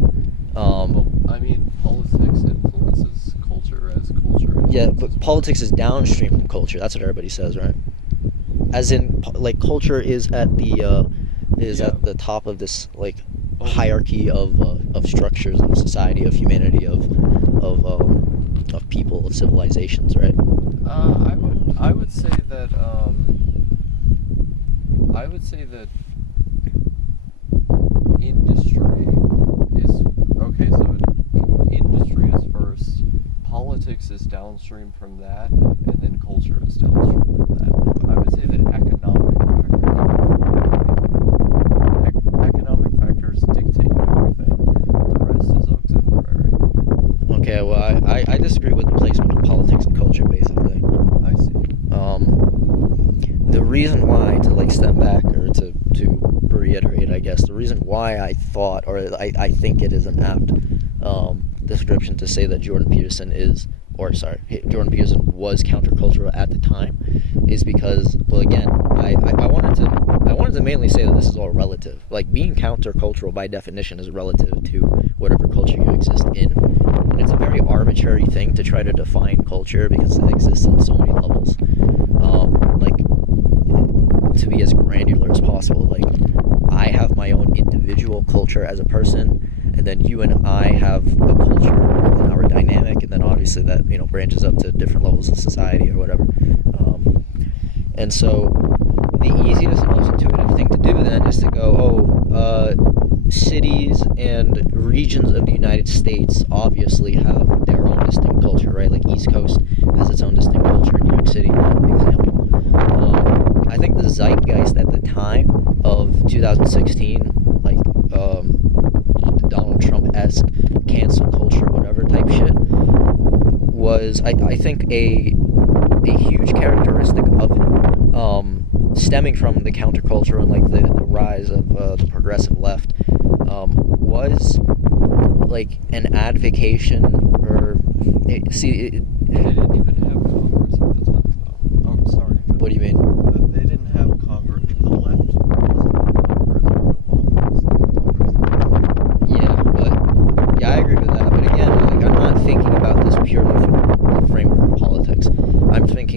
Well, I mean, politics influences culture as culture. Yeah, but politics is downstream from culture. That's what everybody says, right? As in, like, culture is at the at the top of this like hierarchy of structures of society, of humanity, of people, of civilizations, right? I would say that industry is okay. So industry is first, politics is downstream from that, and then culture is downstream from that. I would say that economic factors dictate everything. The rest is auxiliary. Okay, well, I disagree with the placement of politics and culture, basically. I see. The reason why, to like step back, or to reiterate, I guess, the reason why I thought, or I think it is an apt description to say that Jordan Peterson was countercultural at the time, is because, well, again, I wanted to mainly say that this is all relative. Like, being countercultural by definition is relative to whatever culture you exist in, and it's a very arbitrary thing to try to define culture, because it exists in so many levels. Like, to be as granular as possible, like, I have my own individual culture as a person, and then you and I have a culture and our dynamic, and then obviously that, you know, branches up to different levels of society or whatever. And so the easiest and most intuitive thing to do then is to go, cities and regions of the United States obviously have their own distinct culture, right? Like East Coast has its own distinct culture, New York City, for example. I think the zeitgeist at the time of 2016, like Donald Trump-esque cancel culture, whatever type shit, was I think a huge characteristic of it, stemming from the counterculture and like the rise of the progressive left, was like an advocation, or They didn't even have Congress at the time, though. Oh, sorry. what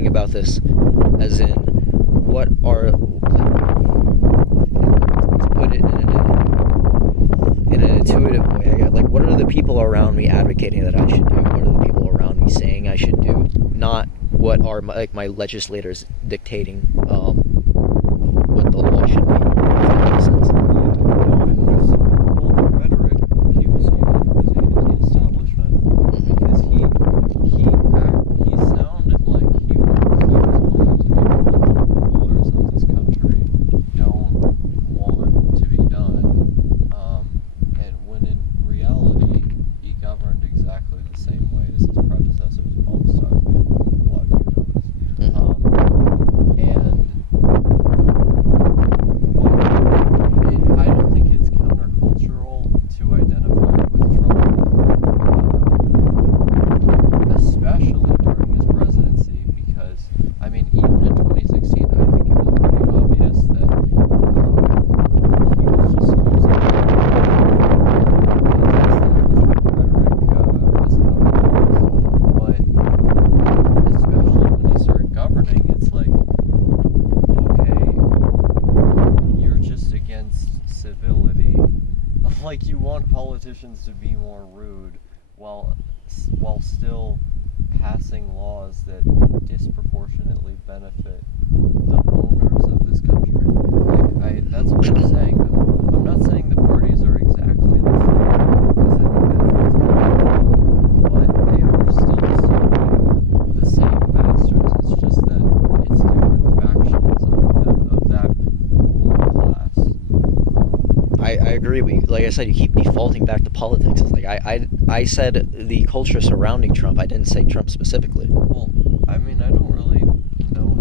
thinking about this as in what are, like, to put it in an intuitive way. I got, like, what are the people around me advocating that I should do? What are the people around me saying I should do? Not what are my legislators dictating what the law should be. If that makes sense. Well, the rhetoric he was using was anti-establishment because he sounded like he was going to do what the rulers of this country don't want to be done, and when in reality he governed exactly the same way as his predecessors, Paul Stark, and a lot of you know this. I don't think it's countercultural to identify with Trump, especially during his presidency, because, I mean, even in 2016, I think it was pretty obvious that he was just using anti-establishment rhetoric as an opportunist. But especially when you start governing, it's like, okay, you're just against civility. Like, you want politicians to be more rude while still passing laws that disproportionately benefit the owners of this country. Like, that's what I'm saying. I'm not saying the parties are exactly the same, because I think that's but they are still serving the same masters. It's just that it's different factions of that ruling class. I agree, but like I said, you keep defaulting back to politics. It's like I said the culture surrounding Trump. I didn't say Trump specifically. Well, I mean, I don't really know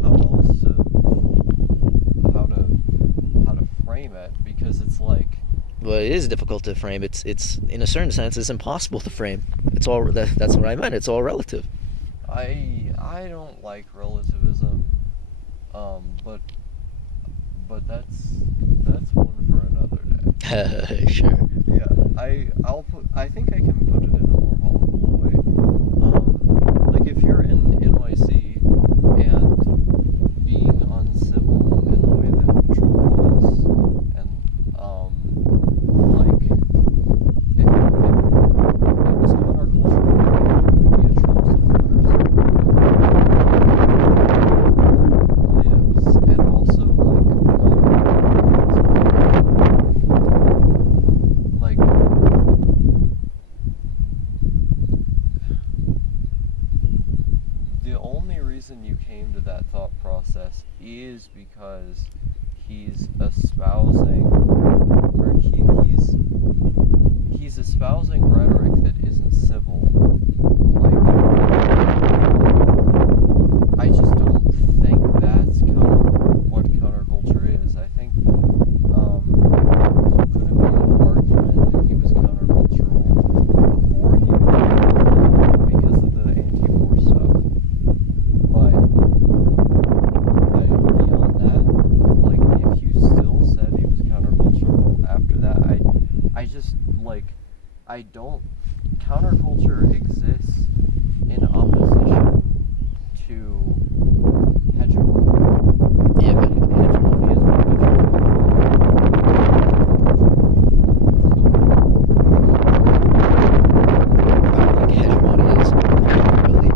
how to frame it, because it's like, Well, it is difficult to frame. It's in a certain sense, it's impossible to frame. It's all that's what I meant. It's all relative. I don't like relativism, but that's one for another day. Sure. Yeah, I think I can put it in a more palatable way. Like, if you're in NYC and being uncivil in the way that Trump was, and like, if it was countercultural for you to be a Trump supporter, lives and also like the only reason you came to that thought process is because he's espousing, or he's espousing rhetoric that isn't civil. Like, I just don't think that's what counterculture is. I think you could have made an argument that he was countercultural before he became president because of the anti-war stuff. But beyond that, like, if you still said he was countercultural after that, I just, like, I don't. Counterculture exists in opposition to hegemony. Yeah, but Hegemony is perpetuated. I don't think hegemony is primarily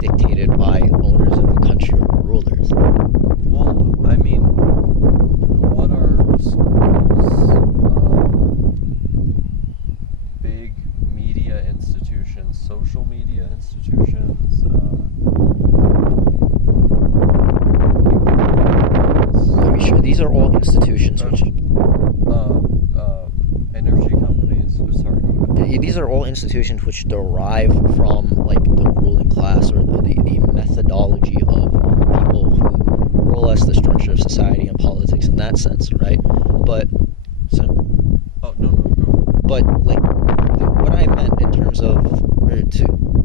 dictated by owners of the country or rulers. Well, I mean, what are schools, big media institutions, social media institutions, I mean, sure, these are all institutions which energy companies. Sorry, go ahead. these are all institutions which derive from, like, the ruling class, or the methodology of people who rule us, the structure of society and politics in that sense, right? But so Oh, no, go. but like what I meant in terms of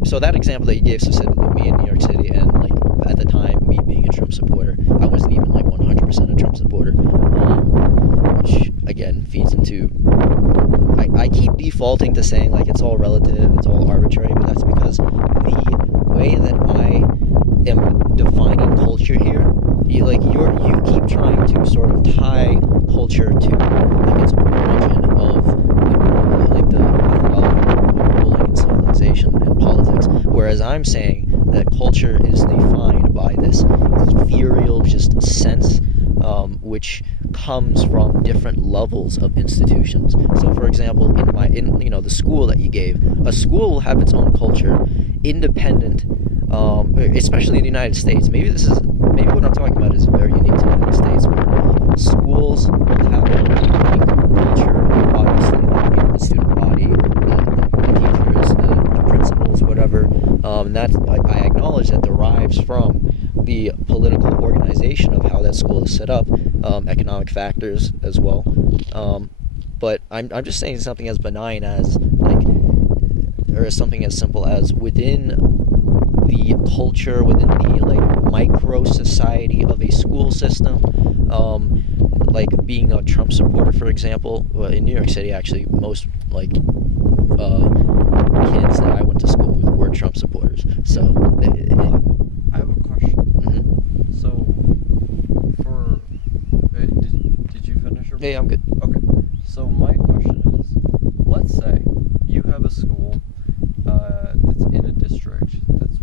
so that example that you gave specifically, me in New York City, and like at the time me being a Trump supporter, I wasn't even like 100% a Trump supporter, which again feeds into I keep defaulting to saying like it's all relative, it's all arbitrary, but that's because the way that I am defining culture here. You keep trying to sort of tie culture to like its origin of the methodology of ruling and civilization and politics, whereas I'm saying that culture is defined by this ethereal just sense, which comes from different levels of institutions. So, for example, in the school that you gave, a school will have its own culture, independent, especially in the United States. Maybe what I'm talking about is very unique to the United States, where schools will have a unique culture. Obviously, the student body, the teachers, the principals, whatever. That I acknowledge that derives from the political organization of how that school is set up, economic factors as well. But I'm just saying something as benign as or something as simple as within the culture, within the micro society of a school system, being a Trump supporter, for example. Well, in New York City, actually, most kids that I went to school with were Trump supporters. So I have a question. Mm-hmm. So, did you finish your? Yeah, I'm good. Okay. So my question is, let's say you have a school that's in a district that's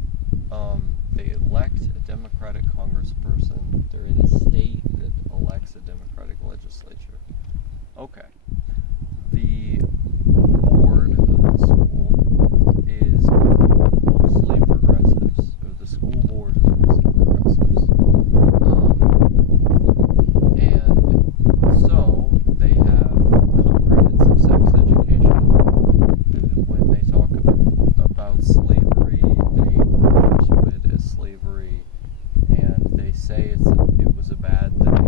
they elect a Democratic congressperson. They're in a state that elects a Democratic legislature. Okay. The board of the school is mostly progressives, or the school board is mostly progressives. And so they have comprehensive sex education. When they talk about slavery, they refer to it as slavery, and they say it was a bad thing.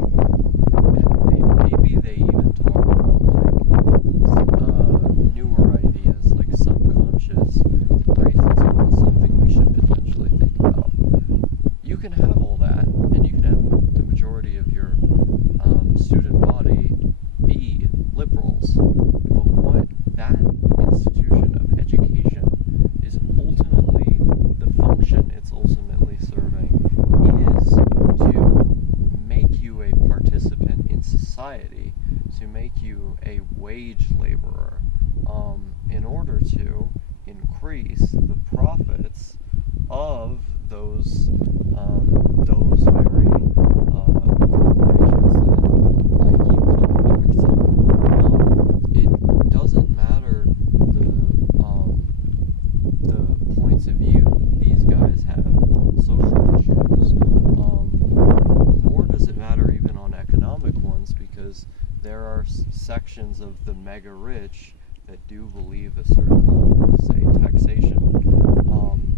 And maybe they even talk about newer ideas like subconscious racism is something we should potentially think about. You can have all that, and you can have the majority of your student body be liberals, but what that institution of education is ultimately, the function it's ultimately serving is to make you a participant in society, to make you a wage laborer, in order to increase the profits of those very corporations that I keep coming back to. It doesn't matter the points of view these guys have on social issues, nor does it matter even on economic ones, because there are sections of the mega rich that do believe a certain level of, say, taxation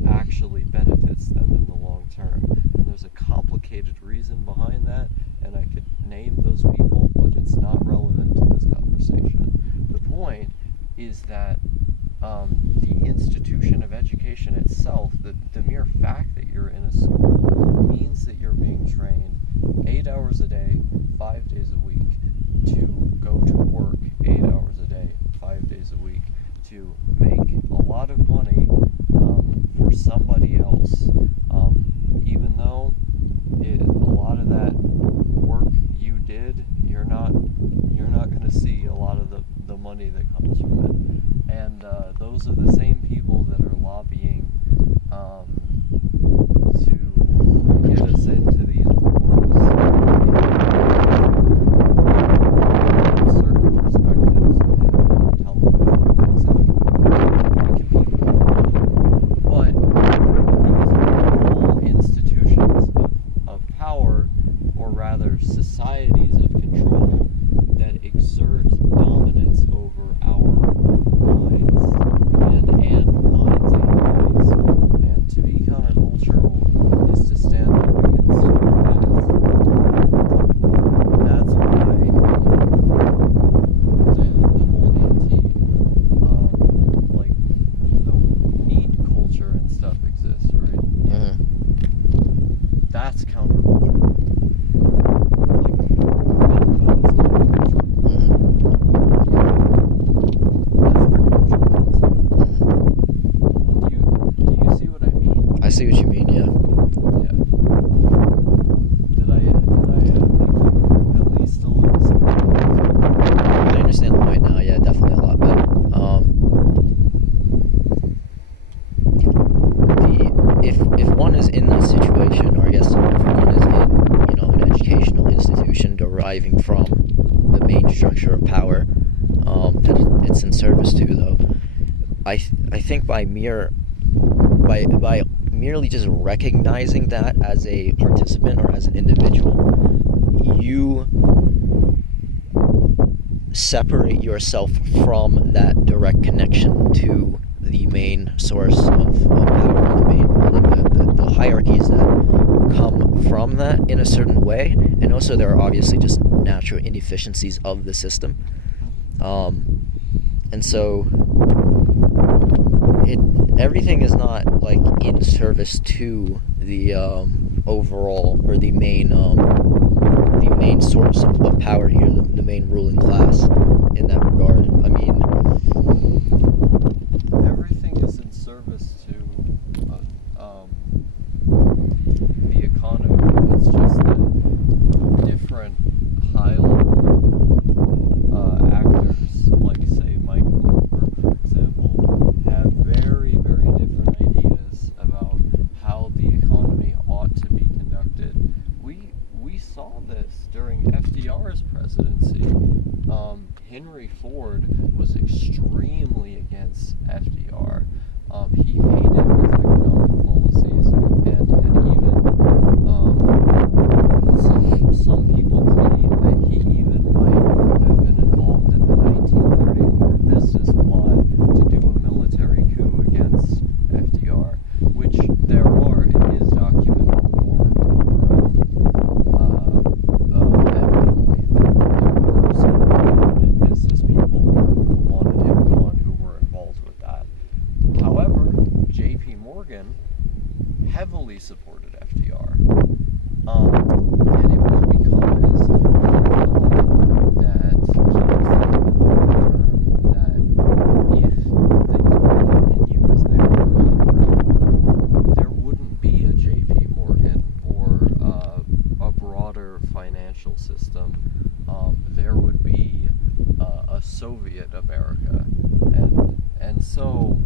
actually benefits them in the long term. And there's a complicated reason behind that, and I could name those people, but it's not relevant to this conversation. The point is that the institution of education itself, the mere fact that you're in a school, means that you're being trained 8 hours a day, 5 days a week, to go to work 8 hours a day, 5 days a week, to make a lot of money for somebody else, even though a lot of that work you did, you're not going to see a lot of the money that comes from it. And those are the same people that are lobbying to get us into these wars. Certain perspectives on television, exactly. But these are all institutions of power, or rather societies of control, that exert dominance over our minds and minds and bodies. And to be countercultural is to stand up against that. That's why the whole the meat culture and stuff exists, right? Mm-hmm. That's countercultural. I see what you mean, yeah. Yeah. structure of power that it's in service to, though. I think by merely just recognizing that as a participant or as an individual, you separate yourself from that direct connection to the main source of power, the hierarchies that come from that in a certain way, and also there are obviously just natural inefficiencies of the system, and so everything is not like in service to the overall or the main source of power here, the main ruling class in that regard. I mean, everything is in service to the economy. It's just that different high-level actors, like say Mike Bloomberg, for example, have very, very different ideas about how the economy ought to be conducted. We saw this during FDR's presidency. Henry Ford was extremely against FDR. He hated his economic policies and had even some people claim that he even might have been involved in the 1934 business plot to do a military coup against FDR, which there are, it is documented more evidently that there were some prominent business people who wanted him gone who were involved with that. However, J.P. Morgan heavily supported FDR. And it was because he thought that he was thinking in the long term that if things were to continue as they were, there wouldn't be a J.P. Morgan or a broader financial system. There would be a Soviet America, and so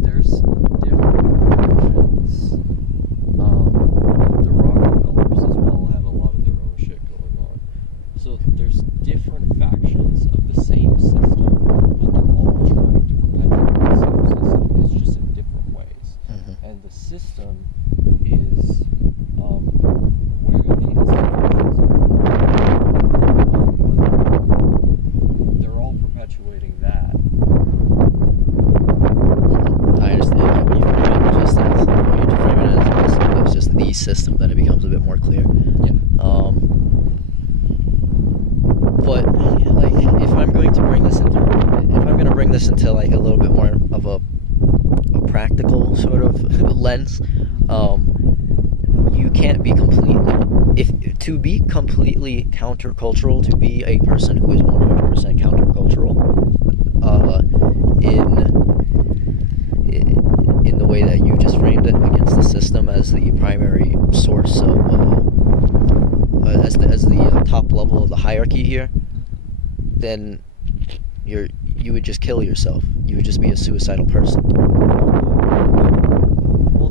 there's different factions. The Rockefellers as well had a lot of their own shit going on. So there's different factions of the same system, but they're all trying to perpetuate the same system. It's just in different ways. Mm-hmm. And the system is where the institutions are. They're all perpetuating that. I understand when you frame it just as it's just the system, then it becomes a bit more clear. Yeah. But like, if I'm going to bring this into like a little bit more of a practical sort of lens, you can't be to be completely countercultural, to be a person who is 100% countercultural, in the way that you just framed it, against the system as the primary source of as the top level of the hierarchy here, then you would just kill yourself. You would just be a suicidal person. Well,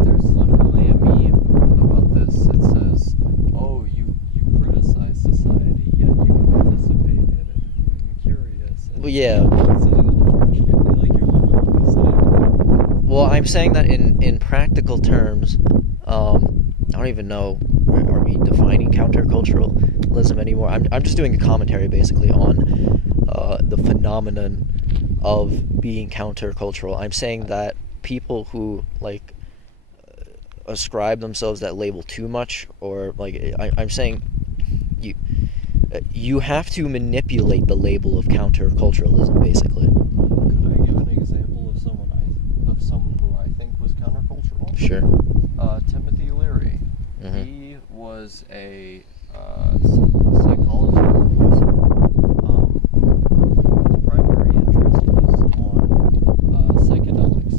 there's literally a meme about this. It says, "Oh, you criticize society, yet you participate in it. I'm curious." And Well, yeah. Sitting on the trash can, like you're literally saying. Well, I'm saying that in practical terms, I don't even know, are we defining counterculturalism anymore? I'm just doing a commentary basically on the phenomenon of being countercultural. I'm saying that people who like ascribe themselves that label too much, or like I'm saying you have to manipulate the label of counterculturalism basically. Could I give an example of someone who I think was countercultural? Sure. Timothy Leary. Mm-hmm. He was a psychology professor. His primary interest was on psychedelics.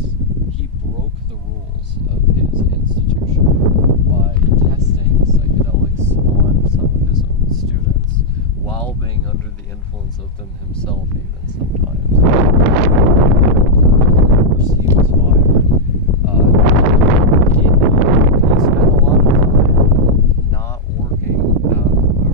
He broke the rules of his institution by testing psychedelics on some of his own students while being under the influence of them himself, even sometimes. Of course, he was fired. He spent a lot of time not working, or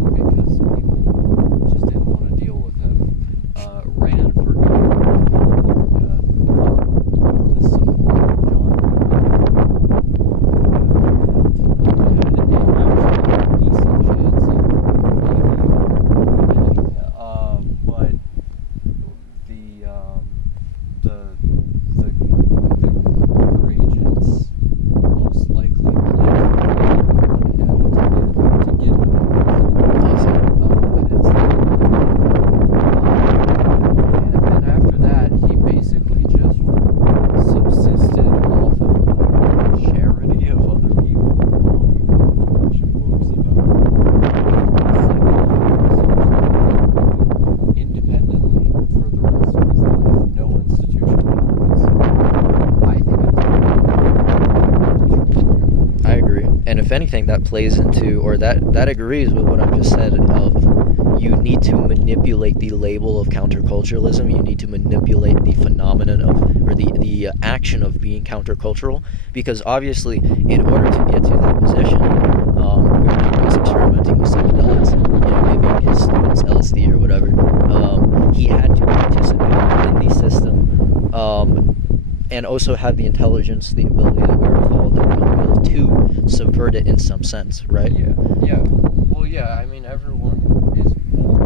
if anything, that plays into, or that agrees with what I've just said of, you need to manipulate the label of counterculturalism. You need to manipulate the phenomenon of, or the action of being countercultural, because obviously, in order to get to that position, where he was experimenting with psychedelics, giving his students LSD or whatever, he had to participate in the system, and also have the intelligence, the ability, the wherewithal, the will to subvert it in some sense, right? Yeah. Well, yeah. I mean, everyone is born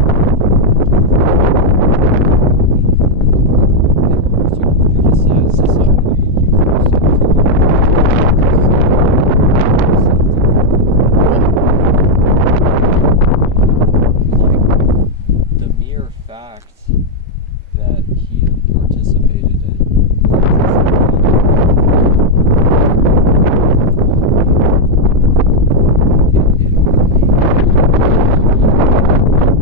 in order to criticize society. You also have to like the mere fact that he participated in.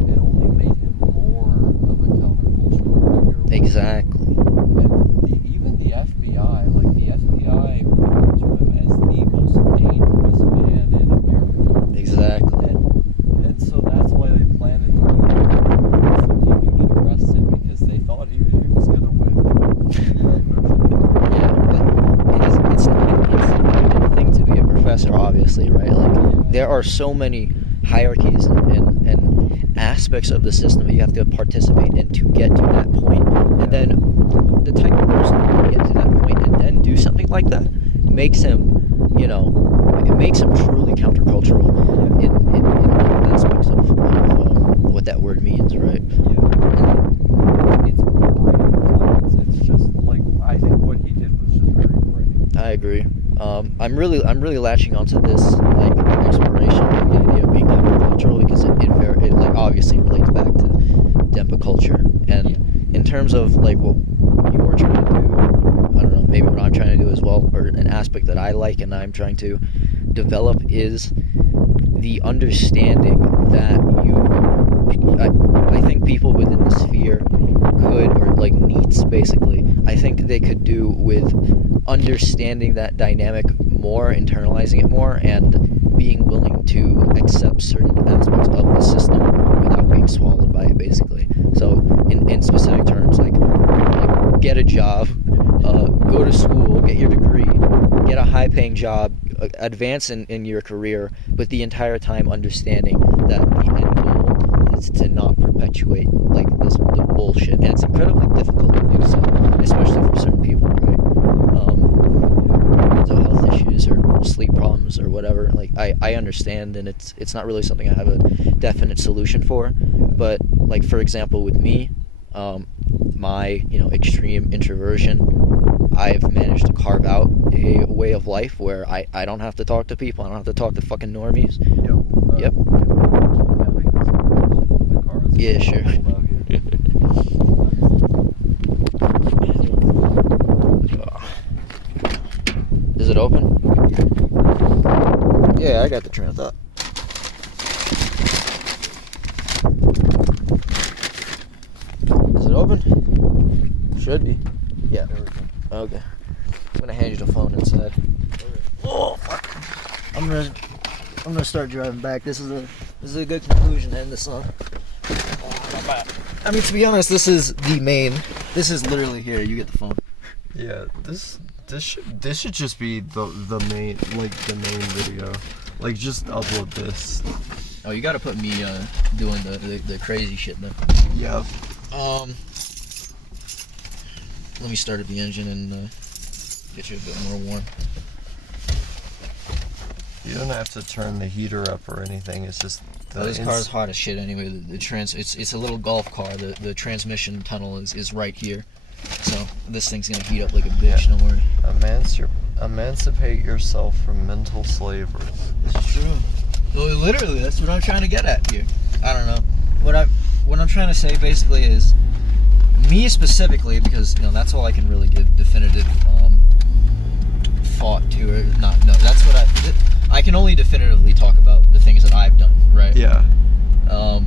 It only made him more of a countercultural figure. Exactly. And even the FBI, like the FBI referred to him as the most dangerous man in America. Exactly. And so that's why they planted the weed, so he could get arrested, because they thought he was going to win. Yeah, but it's not an insignificant thing to be a professor, obviously, right? Like, there are so many hierarchies and aspects of the system that you have to participate in to get to that point. And then the type of person who can get to that point and then do something like that makes him, it makes him truly countercultural in all aspects of what that word means, right? Yeah. It's brave. It's just like, I think what he did was just very brave. I agree. I'm really latching onto this like exploration of the idea of being countercultural, because it like obviously relates back to Dempa culture, and in terms of like what you're trying to do, I don't know, maybe what I'm trying to do as well, or an aspect that I like and I'm trying to develop, is the understanding that I think people within the sphere could, or like needs basically, I think they could do with understanding that dynamic more, internalizing it more, and being willing to accept certain aspects of the system without being swallowed by it, basically. So in specific terms, like get a job, go to school, get your degree, get a high-paying job, advance in your career, but the entire time understanding that the end goal is to not perpetuate like the bullshit, and it's incredibly difficult to do so, especially for certain people, right? Mental health issues or sleep problems or whatever. Like I understand, and it's not really something I have a definite solution for, but like for example with me, my extreme introversion, I've managed to carve out a way of life where I don't have to talk to people. I don't have to talk to fucking normies. Yep. Yeah, sure. Is it open? Yeah, I got the train of thought. Is it open? Should be. Yeah. Okay. I'm gonna hand you the phone inside. Oh fuck! I'm gonna start driving back. This is a good conclusion to end this on. I mean, to be honest, this is the main. This is literally here. You get the phone. Yeah, this should just be the main, like the main video. Like just upload this. Oh, you gotta put me doing the crazy shit then. Yeah. Let me start up the engine and get you a bit more warm. You don't have to turn the heater up or anything. It's just this car's hot as shit anyway. It's a little golf car. The transmission tunnel is right here. So this thing's gonna heat up like a bitch. Yeah. Don't worry. Emancipate yourself from mental slavery. It's true. Well, literally, that's what I'm trying to get at here. I don't know. What I'm trying to say basically is, me specifically, because that's all I can really give definitive thought to, or not. No, that's what I can only definitively talk about the things that I've done, right? Yeah. I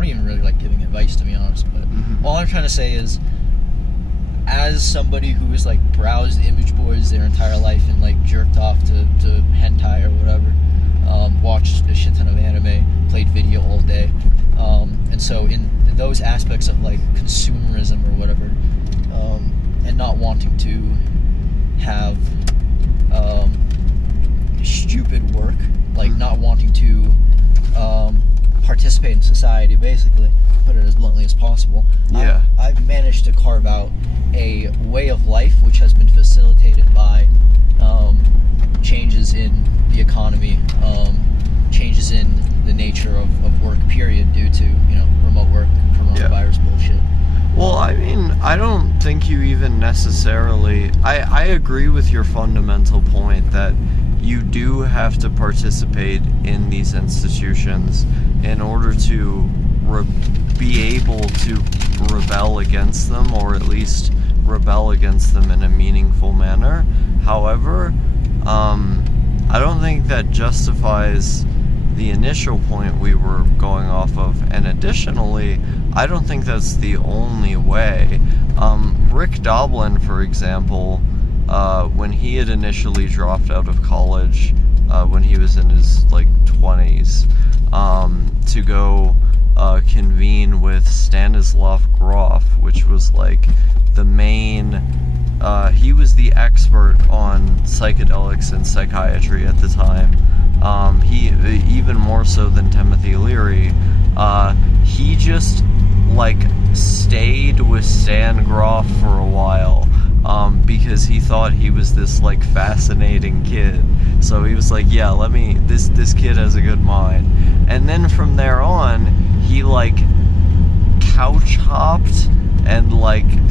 don't even really like giving advice, to be honest. But all I'm trying to say is, as somebody who has like browsed image boards their entire life and like jerked off to hentai or whatever, watched a shit ton of anime, played video all day, and so in those aspects of like consumerism or whatever, and not wanting to have stupid work, like not wanting to participate in society, basically, put it as bluntly as possible. Yeah. I've managed to carve out a way of life which has been facilitated by changes in the economy, changes in the nature of work, period, due to, remote work, coronavirus bullshit. Well, I mean, I don't think you even necessarily... I agree with your fundamental point that you do have to participate in these institutions in order to be able to rebel against them, or at least rebel against them in a meaningful manner. However, I don't think that justifies the initial point we were going off of, and additionally, I don't think that's the only way. Rick Doblin, for example, when he had initially dropped out of college, when he was in his 20s, to go convene with Stanislav Grof, which was the main, he was the expert on psychedelics and psychiatry at the time. He, even more so than Timothy Leary, he just stayed with Stan Grof for a while, because he thought he was this fascinating kid. So he was yeah, this kid has a good mind. And then from there on, he couch hopped and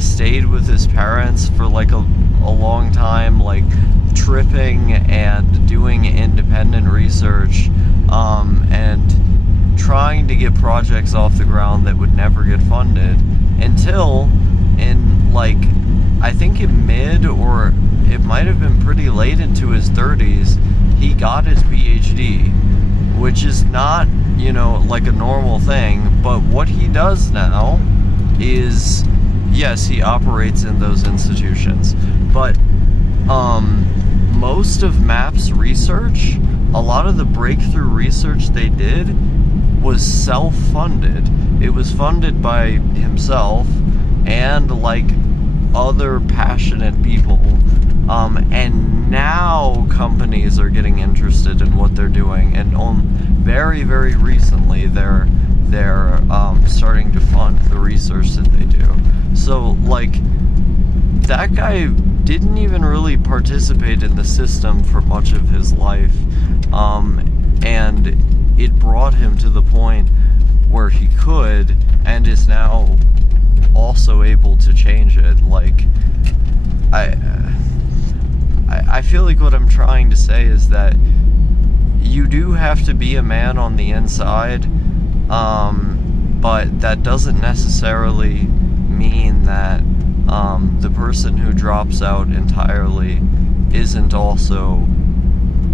stayed with his parents for a long time, tripping and doing independent research, and trying to get projects off the ground that would never get funded, until in I think in mid, or it might have been pretty late into his 30s, he got his PhD, which is not, a normal thing. But what he does now is, yes, he operates in those institutions, but most of MAP's research, a lot of the breakthrough research they did was self-funded. It was funded by himself and other passionate people, and now companies are getting interested in what they're doing, and very, very recently they're starting to fund the research that they do. So that guy didn't even really participate in the system for much of his life, and it brought him to the point where he could, and is now also able to change it. I feel like what I'm trying to say is that you do have to be a man on the inside, but that doesn't necessarily mean that the person who drops out entirely isn't also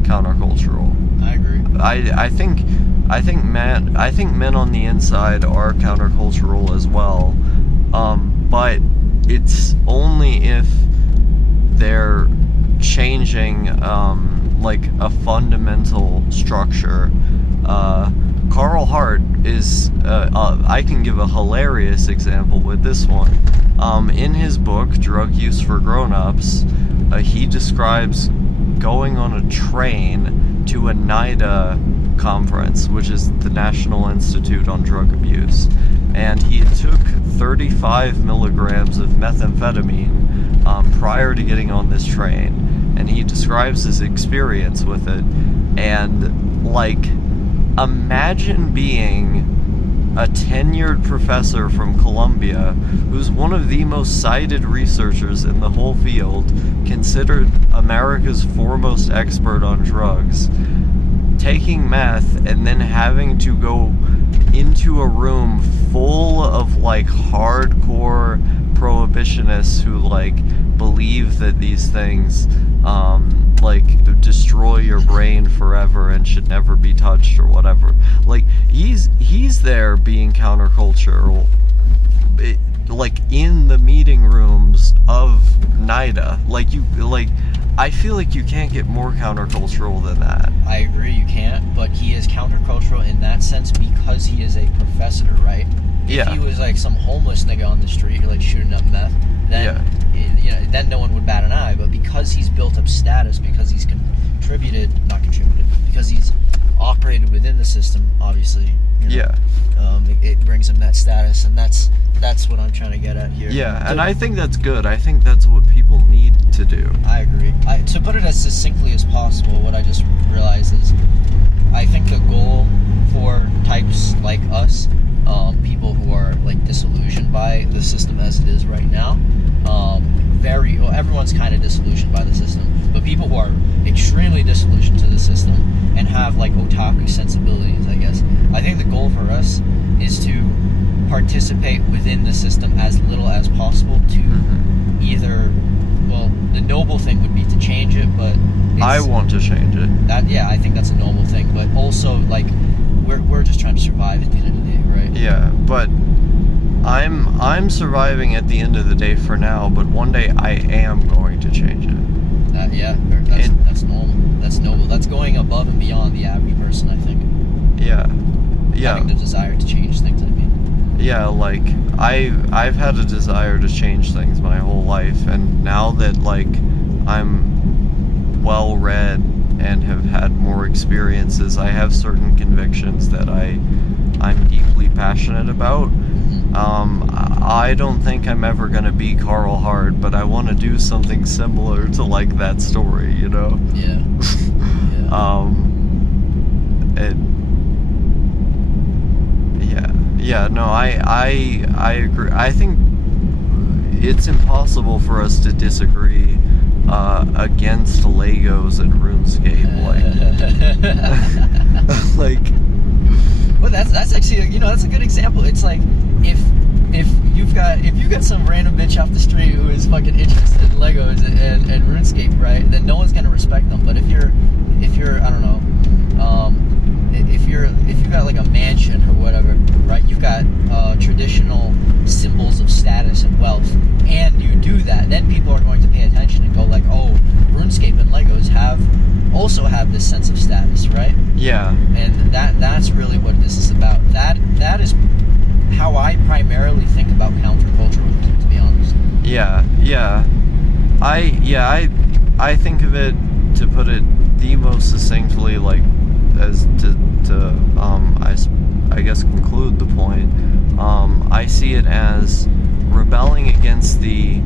countercultural. I agree. I think men on the inside are countercultural as well, but it's only if they're changing a fundamental structure. Carl Hart is, I can give a hilarious example with this one. In his book, Drug Use for Grown-Ups, he describes going on a train to a NIDA conference, which is the National Institute on Drug Abuse, and he took 35 milligrams of methamphetamine prior to getting on this train, and he describes his experience with it, and imagine being a tenured professor from Columbia, who's one of the most cited researchers in the whole field, considered America's foremost expert on drugs, taking meth and then having to go into a room full of hardcore prohibitionists who believe that these things destroy your brain forever and should never be touched or whatever. He's there being countercultural. in the meeting rooms of NIDA. I feel like you can't get more countercultural than that. I agree, you can't, but he is countercultural in that sense because he is a professor, right? If he was like some homeless nigga on the street, like shooting up meth, then then no one would bat an eye. But because he's built up status, because he's because he's operated within the system, obviously. It brings him that status, and that's what I'm trying to get at here. Yeah, and I think that's good. I think that's what people need to do. I agree. To put it as succinctly as possible, what I just realized is I think the goal for types like us, people who are like disillusioned by the system as it is right now, everyone's kind of disillusioned by the system, but people who are extremely disillusioned to the system and have like otaku sensibilities, I guess, I think the goal for us is to participate within the system as little as possible to either, well, the noble thing would be to change it, but I want to change it. I think that's a noble thing, but also like we're just trying to survive at the end of the day, right? Yeah, but I'm surviving at the end of the day for now, but one day I am going to change it. That's normal. That's noble. That's going above and beyond the average person, I think. Yeah. Having the desire to change things, I mean. Yeah, like I've had a desire to change things my whole life, and now that like I'm well read and have had more experiences, I have certain convictions that I'm deeply passionate about. I don't think I'm ever gonna be Carl Hard, but I want to do something similar to like that story, you know? Yeah. I agree. I think it's impossible for us to disagree against Legos and RuneScape, Well, that's actually, that's a good example. It's like if you've got some random bitch off the street who is fucking interested in Legos and RuneScape, right? Then no one's gonna respect them. But if you're I don't know, if you've got like a mansion or whatever, right? You've got traditional symbols of status and wealth, and you do that, then people are going to pay attention and go like, oh, RuneScape and Legos also have this sense of status, right? Yeah. And that's really what this is about. That is how I primarily think about counterculturalism, to be honest. I think of it, to put it the most succinctly, like as to I guess conclude the point. I see it as rebelling against the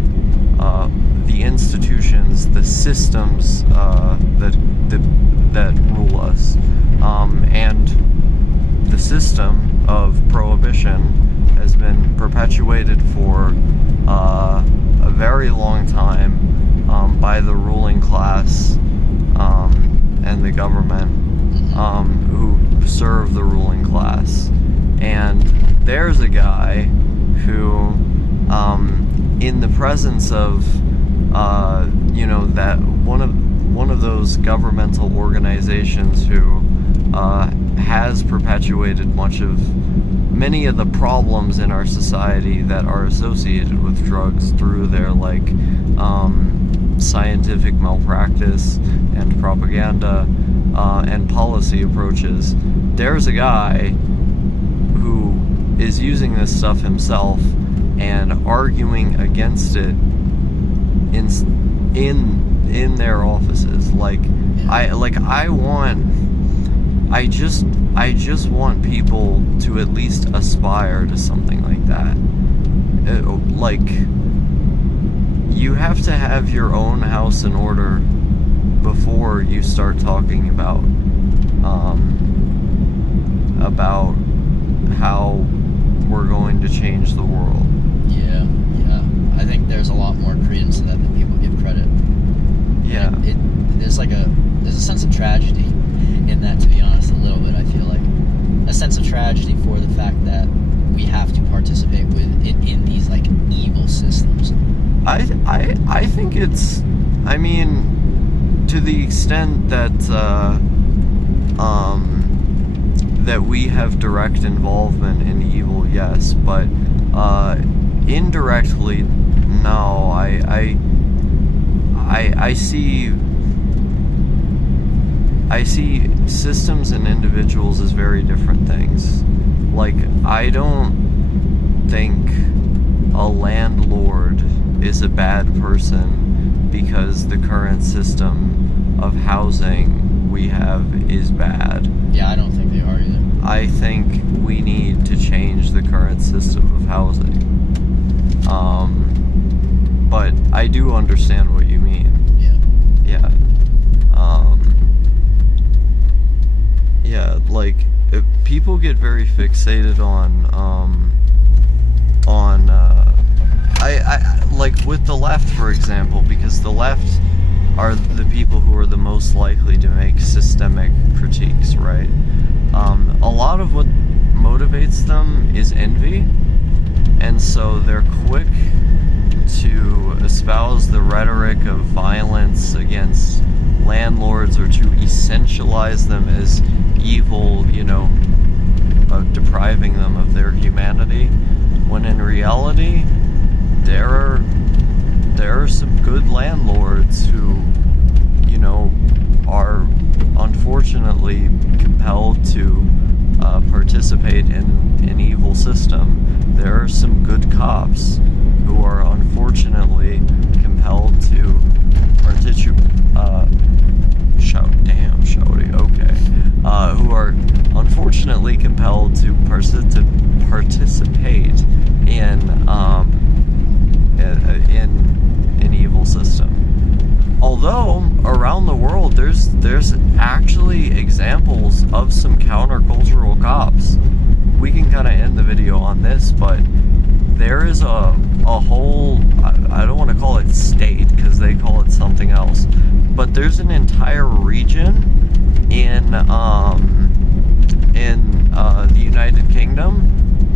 institutions, the systems that rule us, and the system of prohibition has been perpetuated for a very long time by the ruling class and the government who serve the ruling class. And there's a guy who, in the presence of that one of those governmental organizations who has perpetuated many of the problems in our society that are associated with drugs through their scientific malpractice and propaganda and policy approaches. There's a guy who is using this stuff himself and arguing against it in their offices. I just want people to at least aspire to something like that. You have to have your own house in order before you start talking about how we're going to change the world. Yeah. I think there's a lot more credence to that than people give credit. Yeah. There's a sense of tragedy in that, to be honest, a little bit. I feel like a sense of tragedy for the fact that we have to participate in these evil systems. I think it's, to the extent that that we have direct involvement in evil, yes, but indirectly, no. I see systems and individuals as very different things. Like, I don't think a landlord is a bad person because the current system of housing we have is bad. Yeah, I don't think they are either. I think we need to change the current system of housing. But I do understand what you mean. Yeah. Yeah, like, people get very fixated on I like with the left, for example, because the left are the people who are the most likely to make systemic critiques, right? A lot of what motivates them is envy, and so they're quick to espouse the rhetoric of violence against landlords, or to essentialize them as evil, depriving them of their humanity, when in reality there are some good landlords who are unfortunately compelled to participate in an evil system. There are some good cops who are unfortunately compelled to who are unfortunately compelled to participate in an evil system. Although around the world there's actually examples of some countercultural cops. We can kind of end the video on this, but there is a whole, I don't want to call it state because they call it something else, but there's an entire region in the United Kingdom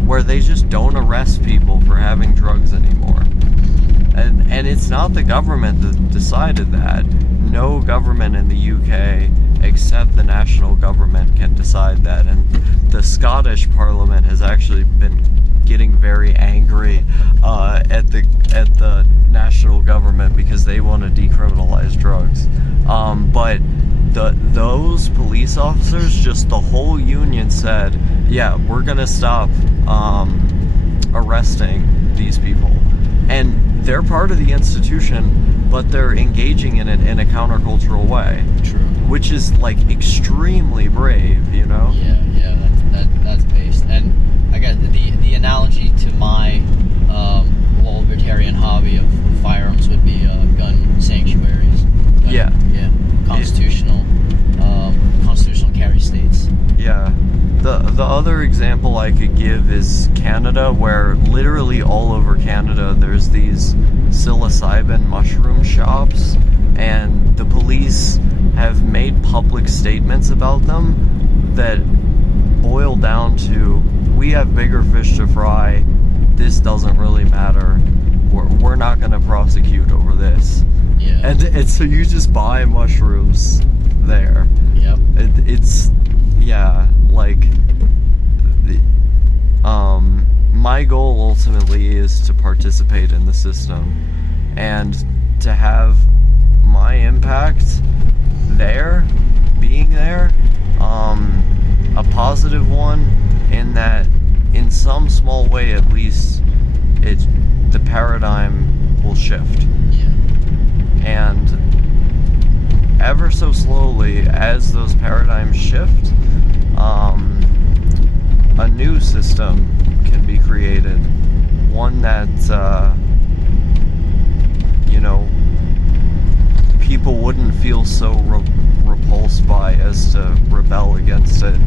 where they just don't arrest people for having drugs anymore. And it's not the government that decided that. No government in the UK except the national government can decide that. And the Scottish Parliament has actually been getting very angry at the national government because they want to decriminalize drugs. But those police officers, just the whole union said, yeah, we're gonna stop arresting these people. And they're part of the institution, but they're engaging in it in a countercultural way. True. Which is like extremely brave, Yeah, that's based. And I guess the analogy to my libertarian hobby of firearms would be gun sanctuaries. Yeah. Constitutional carry states. Yeah. The other example I could give is Canada, where literally all over Canada there's these psilocybin mushroom shops, and the police have made public statements about them that boil down to, we have bigger fish to fry, this doesn't really matter, we're not going to prosecute over this. Yeah. And so you just buy mushrooms there. Yep. My goal ultimately is to participate in the system and to have my impact being there, a positive one, in that in some small way at least the paradigm will shift. Yeah. And ever so slowly, as those paradigms shift, a new system can be created, one that people wouldn't feel so repulsed by as to rebel against it.